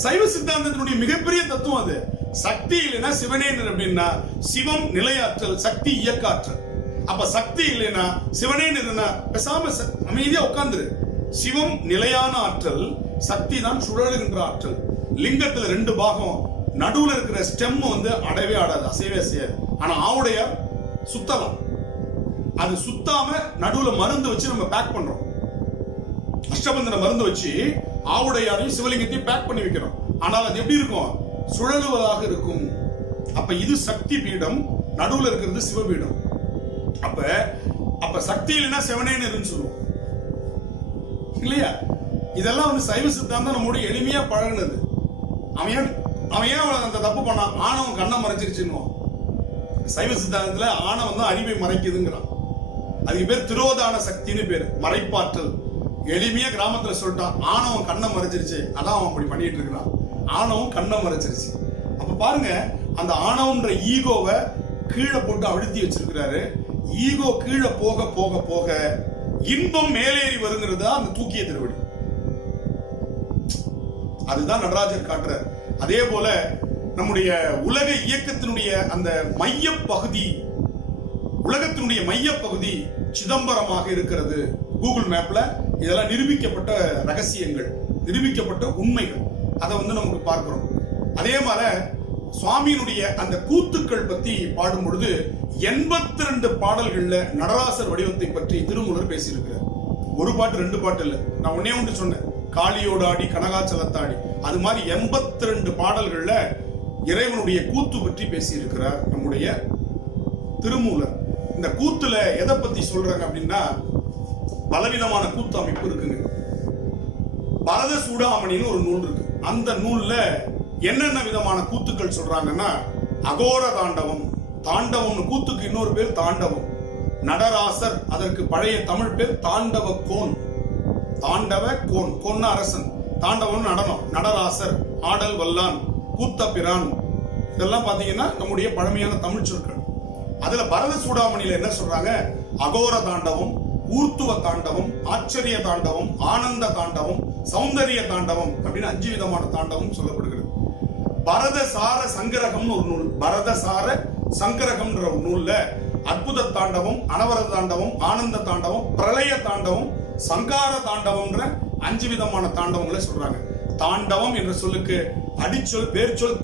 சைவ சித்தாந்தத்தினுடைய மிகப்பெரிய தத்துவம் அது. சக்தி இல்லைன்னா சிவனேன்னு அப்படின்னா சிவம் நிலையாற்றல், சக்தி இயக்காற்றல். அப்ப சக்தி இல்லைன்னா சிவனேன்னு இருந்தா பெசாம அமைதியா உட்கார்ந்துரு. சிவம் நிலையான ஆற்றல், சக்தி தான் சுழலுகின்ற ஆற்றல். லிங்கத்துல 2 பாகம், நடுவுல இருக்கிற ஸ்டெம் அடவே ஆடாது, அசைவே அசையாது. ஆனா ஆவுடையார் சுத்தலாம். அது சுத்தாம நடுவுல மருந்து வச்சு நம்ம பேக் பண்றோம். அஷ்டபந்தன மருந்து வச்சு ஆவுடையாரையும் சிவலிங்கத்தையும் பேக் பண்ணி வைக்கிறோம். ஆனால் அது எப்படி இருக்கும்? சுழலுவதாக இருக்கும். அப்ப இது சக்தி பீடம், நடுவுல இருக்கிறது சிவபீடம். அப்ப சக்தி இல்லைன்னா சிவனேன்னு சொல்லுவோம் இல்லையா? இதெல்லாம் சைவ சித்தாந்தம் நம்மோட எளிமையா பழகினது. அவன் ஏன் அந்த தப்பு பண்ணான்? ஆணவம் கண்ணை மறைச்சிருச்சுன்னு. சைவ சித்தாந்தத்துல ஆணவம் தான் அறிவை மறைக்குதுங்கிறான். அதுக்கு பேர் திரோதான சக்தின்னு பேரு, மறைப்பாற்றல். எளிமையா கிராமத்துல சொல்லிட்டான், ஆணவம் கண்ணை மறைச்சிருச்சு, அதான் அவன் அப்படி பண்ணிட்டு இருக்கிறான். ஆணவம் கண்ணை மறைச்சிருச்சு. அப்ப பாருங்க, அந்த ஆணவம்ன்ற ஈகோவை கீழே போட்டு அழுத்தி வச்சிருக்கிறாரு. ஈகோ கீழே போக போக போக இன்பம் மேலேறி வருங்கிறது அந்த தூக்கிய திருவடி. அதுதான் நடராஜர் காட்டுறார். அதே போல நம்முடைய உலக இயக்கத்தினுடைய அந்த மைய பகுதி, உலகத்தினுடைய மைய பகுதி சிதம்பரமாக இருக்கிறது. கூகுள் மேப்ல இதெல்லாம் நிரூபிக்கப்பட்ட ரகசியங்கள், நிரூபிக்கப்பட்ட உண்மைகள். அதை நமக்கு பார்க்கிறோம். அதே மாதிரி சுவாமியினுடைய அந்த கூத்துக்கள் பத்தி பாடும் பொழுது 82 பாடல்கள்ல நடராசர் வடிவத்தை பற்றி திருமூலர் பேசியிருக்கிறார். ஒரு பாட்டு 2 பாட்டு இல்ல, நான் ஒன்னே ஒன்று சொன்னேன், காளியோடு ஆடி கனகாச்சலத்தாடி. அது மாதிரி 82 பாடல்கள்ல இறைவனுடைய கூத்து பற்றி பேசியிருக்கிறார் நம்முடைய திருமூலர். இந்த கூத்துல எதை பத்தி சொல்றாங்க அப்படின்னா, பலவிதமான கூத்து அமைப்பு இருக்குங்க. பரத சூடாமணின்னு ஒரு நூல் இருக்கு. அந்த நூல்ல என்னென்ன விதமான கூத்துக்கள் சொல்றாங்கன்னா, அகோர தாண்டவம், தாண்டவம் கூத்துக்கு இன்னொரு பேர் தாண்டவம். நடராசர், அதற்கு பழைய தமிழ் பேர் தாண்டவ கோன். தாண்டவ கோன், கோன் அரசன், தாண்டவம் நடனம். நடராசர், ஆடல் வல்லான், கூத்தபிரான், இதெல்லாம் பாத்தீங்கன்னா நம்முடைய பழமையான தமிழ் சொற்கள். அதுல பரத சூடாமணியில என்ன சொல்றாங்க? அகோர தாண்டவம், ஊர்த்துவ தாண்டவம், ஆச்சரிய தாண்டவம், ஆனந்த தாண்டவம், சௌந்தரிய தாண்டவம் அப்படின்னு 5 விதமான தாண்டவம் சொல்லப்படுகிறது. பரதசார சங்கரகம்னு ஒரு நூல், பரதசார சங்கரகம்ன்ற ஒரு நூல்ல அற்புத தாண்டவம், அனவரத தாண்டவம், ஆனந்த தாண்டவம், பிரளய தாண்டவம், சங்கார தாண்டவம்ன்ற 5 விதமான தாண்டவங்களை சொல்றாங்க. தாண்டவம் என்ற சொல்லுக்கு அடிச்சொல் வேர்ச்சொல்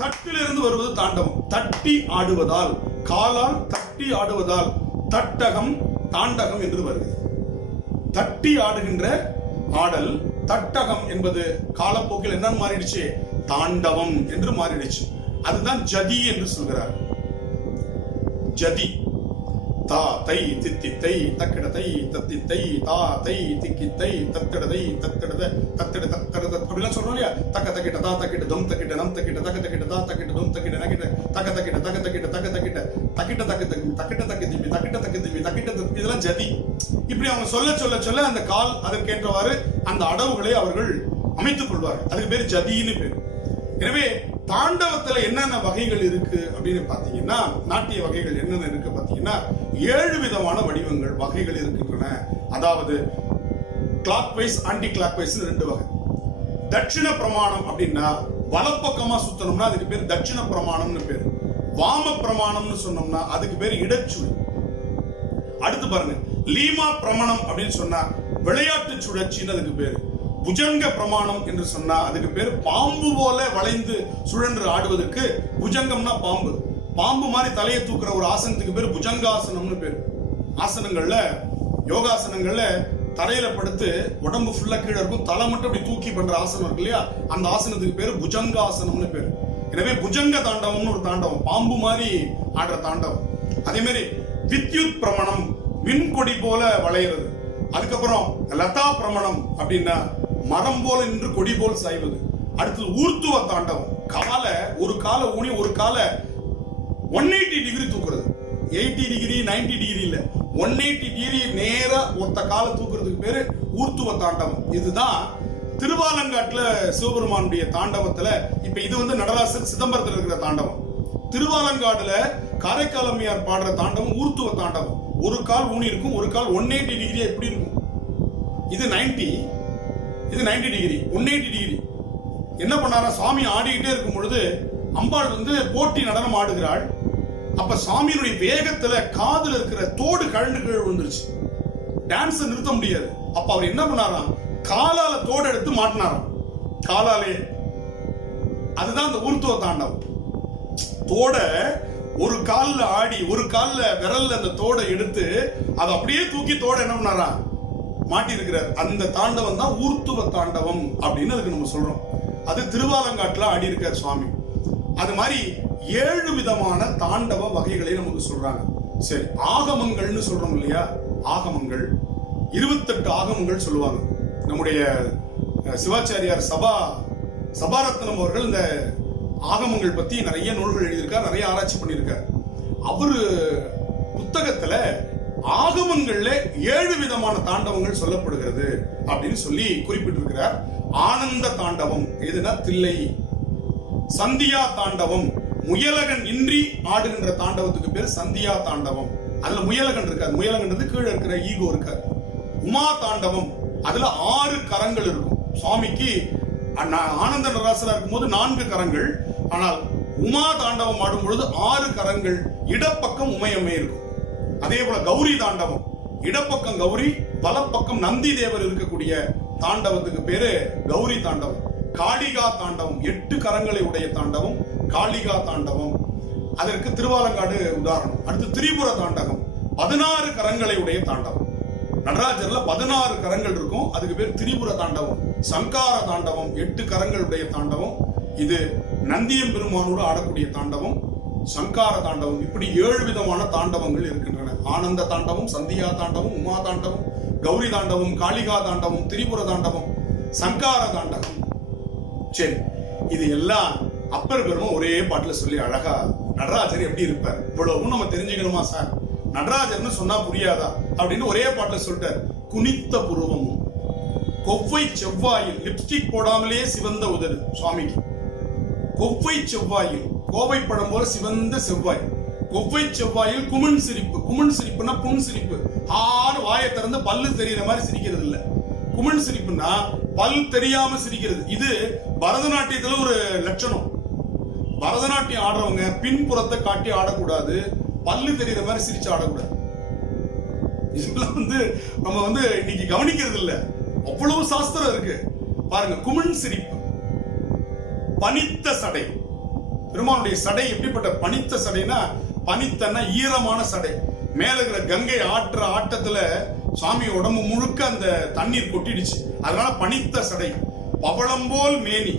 தட்டிலிருந்து வருவது தாண்டவம். தட்டி ஆடுவதால், காலால் தட்டி ஆடுவதால் தட்டகம் தாண்டகம் என்று வருகிறது. தட்டி ஆடுகின்ற ஆடல் தட்டகம் என்பது காலப்போக்கில் என்ன மாறிடுச்சு? தாண்டவம் என்று மாறிடுச்சு. அதுதான் ஜதி என்று சொல்கிறார். ஜதி தா தை தித்தி தை தக்கிட தை தத்தி தை தா தை திக்கி தை தத்திடதை தத்திடத தத்திட தத்திடத அப்படிலாம் சொல்றோம் இல்லையா? தக்க தக்கிட்ட தா தக்கிட்ட தொம் தக்கிட்ட நம் தக்கிட்ட தக்க தக்கிட்ட தா தக்கிட்ட தொம் தக்கிட்ட நக்கிட்ட தக்க தக்கிட்ட தக்க தக்கிட்ட தக்க தக்கிட்ட தக்கிட்ட தக்க தக்கி தக்கிட்ட தக்க திம்பி தக்கிட்ட தக்க திம்பி தக்கிட்ட இதெல்லாம் ஜதி. இப்படி அவங்க சொல்ல சொல்ல சொல்ல அந்த கால் அதற்கேற்றவாறு அந்த அடவுகளை அவர்கள் அமைத்துக் கொள்வார்கள். அதுக்கு பேர் ஜதின்னு பேர். எனவே தாண்டவத்துல என்னென்ன வகைகள் இருக்கு அப்படின்னு பாத்தீங்கன்னா, நாட்டிய வகைகள் என்னென்ன இருக்கு பாத்தீங்கன்னா 7 விதமான வடிவங்கள் வகைகள் இருக்கின்றன. அதாவது clockwise, anticlockwise 2 வகை. தட்சிண பிரமாணம் அப்படின்னா வலப்பக்கமா சுத்தணும்னா அதுக்கு பேர் தட்சிண பிரமாணம்னு பேரு. வாம பிரமாணம்னு சொன்னோம்னா அதுக்கு பேர் இடச்சுழி. அடுத்து பாருங்க, லீமா பிரமாணம் அப்படின்னு சொன்னா விளையாட்டு சுழற்சின்னு அதுக்கு பேரு. புஜங்க பிரமாணம் என்று சொன்னா அதுக்கு பேர் பாம்பு போல வளைந்து சுழன்று ஆடுவதற்கு. புஜங்கம்னா பாம்பு, பாம்பு மாதிரி தலையை தூக்குற ஒரு ஆசனத்துக்கு பேர் புஜங்காசனம்னு பேர். ஆசனங்கள்ல, யோகாசனங்கள்ல தரையில படுத்து உடம்பு ஃபுல்லா கீழே இருக்கும், தலை மட்டும் அப்படி தூக்கி பண்ற ஆசனம் இருக்கு இல்லையா? அந்த ஆசனத்துக்கு பேரு புஜங்காசனம்னு பேரு. எனவே புஜங்க தாண்டவம்னு ஒரு தாண்டவம், பாம்பு மாதிரி ஆடுற தாண்டவம். அதே மாதிரி வித்யுத் பிரமாணம், மின்கொடி போல வளையிறது. அதுக்கப்புறம் லதா பிரமாணம் அப்படின்னா மரம் போல நின்று கொடி போல் சாய்வது. அடுத்தது ஊர்த்துவ தாண்டவம், ஒரு கால ஊனி ஒரு கால 180 டிகிரி தூக்குறது. 80 டிகிரி 90 டிகிரி இல்ல, 180 டிகிரி நேரா ஒத்த கால தூக்குறதுக்கு பேரு ஊர்த்துவ தாண்டவம். இதுதான் திருவாலங்காட்டுல சிவபெருமானுடைய தாண்டவத்துல. இப்ப இது வந்து நடராசர் சிதம்பரத்தில் இருக்கிற தாண்டவம். திருவாலங்காடுல காரைக்கால் அம்மையார் பாடுற தாண்டவம் ஊர்த்துவ தாண்டவம். ஒரு கால் ஊனி இருக்கும், ஒரு கால் 180 டிகிரி எப்படி இருக்கும். இது 90, இது 90 டிகிரி, 180 டிகிரி. என்ன பண்ணாரா, சுவாமி ஆடிக்கிட்டே இருக்கும் பொழுது அம்பாள் வந்து போட்டி நடனம் ஆடுகிறாள். அப்ப சுவாமியினுடைய வேகத்துல காதுல இருக்கிற தோடு கழண்டு கீழ் விழுந்துருச்சு. டான்ஸ் நிறுத்த முடியாது. அப்ப அவர் என்ன பண்ணாராம், காலால தோடு எடுத்து மாட்டினாராம், காலாலே. அதுதான் அந்த ஊர்த்துவ தாண்டவம். தோட ஒரு கால்ல ஆடி ஒரு கால்ல விரல்ல அந்த தோடை எடுத்து அதை அப்படியே தூக்கி தோட என்ன பண்ணாரா மாட்டி இருக்கிறார். அந்த தாண்டவம் தான் ஊர்த்துவ தாண்டவம் அப்படின்னு அதுக்கு நம்ம சொல்றோம். அது திருவாலங்காட்டுல ஆடி இருக்கார் சுவாமி. அது மாதிரி 7 விதமான தாண்டவ வகைகளை நமக்கு சொல்றாங்க. சரி, ஆகமங்கள்னு சொல்றோம் இல்லையா? ஆகமங்கள் 28 ஆகமங்கள் சொல்லுவாங்க. நம்முடைய சிவாச்சாரியார் சபாரத்னம் அவர்கள் இந்த ஆகமங்கள் பத்தி நிறைய நூல்கள் எழுதியிருக்கார், நிறைய ஆராய்ச்சி பண்ணியிருக்கார். அவரு புத்தகத்துல ஆகமங்கள்ல 7 விதமான தாண்டவங்கள் சொல்லப்படுகிறது அப்படின்னு சொல்லி குறிப்பிட்டிருக்கிறார். ஆனந்த தாண்டவம் எதுனா தில்லை. சந்தியா தாண்டவம், முயலகன் இன்றி ஆடுகின்ற தாண்டவத்துக்கு பேர் சந்தியா தாண்டவம். அதுல முயலகன் இருக்காது, முயலகன்றது கீழே இருக்கிற ஈகோ இருக்காது. உமா தாண்டவம், அதுல 6 கரங்கள் இருக்கும். சுவாமிக்கு ஆனந்த நடராசரா இருக்கும் போது 4 கரங்கள், ஆனால் உமா தாண்டவம் ஆடும் பொழுது 6 கரங்கள். இடப்பக்கம் உமையம்மை இருக்கும். அதே போல கௌரி தாண்டவம், இடப்பக்கம் கௌரி, வலப்பக்கம் நந்தி தேவர் இருக்கக்கூடிய தாண்டவத்துக்கு பேரு கௌரி தாண்டவம். காளிகா தாண்டவம், 8 கரங்களை உடைய தாண்டவம் காளிகா தாண்டவம். அதற்கு திருவாலங்காடு உதாரணம். அடுத்து திரிபுர தாண்டவம், 16 கரங்களை உடைய தாண்டவம். நடராஜர்ல 16 கரங்கள் இருக்கும், அதுக்கு பேர் திரிபுர தாண்டவம். சங்கார தாண்டவம், 8 கரங்கள் உடைய தாண்டவம். இது நந்தியம் பெருமானோடு ஆடக்கூடிய தாண்டவம், சங்கார தாண்டவம். இப்படி 7 விதமான தாண்டவங்கள் இருக்கின்றன. ஆனந்த தாண்டவம், சந்தியா தாண்டவம், உமா தாண்டவம், கௌரி தாண்டவம், காளிகா தாண்டவம், திரிபுர தாண்டவம், சங்கார தாண்டவம். சரி, இது எல்லாம் அப்பர் பெருமான் ஒரே பாட்டுல சொல்லி அழகா நடராஜர் எப்படி இருப்பார் இவ்வளவும் நம்ம தெரிஞ்சுக்கணுமா சார்? நடராஜர்னு சொன்னா புரியாதா அப்படின்னு ஒரே பாட்டுல சொல்லிட்டார். குனித்த புருவமும், கொவ்வை செவ்வாயில், லிப்ஸ்டிக் போடாமலே சிவந்த உதடு சுவாமிக்கு. கொவ்வை செவ்வாயில், கோவை பழம் போல சிவந்த செவ்வாய், கொவ்வை செவ்வாயில் குமிழ் சிரிப்பு. குமிழ் சிரிப்புனா புன் சிரிப்பு. ஆறு வாயை திறந்து பல்லு தெரியுற மாதிரி சிரிக்கிறது இல்ல. குமிழ் சிரிப்புனா பல் தெரியாம சிரிக்கிறது. இது பரதநாட்டியத்துல ஒரு லட்சணம். பரதநாட்டியம் ஆடுறவங்க பின்புறத்தை காட்டி ஆடக்கூடாது, பல்லு தெரியுற மாதிரி சிரிச்சு ஆடக்கூடாது. இதெல்லாம் நம்ம இன்னைக்கு கவனிக்கிறது இல்ல. அவ்வளவு சாஸ்திரம் இருக்கு பாருங்க. குமிழ் சிரிப்பு, பனித்த சடை. பெருமானுடைய சடை எப்படிப்பட்ட பனித்த சடைனா, பனித்தன்னா ஈரமான சடை. மேல இருக்கிற கங்கை ஆற்ற ஆட்டத்துல சுவாமி உடம்பு முழுக்க அந்த தண்ணீர் கொட்டிடுச்சு, அதனால பனித்த சடை. பவளம் போல் மேனி,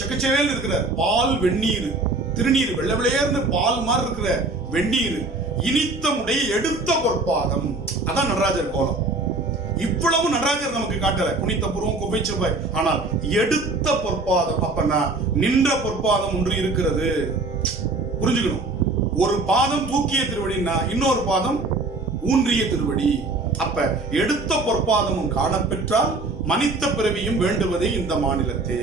செக்கச்சேல் இருக்கிற பால் வெந்நீர், திருநீர் வெள்ளை வெள்ளையர்னு பால் மாதிரி இருக்கிற வெந்நீர், இனித்த முடைய எடுத்த பொற்பாதம். அதான் நடராஜர் கோலம். இவ்வளவு நடராஜர் நமக்கு காட்டல. குனித்த புருவம், கொவ்வை செவ்வாய், ஆனால் எடுத்த பொற்பாதம். அப்பனா நின்ற பொற்பாதம் ஒன்று இருக்கிறது. புரிஞ்சுக்கணும். ஒரு பாதம் தூக்கிய திருவடினா இன்னொரு பாதம் ஊன்றிய திருவடி. அப்ப எடுத்த பொற்பாதமும் காணப்பெற்றால் மனித பிறவியும் வேண்டுவதே இந்த மாநிலத்தே.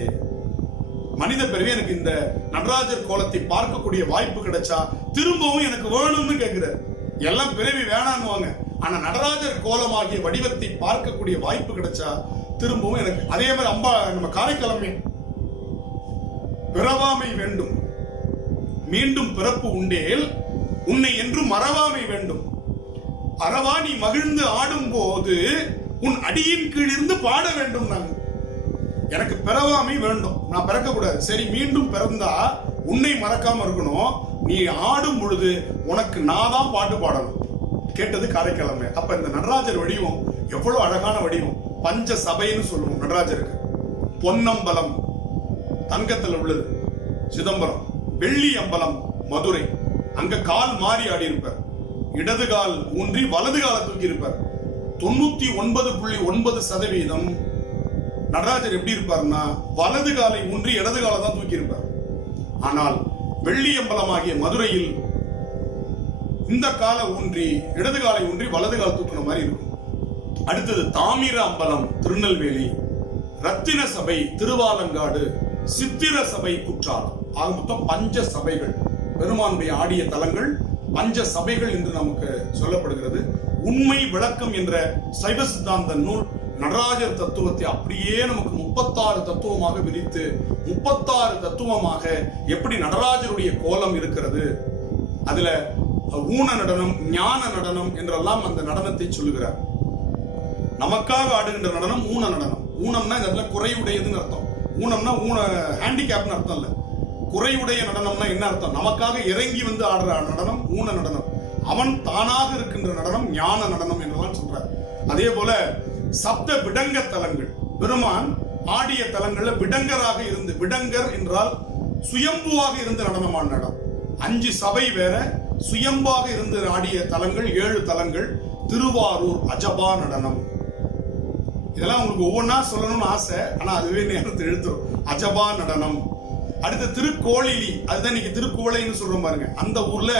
மனித பிறவி எனக்கு இந்த நடராஜர் கோலத்தை பார்க்கக்கூடிய வாய்ப்பு கிடைச்சா திரும்பவும் எனக்கு வேணும்னு கேட்கிறார். எல்லாம் பிறவி வேணான்னுவாங்க, ஆனா நடராஜர் கோலமாகிய வடிவத்தை பார்க்கக்கூடிய வாய்ப்பு கிடைச்சா திரும்பவும் எனக்கு. அதே மாதிரி நம்ம காரைக்கிழமை பிறவாமை வேண்டும், மீண்டும் பிறப்பு உண்டேல் உன்னை என்றும் மறவாமை வேண்டும். அறவா நீ மகிழ்ந்து ஆடும் போது உன் அடியின் கீழ் இருந்து பாட வேண்டும். நாங்க எனக்கு பிறவாமை வேண்டும், நான் பிறக்க கூடாது. சரி, மீண்டும் பிறந்தா உன்னை மறக்காம இருக்கணும். நீ ஆடும் பொழுது உனக்கு நான் தான் பாட்டு பாடணும். கேட்டது காரைக்கிழமை. அப்ப இந்த நடராஜர் வடிவம் எவ்வளவு அழகான வடிவம். பஞ்ச சபைன்னு சொல்லுவோம் நடராஜருக்கு. பொன்னம்பலம் தங்கத்தில் உள்ளது சிதம்பரம், வெள்ளி அம்பலம் மதுரை. அங்க கால் மாறி ஆடி இருப்பார், இடது கால் ஊன்றி வலது கால தூக்கி இருப்பார். 99.9% நடராஜர் எப்படி இருப்பார்னா வலது காலை ஊன்றி இடது காலை தான் தூக்கி இருப்பார். ஆனால் வெள்ளி அம்பலமாகிய மதுரையில் இந்த காலை ஊன்றி இடது காலை ஊன்றி வலது கால் தூக்குன மாதிரி இருக்கும். அடுத்தது தாமிர அம்பலம் திருநெல்வேலி, ரத்தின சபை திருவாலங்காடு, சித்திர சபை குற்றாலம். ஆக மொத்தம் பஞ்ச சபைகள் பெருமானுடைய ஆடிய தலங்கள், பஞ்ச சபைகள் என்று நமக்கு சொல்லப்படுகிறது. உண்மை விளக்கம் என்ற சைவ சித்தாந்த நூல் நடராஜர் தத்துவத்தை அப்படியே நமக்கு 36 தத்துவமாக விரித்து 36 தத்துவமாக எப்படி நடராஜருடைய கோலம் இருக்கிறது, அதுல ஊன நடனம், ஞான நடனம் என்றெல்லாம் அந்த நடனத்தை சொல்லுகிறார். நமக்காக ஆடுகின்ற நடனம் ஊன நடனம். ஊனம்னா இந்த இடத்துல குறையுடையதுன்னு அர்த்தம். ஊனம்னா ஹேண்டிகேப்னு அர்த்தம் இல்ல. குறையுடைய நடனம்னா என்ன அர்த்தம்? நமக்காக இறங்கி வந்து ஆடுற நடனம் ஊன நடனம். அவன் தானாக இருக்கின்ற நடனம் ஞான நடனம் என்றெல்லாம் சொல்றார். அதே போல சப்த விடங்க தலங்கள், பெருமான் ஆடிய தலங்கள்ல விடங்கராக இருந்து, விடங்கர் என்றால் சுயம்புவாக இருந்து நடனமான இடம். 5 சபை வேற, சுயம்பாக இருந்து ஆடிய தலங்கள் 7 தலங்கள். திருவாரூர் அஜபா நடனம். இதெல்லாம் உங்களுக்கு ஒவ்வொன்னா சொல்லணும்னு ஆசை, ஆனா அதுவே நேரத்தை எழுத்துரும். அஜபா நடனம். அடுத்த திருக்கோளிலி, அதுதான் இன்னைக்கு திருக்குவளைன்னு சொல்றோம் பாருங்க, அந்த ஊர்ல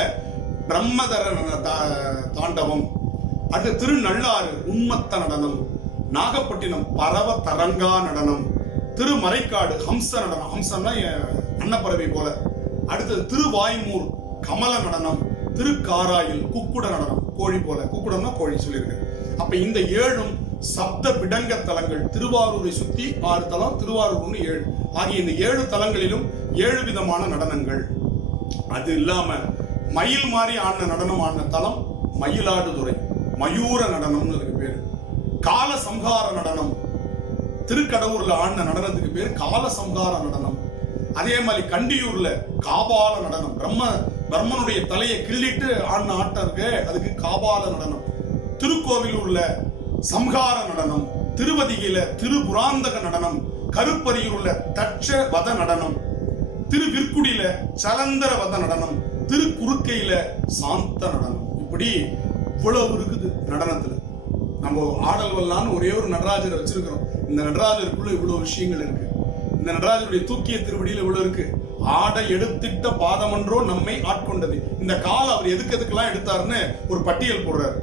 பிரம்மதர தாண்டவம். அடுத்த திருநள்ளாறு உன்மத்த நடனம். நாகப்பட்டினம் பரவ தரங்கா நடனம். திருமறைக்காடு ஹம்ச நடனம். ஹம்சம்னா அன்னப்பறவை போல. அடுத்தது திருவாய்மூர் கமல நடனம். திருக்காராயில் குக்குட நடனம், கோழி போல. குக்குடம்னா கோழி சொல்லியிருக்கு. அப்ப இந்த 7 சப்த விடங்க தலங்கள். திருவாரூரை சுத்தி 6 தலம், திருவாரூர் 7 ஆகிய இந்த 7 தலங்களிலும் 7 விதமான நடனங்கள். அது இல்லாம மயில் மாறி ஆடின நடனம் ஆடின தலம் மயிலாடுதுறை, மயூர நடனம்னு அதுக்கு பேரு. கால சம்ஹார நடனம் திருக்கடவுர்ல ஆடின நடனத்துக்கு பேரு கால சம்ஹார நடனம். அதே மாதிரி கண்டியூர்ல காபால நடனம், பிரம்மனுடைய தலையை கிள்ளிட்டு ஆடின ஆட்டம் இருக்கு, அதுக்கு காபால நடனம். திருக்கோவிலூர்ல சம்ஹார நடனம், திருவதிகையில திருபுராந்தக நடனம், கருப்பரியூர்ல தட்ச வத நடனம், திருவிற்குடியில சலந்தர வத நடனம், திருக்குறுக்கையில சாந்த நடனம். இப்படி இவ்வளவு இருக்குது நடனத்துல. நம்ம ஆடல் வல்லான்னு ஒரே ஒரு நடராஜரை வச்சிருக்கிறோம். இந்த நடராஜருக்குள்ள இவ்வளவு விஷயங்கள் இருக்கு. இந்த நடராஜருடைய தூக்கிய திருவடியில் இவ்வளவு இருக்கு. ஆட எடுத்திட்ட பாதமன்றோ நம்மை ஆட்கொண்டது. இந்த கால் அவர் எதுக்கெல்லாம் எடுத்தாருன்னு ஒரு பட்டியல் போடுறாரு.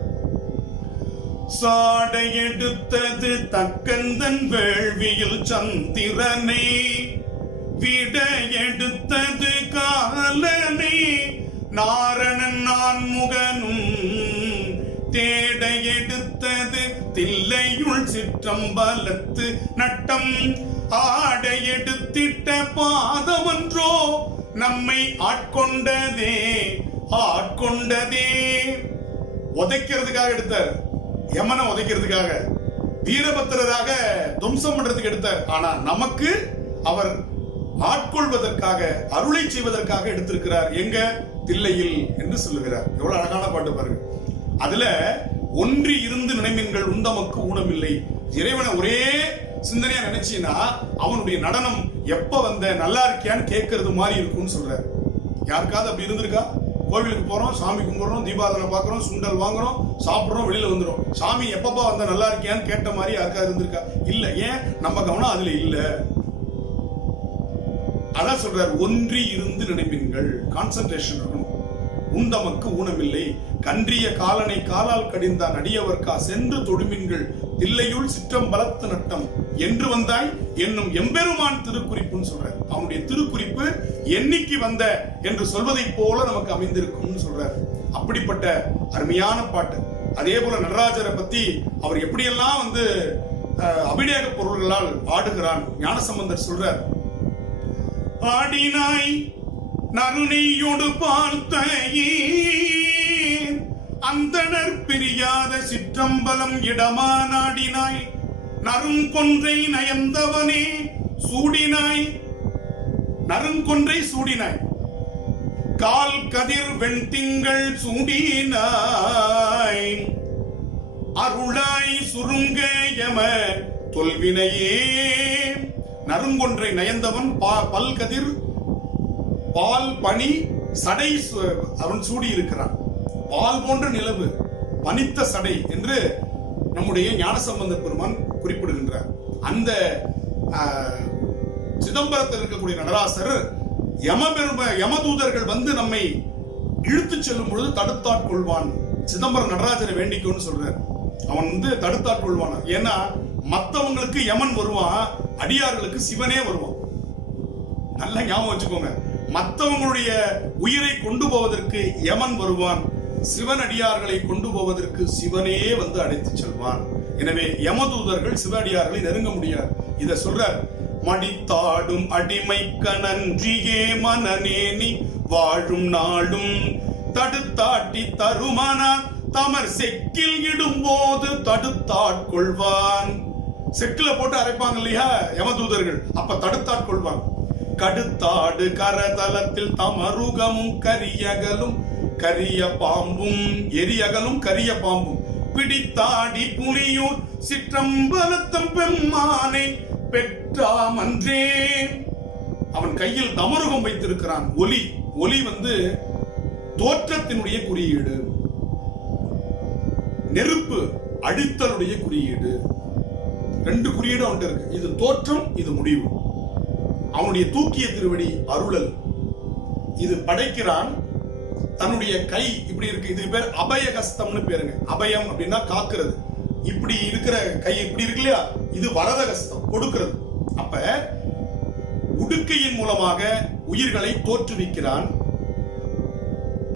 சாடை எடுத்தது தக்கந்தன் வேள்வியில் சந்திரனை, விட எடுத்தது காலனை, நாரணன் நான்முகனும் தேட எடுத்தது தில்லையுள் சிற்றம்பலத்து நட்டம் ஆட எடுத்திட்ட பாதமன்றோ நம்மை ஆட்கொண்டதே ஆட்கொண்டதே. உதைக்கிறதுக்காக எடுத்தார், யமனை உதைக்கிறதுக்காக, வீரபத்திரராக துவம்சம் பண்றதுக்கு எடுத்தார். ஆனா நமக்கு அவர் ஆட்கொள்வதற்காக, அருளை செய்வதற்காக எடுத்திருக்கிறார். எங்க? தில்லையில் என்று சொல்லுகிறார். எவ்வளவு அழகான பாட்டு பாருங்க. அதுல ஒன்றி இருந்து நினைமீன்கள் உந்தமக்கு ஊனமில்லை. இறைவனை ஒரே சிந்தனையா நினைச்சீன்னா அவனுடைய நடனம் எப்ப வந்த நல்லா இருக்கியான்னு கேட்கறது மாதிரி இருக்கும்னு சொல்றாரு. யாருக்காவது அப்படி இருந்திருக்கா? கோவிலுக்கு போறோம், சாமி கும்பிடுறோம், தீபாவளி பாக்குறோம், சுண்டல் வாங்குறோம், சாப்பிடுறோம், வெளியில வந்துடும். சாமி எப்பப்பா வந்த நல்லா இருக்கியான்னு கேட்ட மாதிரி யாருக்காவது இருந்திருக்கா? இல்ல. ஏன்? நம்ம கவனம் அதுல இல்ல. அதான் சொல்றாரு, ஒன்றி இருந்து நினைப்பீர்கள், கான்சென்ட்ரேஷன் இருக்கணும். உந்தமக்கு ஊனமில்லை, கன்றிய காலனை காலால் கடிந்தான் அடியவர்க்கா சென்று தொடுமீன்கள் தில்லையுள் சிற்றம்பலத்து நட்டம் என்று வந்தாய் என்னும் எம்பெருமான் திருக்குறிப்புன்னு சொல்றார். அவனுடைய திருக்குறிப்பு என்னைக்கு வந்த என்று சொல்வதை போல நமக்கு அமைந்திருக்கும் சொல்றார். அப்படிப்பட்ட அருமையான பாட்டு. அதே போல நடராஜரை பத்தி அவர் எப்படியெல்லாம் அபிடேக பொருள்களால் ஆடுகிறான் ஞானசம்பந்தர் சொல்றார். ஆடினாய் நறுநெய்யோடு பார்த்தையே அந்தனர் பிரியாத சிற்றம்பலம் இடமா நாடினாய் நறுங்கொன்றை நயந்தவனே சூடினாய், நறுங்கொன்றை சூடினாய், கால் கதிர் வெண்திங்கள் சூடினாய், அருளாய் சுருங்க யம தொல்வினையே. நறுங்கொன்றை நயந்தவன் பல்கதிர் பால் பனி சடை அவன் சூடி இருக்கிறான். பால் போன்ற நிலவு பனித்த சடை என்று நம்முடைய ஞானசம்பந்த பெருமான் குறிப்பிடுகின்றார். அந்த சிதம்பரத்தில் இருக்கக்கூடிய நடராசர் யமதூதர்கள் நம்மை இழுத்து செல்லும் பொழுது தடுத்தாட்கொள்வான். சிதம்பரம் நடராஜரை வேண்டிக்கோன்னு சொல்றார். அவன் தடுத்தாட்கொள்வான். ஏன்னா மத்தவங்களுக்கு யமன் வருவான், அடியார்களுக்கு சிவனே வருவான். நல்ல ஞாபகம் வச்சுக்கோங்க. மற்றவங்களுடைய உயிரை கொண்டு போவதற்கு யமன் வருவான், சிவன் அடியார்களை கொண்டு போவதற்கு சிவனே அழைத்து செல்வான். எனவே யமதூதர்கள் சிவ அடியார்களை நெருங்க முடியாது. இத சொல்றார். மடித்தாடும் அடிமைக்க நன்றியே மனநேனி வாழும் நாளும் தடுத்தாட்டி தருமானார் தமர் செக்கில் இடும் போது தடுத்தாட்கொள்வான். செக்கில போட்டு அரைப்பாங்க இல்லையா யமதூதர்கள், அப்ப தடுத்தாட்கொள்வான். கடுத்தாடு கரதலத்தில் தமருகமும் கரியகலும் கரிய பாம்பும் எரியகலும் கரிய பாம்பும் பிடித்தாடி புலியூர் சிற்றம்பலத்தம் பெம்மானை பெற்றாமன்றே. அவன் கையில் தமருகம் வைத்திருக்கிறான். ஒலி ஒலி தோற்றத்தினுடைய குறியீடு, நெருப்பு அழித்தலுடைய குறியீடு. ரெண்டு குறியீடு அவன்கிட்ட இருக்கு. இது தோற்றம், இது முடிவு. அவனுடைய தூக்கிய திருவடி அருளல். இது படைக்கிறான். தன்னுடைய கை இப்படி இருக்கு. இது பேர் அபயகஸ்தம்னு பேருங்க. அபயம் அப்படின்னா காக்குறது. இப்படி இருக்கிற கை இப்படி இருக்கு இல்லையா, இது வரதகஸ்தம், கொடுக்கிறது. அப்ப உடுக்கையின் மூலமாக உயிர்களை தோற்றுவிக்கிறான்,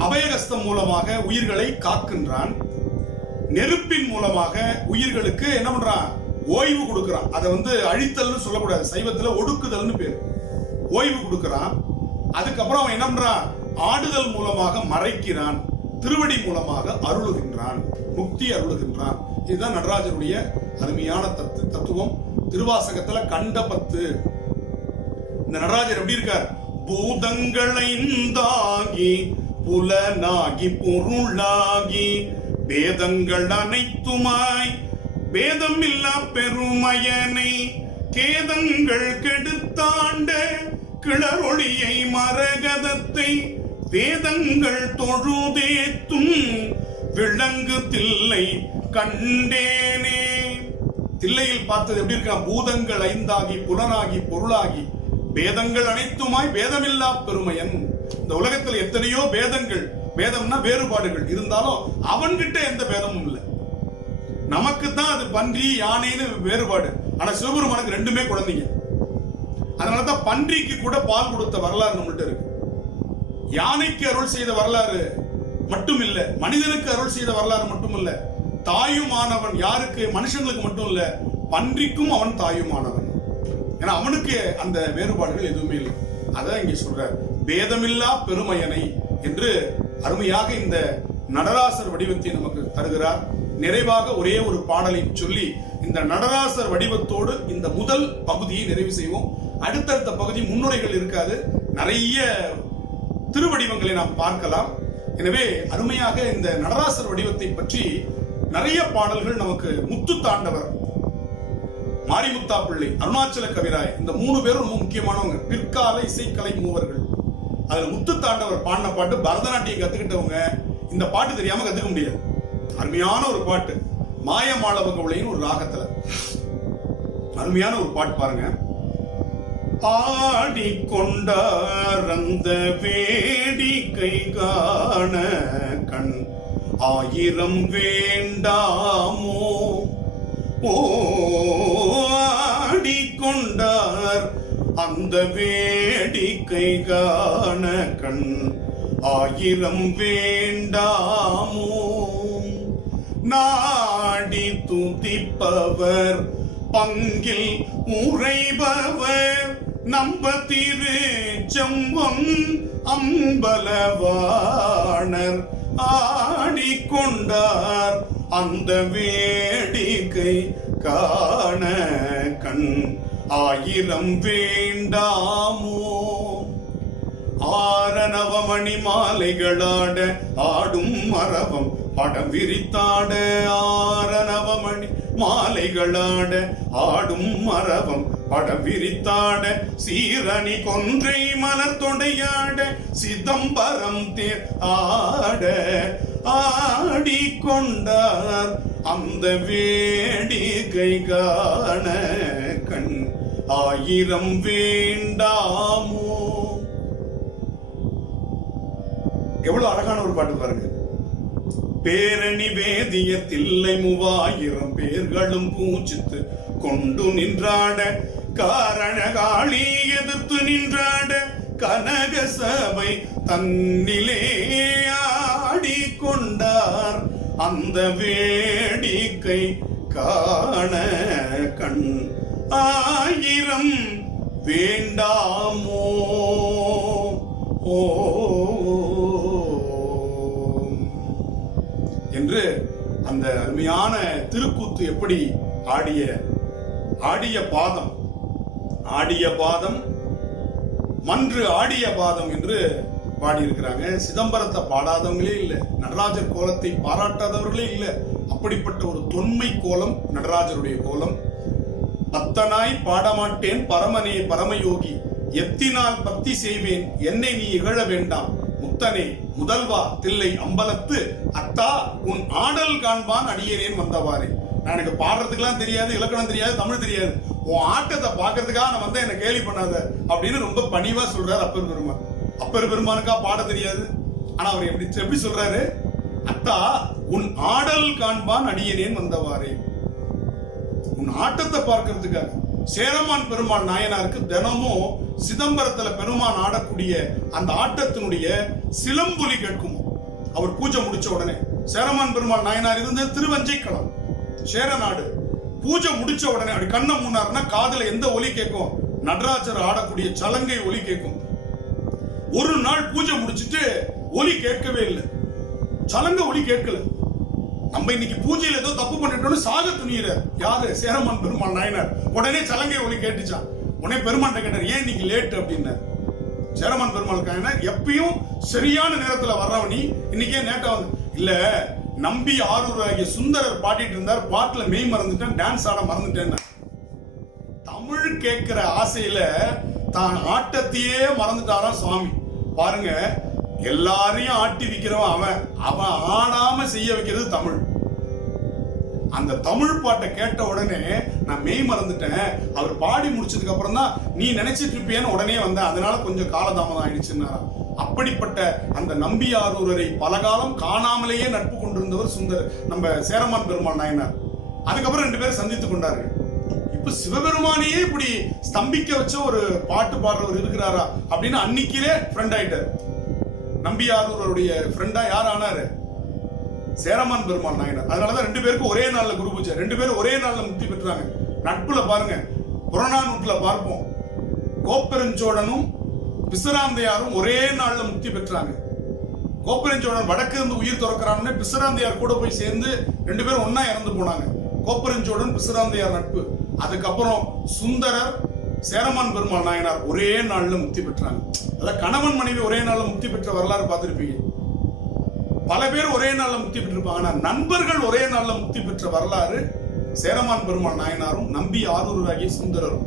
அபயகஸ்தம் மூலமாக உயிர்களை காக்கின்றான், நெருப்பின் மூலமாக உயிர்களுக்கு என்ன பண்றான், ஓய்வு கொடுக்கிறான். அதை அழித்தல்னு சொல்லக்கூடாது, சைவத்துல ஒடுக்குதல்னு பேரு. ஓய்வு கொடுக்கிறான். அதுக்கப்புறம் அவன் என்ன பண்றான், ஆடுதல் மூலமாக மறைக்கிறான், திருவடி மூலமாக அருளுகின்றான், முக்தி அருளுகின்றான். இதுதான் நடராஜருடைய அருமையான தத்துவம். திருவாசகத்துல கண்ட 10. இந்த நடராஜர் எப்படி இருக்கார்? பூதங்களைந்தாகி புலனாகி பொருளாகி வேதங்கள் அனைத்துமாய் வேதம் இல்லா பெருமையனை கேதங்கள் கெடுத்தாண்ட கிளரொளியை மரகதத்தை வேதங்கள் தொழுதேத்தும் விளங்கு தில்லை கண்டேனே. தில்லையில் பார்த்தது எப்படி இருக்கா? பூதங்கள் 5ஆகி புலனாகி பொருளாகி வேதங்கள் அனைத்துமாய் வேதமில்லா பெருமையன். இந்த உலகத்தில் எத்தனையோ வேதங்கள், வேதம்னா வேறுபாடுகள் இருந்தாலும் அவன்கிட்ட எந்த வேதமும் இல்லை. நமக்கு தான் அது பன்றி யானைன்னு வேறுபாடு. ஆனா சிவபெருமானுக்கு ரெண்டுமே குழந்தைங்க. அதனாலதான் பன்றிக்கு கூட பால் கொடுத்த வரலாறு நம்மள்ட்ட இருக்கு. யானைக்கு அருள் செய்த வரலாறு மட்டும் இல்ல, மனிதனுக்கு அருள் செய்த வரலாறு மட்டும் இல்ல, தாயுமானவன். யாருக்கு? மனுஷங்களுக்கு மட்டும் இல்ல, பன்றிக்கும் அவன் தாயுமானவன். ஏன்னா அவனுக்கு அந்த வேறுபாடுகள் எதுவுமே இல்லை. அதான் இங்க சொல்ற பேதமில்லா பெருமையனை என்று அருமையாக இந்த நடராசர் வடிவத்தை நமக்கு தருகிறார். நிறைவாக ஒரே ஒரு பாடலை சொல்லி இந்த நடராசர் வடிவத்தோடு இந்த முதல் பகுதியை நிறைவு செய்வோம். அடுத்தடுத்த பகுதி முன்னுரைகள் இருக்காது, நிறைய திருவடிவங்களை நாம் பார்க்கலாம். எனவே அருமையாக இந்த நடராசர் வடிவத்தை பற்றி நிறைய பாடல்கள் நமக்கு முத்து தாண்டவர், மாரிமுத்தா பிள்ளை, அருணாச்சல கவிராய், இந்த 3 பேரும் ரொம்ப முக்கியமானவங்க, பிற்கால இசைக்கலை மூவர்கள். அதுல முத்து தாண்டவர் பாடின பாட்டு பரதநாட்டியம் கத்துக்கிட்டவங்க இந்த பாட்டு தெரியாம கத்துக்க முடியாது. அருமையான ஒரு பாட்டு, மாயமாளவ கவுளையின் ஒரு ராகத்துல அருமையான ஒரு பாட்டு பாருங்க. ஆடிக்கொண்டார் அந்த வேடிக்கை காண கண் 1000 வேண்டாமோ, ஆடிக்கொண்டார் அந்த வேடிக்கை காண கண் 1000 வேண்டாமோ, நாடி துதிப்பவர் பங்கில் உறைபவர் நம்ப திரு செம்பொன் அம்பலவாணர் ஆடிக்கொண்டார் அந்த வேடிக்கை காண கண் 1000 வேண்டாமோ, ஆரணவமணி மாலைகளாட ஆடும் மரபம் படம் விரித்தாட, ஆரணவமணி மாலைகளாட ஆடும் மரபம் படம் விரித்தாட, சீரணி கொன்றை மலர் தொடையாட சிதம்பரம் தேர் ஆட, ஆடிக்கொண்டார் அந்த வேடிக்கை காண கண் 1000 வேண்டாமோ. எவ்வளவு அழகான ஒரு பாட்டு பாருங்க. பேரணி வேதிய தில்லை 3000 பேர்களும் பூஜித்து கொண்டு நின்றாட, காரண காளி எதிர்த்து நின்றாட, கனக சபை தன்னிலே ஆடிக்கொண்டார் அந்த வேடிக்கை காண கண் 1000 வேண்டாமோ. என்று அந்த அருமையான திருக்கூத்து எப்படி ஆடிய பாதம், ஆடிய பாதம் மன்று ஆடிய பாதம் என்று பாடியிருக்கிறாங்க. சிதம்பரத்தை பாடாதவங்களே இல்ல, நடராஜர் கோலத்தை பாராட்டாதவர்களே இல்ல. அப்படிப்பட்ட ஒரு தொன்மை கோலம் நடராஜருடைய கோலம். பத்தனாய் பாடமாட்டேன் பரமனே பரமயோகி, எத்தினால் பக்தி செய்வேன் என்னை நீ இகழ வேண்டாம், முத்தனே முதல்வா தில்லை அம்பலத்து அத்தா உன் ஆடல் காண்பான் அடியேனேன் வந்தவாறே. நான் எனக்கு பாடுறதுக்கெல்லாம் தெரியாது, இலக்கணம் தெரியாது, தமிழ் தெரியாது, உன் ஆட்டத்தை பாக்குறதுக்காக நான் வந்தா என்ன கேலி பண்ணாத அப்படின்னு ரொம்ப பணிவா சொல்றாரு அப்பர் பெருமான். அப்பர் பெருமானுக்கா பாட தெரியாது, ஆனா அவர் எப்படி சொல்றாரு, அத்தா உன் ஆடல் காண்பான் அடியேனேன் வந்தவாறே. உன் ஆட்டத்தை பார்க்கறதுக்காக. சேரமான் பெருமாள் நாயனாருக்கு தினமும் சிதம்பரத்துல பெருமான் ஆடக்கூடிய அந்த ஆட்டத்தினுடைய சிலம்பொலி கேட்கும். அவர் பூஜை முடிச்ச உடனே, சேரமான் பெருமாள் நாயனார் இருந்த திருவஞ்சைக்களம் சேரநாடு, பூஜை முடிச்ச உடனே அப்படி கண்ணை மூணாருன்னா காதுல எந்த ஒலி கேட்கும், நடராஜர் ஆடக்கூடிய சலங்கை ஒலி கேட்கும். ஒரு நாள் பூஜை முடிச்சிட்டு ஒலி கேட்கவே இல்லை, சலங்க ஒலி கேட்கல. நம்ம இன்னைக்கு பூஜையில ஏதோ தப்பு பண்ணிட்டோம்னு சாக துணியிற யாரு, சேரமான் பெருமாள் நாயனார். உடனே சலங்கை ஒலி கேட்டுச்சான். உடனே பெருமான் கேட்டார், ஏன் இன்னைக்கு லேட் அப்படின்னு. சேரமான் பெருமாள் நாயனார் எப்பயும் சரியான நேரத்துல வர்றவனி இன்னைக்கே லேட்டா வந்து இல்ல, நம்பி ஆரூர் ஆகிய சுந்தரர் பாடிட்டு இருந்தார், பாட்டுல மெய் மறந்துட்டேன், டான்ஸ் ஆட மறந்துட்டேன். தமிழ் கேட்கிற ஆசையில தான் ஆட்டத்தையே மறந்துட்டாராம் சுவாமி. பாருங்க, எல்லாரையும் ஆட்டி வைக்கிறவன் அவன் ஆடாம செய்ய வைக்கிறது தமிழ். அந்த தமிழ் பாட்டை கேட்ட உடனே நான் மெய் மறந்துட்டேன். அவர் பாடி முடிச்சதுக்கு அப்புறம் தான் நீ நினைச்சிட்டு இருப்பியன்னு உடனே வந்த, அதனால கொஞ்சம் காலதாமதம் ஆயிடுச்சுன்னாரா. அப்படிப்பட்ட அந்த நம்பியாரூரரை பலகாலம் காணாமலேயே நட்பு கொண்டிருந்தவர் சுந்தர் நம்ம சேரமான் பெருமாள் நாயனார். அதுக்கப்புறம் 2 பேரும் சந்தித்துக் கொண்டார்கள். இப்ப சிவபெருமானையே இப்படி ஸ்தம்பிக்க வச்ச ஒரு பாட்டு பாடுறவர் இருக்கிறாரா அப்படின்னு அன்னைக்கிலே ஃப்ரெண்ட் ஆயிட்டார். நம்பியாரூருடைய ஃப்ரெண்டா யார் ஆனாரு? சேரமான் பெருமாள் நாயனார். அதனாலதான் 2 பேருக்கும் ஒரே நாள்ல குரு பூஜை, 2 பேரும் ஒரே நாள்ல முக்தி பெற்றாங்க. நட்புல பாருங்க, புறநானூற்றுல பார்ப்போம், கோப்பெருஞ்சோழனும் பிசிராந்தையாரும் ஒரே நாள்ல முக்தி பெற்றாங்க. கோப்பெருஞ்சோழன் வடக்கு இருந்து உயிர் துறக்கிறான்னு பிசிராந்தையார் கூட போய் சேர்ந்து 2 பேரும் ஒன்னா இறந்து போனாங்க. கோப்பெருஞ்சோழன் பிசிராந்தையார் நட்பு. அதுக்கப்புறம் சுந்தரர் சேரமான் பெருமாள் நாயனார் ஒரே நாள்ல முக்தி பெற்றாங்க. அதான் கணவன் மனைவி ஒரே நாள்ல முக்தி பெற்ற வரலாறு பார்த்திருப்பீங்க. பல பேர் ஒரே நாள்ல முக்தி பெற்றிருப்பாங்க. ஆனா நண்பர்கள் ஒரே நாள்ல முக்தி பெற்ற வரலாறு சேரமான் பெருமாள் நாயனாரும் நம்பி ஆரூராகிய சுந்தரரும்.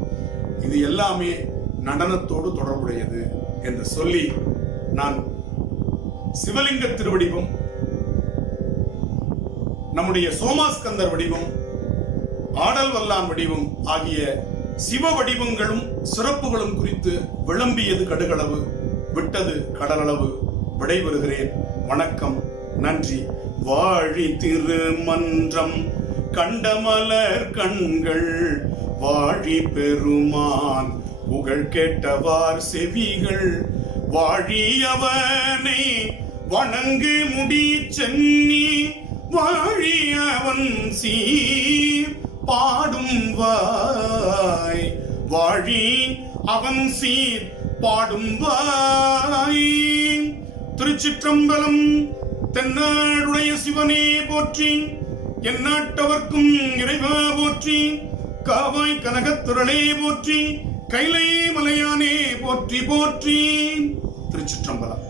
இது எல்லாமே நடனத்தோடு தொடர்புடையது என்று சொல்லி நான் சிவலிங்க திருவடிவம், நம்முடைய சோமாஸ்கந்தர் வடிவம், ஆடல் வல்லான் வடிவம் ஆகிய சிவ வடிவங்களும் சிறப்புகளும் குறித்து விளம்பியது கடுகளவு, விட்டது கடலளவு. விடைபெறுகிறேன். வணக்கம், நன்றி. வாழி திருமன்றம் கண்டமலர் கண்கள், வாழி பெருமான் புகழ் கேட்டவார் செவிகள், வாழியவனை வணங்கு முடி சென்னி, வாழியவன் சீர் பாடும் வாய், வாழி அவன் சீர் பாடும் வாய். திருச்சிற்றம்பலம். தென்னாடுடைய சிவனே போற்றி, எந்நாட்டவர்க்கும் இறைவா போற்றி, காவாய் கனகத்துரளே போற்றி, கைலை மலையானே போற்றி போற்றி. திருச்சிற்றம்பலம்.